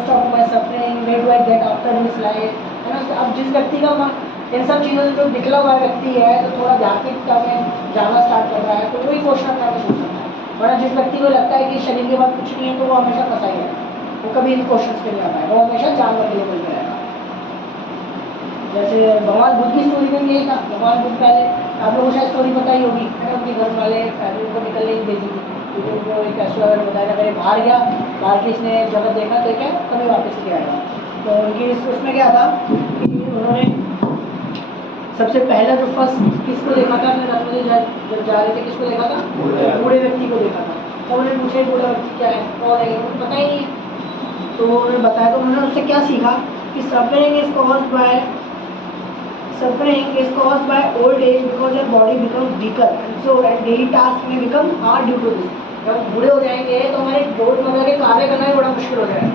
stop my suffering? Where do I get after this life? है ना। तो अब जिस व्यक्ति का इन सब चीज़ों से जो निकला हुआ व्यक्ति है, तो थोड़ा धार्मिकता में जाना स्टार्ट कर रहा है, तो वही क्वेश्चन अपने आप पूछ सकता है। वरना जिस व्यक्ति को लगता है कि शरीर के बाद कुछ नहीं है, तो वो हमेशा फंसा ही रहेगा, वो कभी इन क्वेश्चन पे नहीं आ पाएगा, वो हमेशा जानवर के लिए मिल रहेगा। जैसे भगवान बुद्ध की स्टोरी में यही था। भगवान बुद्ध पहले, आप लोगों को शायद स्टोरी पता ही होगी, है ना। उनके घर वाले फैमिली को निकलने नहीं देती थी, क्योंकि उनको एक एस्ट्रोलॉजर बताया अगर ये बाहर गया, बाहर के इसने जगत देखा तो क्या कभी वापस नहीं आएगा। तो उनकी उसमें क्या था कि उन्होंने सबसे पहला जो फर्स्ट किसको देखा था, अपने रथ में जब जा रहे थे, किसको देखा था, बूढ़े व्यक्ति को देखा था। तो उन्होंने पूछा बूढ़ा व्यक्ति क्या है, कौन है, उनको पता ही नहीं। तो उन्होंने बताया, तो उन्होंने उससे क्या सीखा कि suffering is caused by old age because your body becomes weaker and so daily tasks may become hard due to this. जब बूढ़े हो जाएंगे तो हमारे रोजमर्रा के कार्य करना भी बड़ा मुश्किल हो जाएगा।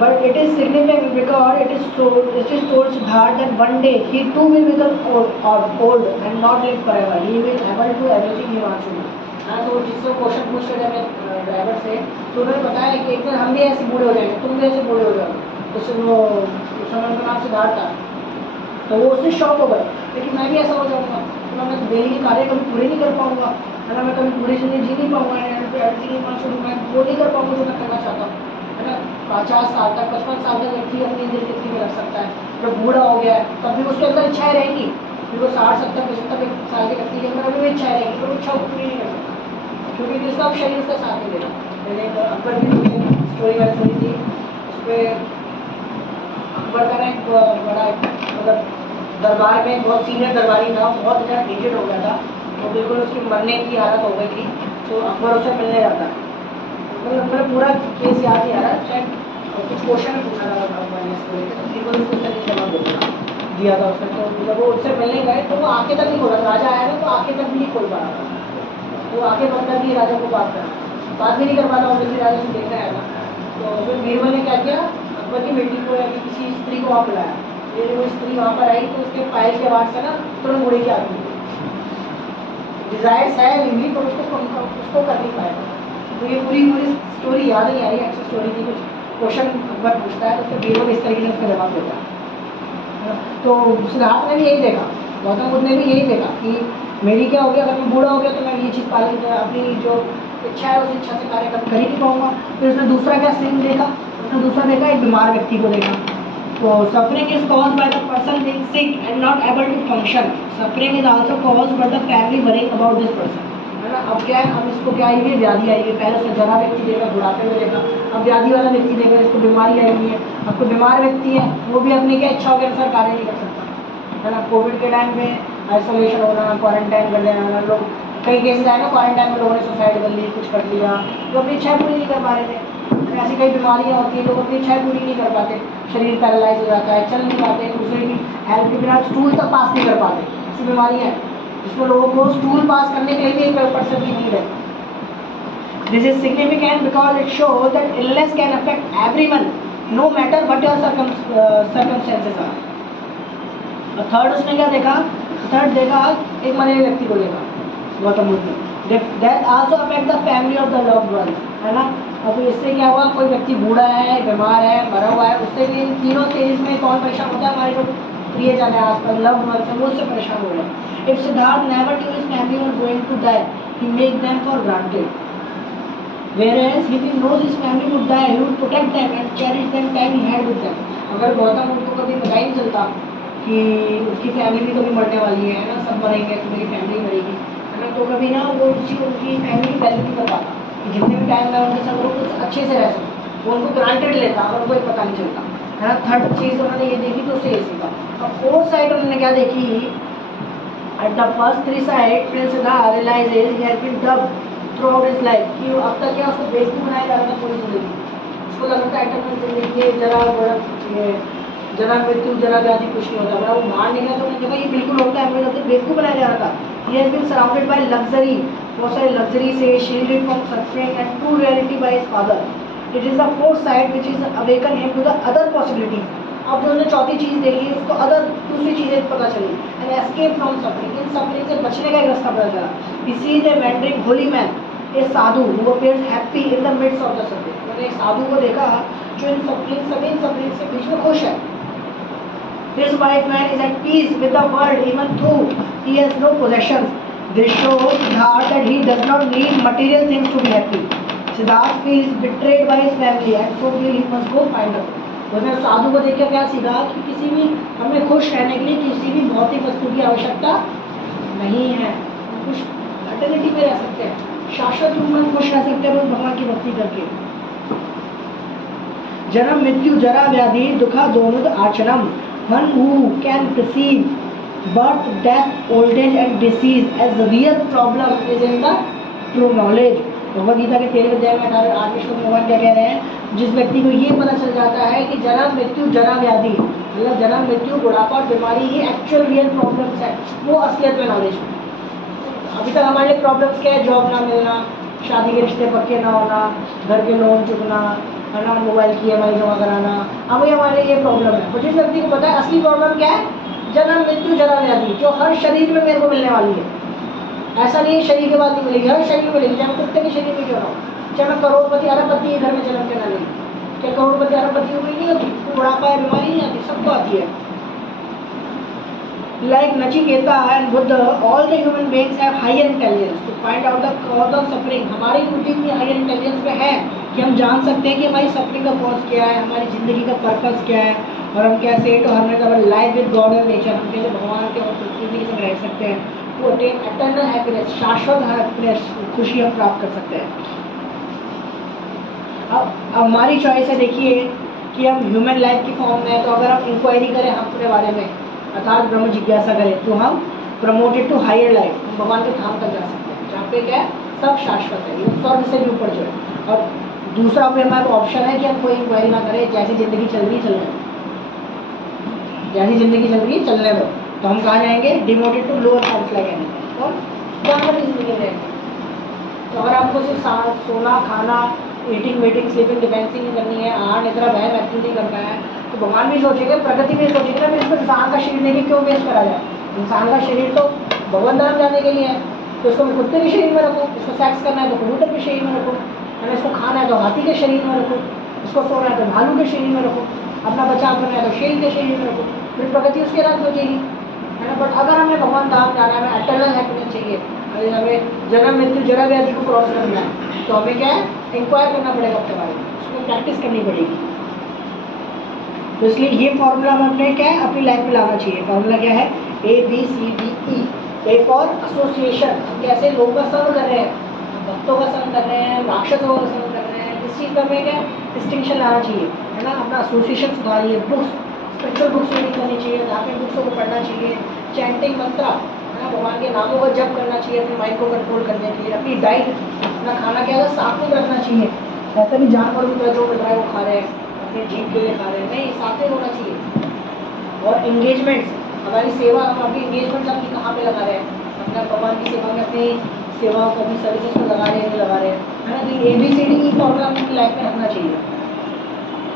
But it is significant because it is told Siddhartha that one day he too will become old and not live forever. He will able to everything he wants to do. हाँ, तो जिससे क्वेश्चन पूछ रहे थे अपने driver से, तो उन्होंने बताया कि एक दिन हम भी ऐसे बूढ़े हो जाएंगे, तुम भी ऐसे बूढ़े हो जाओगे। तो वो उस समय उनका नाम सिद्धार्थ था। तो वो उससे शॉक हो गए, लेकिन मैं भी ऐसा हो जाऊँगा, तो मैं डेली के कार्य कभी पूरे नहीं कर पाऊँगा, है ना। मैं कभी पूरी जिंदगी जी नहीं पाऊँगा, मैं वो नहीं कर पाऊँगा जो मैं करना चाहता हूँ, है ना। 50 साल तक, 55 साल तक व्यक्ति अपनी जिंदगी में रख सकता है। जब बूढ़ा हो गया है तब भी उसके अंदर इच्छाएँ रहेंगी, फिर वो 60, 70, 75 साल के व्यक्ति के अंदर अभी भी इच्छाएँ रहेंगी, पर वो इच्छा पूरी नहीं कर सकता, क्योंकि जिसका शरीर उसका साथ नहीं देगा। मैंने एक अकबर की स्टोरी मैंने सुनी थी, उस पर अकबर का ना एक बड़ा मतलब दरबार में बहुत सीनियर दरबारी था, बहुत ज़्यादा एजेड हो गया था, तो बिल्कुल उसकी मरने की हालत हो गई थी। तो अकबर उससे मिलने जाता है, मतलब मेरा पूरा केस याद नहीं आ रहा, शायद कुछ क्वेश्चन पूछा था अकबर ने इसको लेकर, तो बिल्कुल उसको सही जवाब दिया था उसने। तो जब वो उससे मिलने गए तो वो आँखें तक नहीं खोला, राजा आया ना तो आँखें तक भी नहीं खोल पा रहा था, तो आँखें बंद कर दिए राजा को बात भी नहीं कर पाता, ऑब्वियसली राजा से देखने आया था। तो फिर बीरबल ने क्या किया, अकबर की बेटी को या किसी स्त्री को वहाँ बुलाया। ये वो स्त्री वहाँ पर आई तो उसके पायल के आवाज़ से ना तुरंत बूढ़े की आदमी डिज़ायर्स है नहीं, पर उसको कर नहीं पाएगा। तो ये पूरी स्टोरी याद नहीं आ रही, एक्चुअल स्टोरी थी। कुछ क्वेश्चन अकबर पूछता है तो उसको बीरबल इस तरीके से उसका जवाब देता है। तो सिद्धार्थ ने भी यही देखा, गौतम बुद्ध ने भी यही देखा कि मेरी क्या हो गया, अगर मैं बूढ़ा हो गया तो मैं ये चीज़ पालन अपनी जो इच्छा है उस इच्छा से कार्य कर ही नहीं पाऊँगा। फिर उसने दूसरा क्या सीन देखा, उसने दूसरा देखा एक बीमार व्यक्ति को देखा। तो suffering is caused by the person being sick and not able to function. Suffering is also caused by the family worrying about this person, है ना। अब क्या है, अब इसको क्या आई हुई है, व्याधि आई है। पहले उसने जरा व्यक्ति देखा, बुढ़ापे में देखा, अब व्याधि वाला व्यक्ति देखा, इसको बीमारी आई हुई है। अब कोई बीमार व्यक्ति है, वो भी अपनी क्या इच्छाओं के अनुसार कार्य नहीं कर सकता, है ना। कोविड के टाइम पे आइसोलेशन होना, क्वारंटाइन कर देना, लोग कई केसेस आए ना क्वारंटाइन में, लोगों ने सुसाइड कर ली, कुछ कर लिया, जो अपनी इच्छाएं पूरी नहीं कर पा रहे थे। ऐसी कई बीमारियाँ होती हैं, लोग अपनी इच्छाएं पूरी नहीं कर पाते, शरीर पैरालाइज हो जाता है, चल नहीं पाते, दूसरे की हेल्प के बिना स्टूल तक पास नहीं कर पाते, ऐसी बीमारियाँ हैं जिसमें लोगों को स्टूल पास करने के लिए भी एक पर्सन की नीड है। This is significant because it shows that illness can affect everyone, no matter what your circumstances are. और थर्ड उसने क्या देखा? थर्ड देखा एक मरे हुए व्यक्ति को देखा गौतम बुद्ध ने। That also affect the family of the loved one, है ना? अब इससे क्या हुआ? कोई व्यक्ति बूढ़ा है, बीमार है, मरा हुआ है, उससे भी तीनों स्टेज में कौन परेशान होता है? हमारे जो प्रियजन है आसपास, लव्ड वन है, वो उससे परेशान हो रहे हैं। If Siddharth never knew his family was going to die, he made them for granted. Whereas if he knows his family would die, he would protect them and cherish them time he had with them. अगर गौतम बुद्ध को कभी पता ही नहीं चलता कि उसकी family भी कभी मरने वाली है ना, सब मरेंगे तो मेरी फैमिली मरेगी, है ना, तो कभी ना वो उनकी फैमिली की वैल्यू नहीं कर पाता कि जितने भी टाइम में उनके साथ वो कुछ अच्छे से रह सके, वो उनको ग्रांटेड लेता और उनको पता नहीं चलता, है ना। थर्ड चीज़ उन्होंने ये देखी तो उससे ये सीखा। अब फोर्थ साइड उन्होंने क्या देखी? At the first 3 sight prince Siddhartha realizes he has been duped throughout his life कि अब तक क्या उसको बेवकूफ़ बनाया जा रहा था पूरी जिंदगी। उसको लग रहा था एटम जिंदगी ये जरा जरा मृत्यु जरा व्याधि कुछ नहीं होता, वो बाहर निकला तो उन्होंने देखा ये बिल्कुल होता है, मुझे बेवकूफ़ बनाया जा रहा था। He has been surrounded by luxury, बहुत सारी लग्जरी से shielded from suffering and true reality by his father. It is the fourth sight which is awaken him to the other possibility. अब जो उसने चौथी चीज़ देखी उसको अदर दूसरी चीज़ें पता चली, एंड एस्केप फ्रॉम सफरिंग, इन सफरिंग से बचने का एक रास्ता पता चला। He sees a wandering holy man, a sadhu who appears happy in the midst of the suffering. मैंने एक साधु को देखा जो इन सफरिंग से बीच में खुश है। This white man is at peace with the world even though he has no possessions. This shows Siddharth that he does not need material things to be happy. Siddharth feels betrayed by his family and so he must go find her. उसने साधु को देखकर क्या सीखा कि किसी भी हमें खुश रहने के लिए किसी भी भौतिक वस्तु की आवश्यकता नहीं है। हम खुश अल्टरनेटिव में रह सकते हैं, शाश्वत रूप में खुश रह सकते हैं भगवान की भक्ति करके। जन्म मृत्यु जरा व्याधि दुखा दोनों आचरम, one who can perceive birth, death, old age and disease as the real problem is in the true knowledge. Bhagavad Gita के 13वें अध्याय में 8वें श्लोक में भगवान क्या कह रहे हैं? जिस व्यक्ति को ये पता चल जाता है कि जन्म मृत्यु जरा व्याधि, मतलब जन्म मृत्यु बुढ़ापा और बीमारी ही एक्चुअल रियल प्रॉब्लम्स है, वो असलियत में नॉलेज है। अभी तक हमारे प्रॉब्लम्स क्या है? जॉब ना मिलना, शादी के रिश्ते पक्के ना होना, घर के लोन चुकना, है ना, मोबाइल की EMI जमा कराना, अब ये हमारे ये प्रॉब्लम है। तो जिस व्यक्ति को पता है असली प्रॉब्लम क्या है, जन्म मृत्यु जरा व्याधि, जो हर शरीर में मेरे को मिलने वाली है। ऐसा नहीं है शरीर के बाद नहीं मिलेगी, हर शरीर में मिलेगी, चाहे मैं कुत्ते के शरीर में क्यों ना हो, चाहे मैं करोड़पति अरबपति के घर में जन्म के ना ले। क्या करोड़पति अरबपति को नहीं होती? बुढ़ापा है, बीमारी नहीं आती, सबको आती है। Like Nachiketa and Buddha, all the human beings have higher intelligence to find out the cause of suffering. हमारी बुद्धि की हायर इंटेलिजेंस पे है कि हम जान सकते हैं कि हमारी सफरिंग का कॉज क्या है, हमारी ज़िंदगी का पर्पस क्या है, और हम कैसे तो हमें life with God and nature, हम कैसे भगवान के और प्रकृति के साथ रह सकते हैं, वो एटर्नल हैप्पीनेस, शाश्वत हैप्पीनेस, खुशी हम प्राप्त कर सकते हैं। अब हमारी चॉइस है, देखिए कि हम ह्यूमन लाइफ की फॉर्म में है, तो अगर हम इंक्वायरी करें हम अपने बारे में, अर्थात ब्रह्म जिज्ञासा करें, तो हम प्रमोटेड टू हायर लाइफ, हम भगवान के धाम तक जा सकते हैं जहाँ पे क्या है सब शाश्वत है, ये स्वर्ग से भी ऊपर जो है। और दूसरा पे हमारे ऑप्शन है कि हम कोई इंक्वायरी ना करें, जैसी ज़िंदगी चल रही चलने दो, जैसी ज़िंदगी चल रही चलने दो, तो हम कहाँ जाएंगे? Demoted to lower forms like anything, और जानवर की ज़िंदगी रहेंगे। तो अगर आपको सिर्फ सोना खाना, ईटिंग वेटिंग स्लीपिंग डिफेंसिंग नहीं करनी है, आहार निद्रा वह व्यक्ति नहीं करना है, तो भगवान भी सोचेंगे, प्रकृति भी सोचेंगे ना, फिर इसको इंसान का शरीर लेके क्यों वेस्ट करा जाए? इंसान का शरीर तो भगवान धाम जाने के लिए है, तो इसको कुत्ते के शरीर में रखो, इसको सेक्स करना है तो कबूतर के शरीर में रखो, है ना, इसको खाना है तो हाथी के शरीर में रखो, इसको सोना है तो भालू के शरीर में रखो, अपना बचाव करना है तो शेर के शरीर में रखो, फिर प्रकृति उसके राज सोचेगी, है ना। बट अगर हमें भगवान धाम जाना है, हमें एटर्नल हैप्पीनेस चाहिए, हमें जन्म मृत्यु जरा व्याधि को क्रॉस करना है, तो हमें क्या है? इंक्वायर करना पड़ेगा अपने बारे में, उसको प्रैक्टिस करनी पड़ेगी। तो इसलिए ये फॉर्मूला हम अपने क्या है अपनी लाइफ में लाना चाहिए। फॉर्मूला क्या है? ABCDE। ए फॉर एसोसिएशन, हम कैसे लोगों का संग कर रहे हैं, भक्तों का संग कर रहे हैं, राक्षसों का संग कर रहे हैं, इस चीज़ का हमें क्या डिस्टिंक्शन लाना चाहिए, है ना। अपना एसोसिएशन सुधारिए, बुक्स स्पिरिचुअल बुक्स रीडिंग करनी चाहिए, धार्मिक बुक्सों को पढ़ना चाहिए, चैंटिंग मंत्र, है ना, भगवान के नामों का जप करना चाहिए अपने माइंड को कंट्रोल करने के लिए। अपनी डाइट, अपना खाना क्या है सात्विक रखना चाहिए, ऐसा भी जानवर भी जो मिल रहा है वो खा रहे हैं, अपने जीव के लिए खा रहे हैं, नहीं, सात्विक होना चाहिए। और एंगेजमेंट्स, हमारी सेवा, हम अपनी एंगेजमेंट अपनी कहाँ पे लगा रहे हैं, अपना भगवान की सेवा में अपनी सेवाओं को, अपनी सर्विसेज को लगा रहे हैं, नहीं लगा रहे हैं, है ना। तो ABCD फॉर्मूला अपनी लाइफ में रखना चाहिए।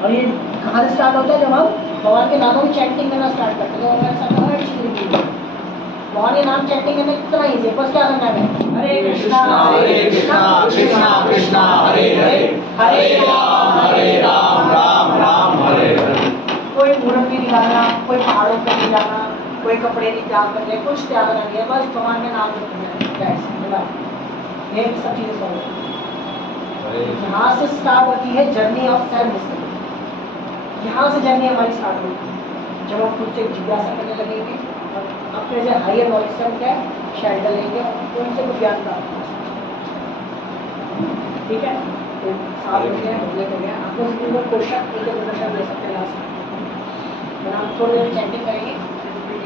और ये कहाँ से स्टार्ट होता है, जब हम भगवान के नामों की चैंटिंग करना स्टार्ट करते हैं, तो हमारे साथ हर चीज़ लिखी है। भगवान के नाम चैंटिंग करना कितना ईजी है, बस क्या करना है, हरे कृष्णा कृष्णा कृष्णा हरे हरे हरे राम राम राम हरे हरे। कोई मूर्त नहीं निकालना, कोई पहाड़ों पर नहीं जाना, कोई कपड़े नहीं त्याग करने, कुछ त्याग नहीं है, बस भगवान का नाम जपना है, ये सब चीज़ें फॉलो। यहाँ से स्टार्ट होती है जर्नी ऑफ सेल्फ डिस्कवरी। यहाँ से जर्नी हमारी स्टार्ट होगी जब हम खुद से जिज्ञासा करने लगेंगे और अपने से हायर नॉलेज से हम क्या शेल्टर लेंगे और उनसे कुछ ज्ञान प्राप्त कर सकते हैं। ठीक है, तो 7 बजे हो गया। आपको इसमें क्वेश्चन एक क्वेश्चन ले सकते हैं लास्ट में, हम थोड़ी देर चैटिंग करेंगे, फिर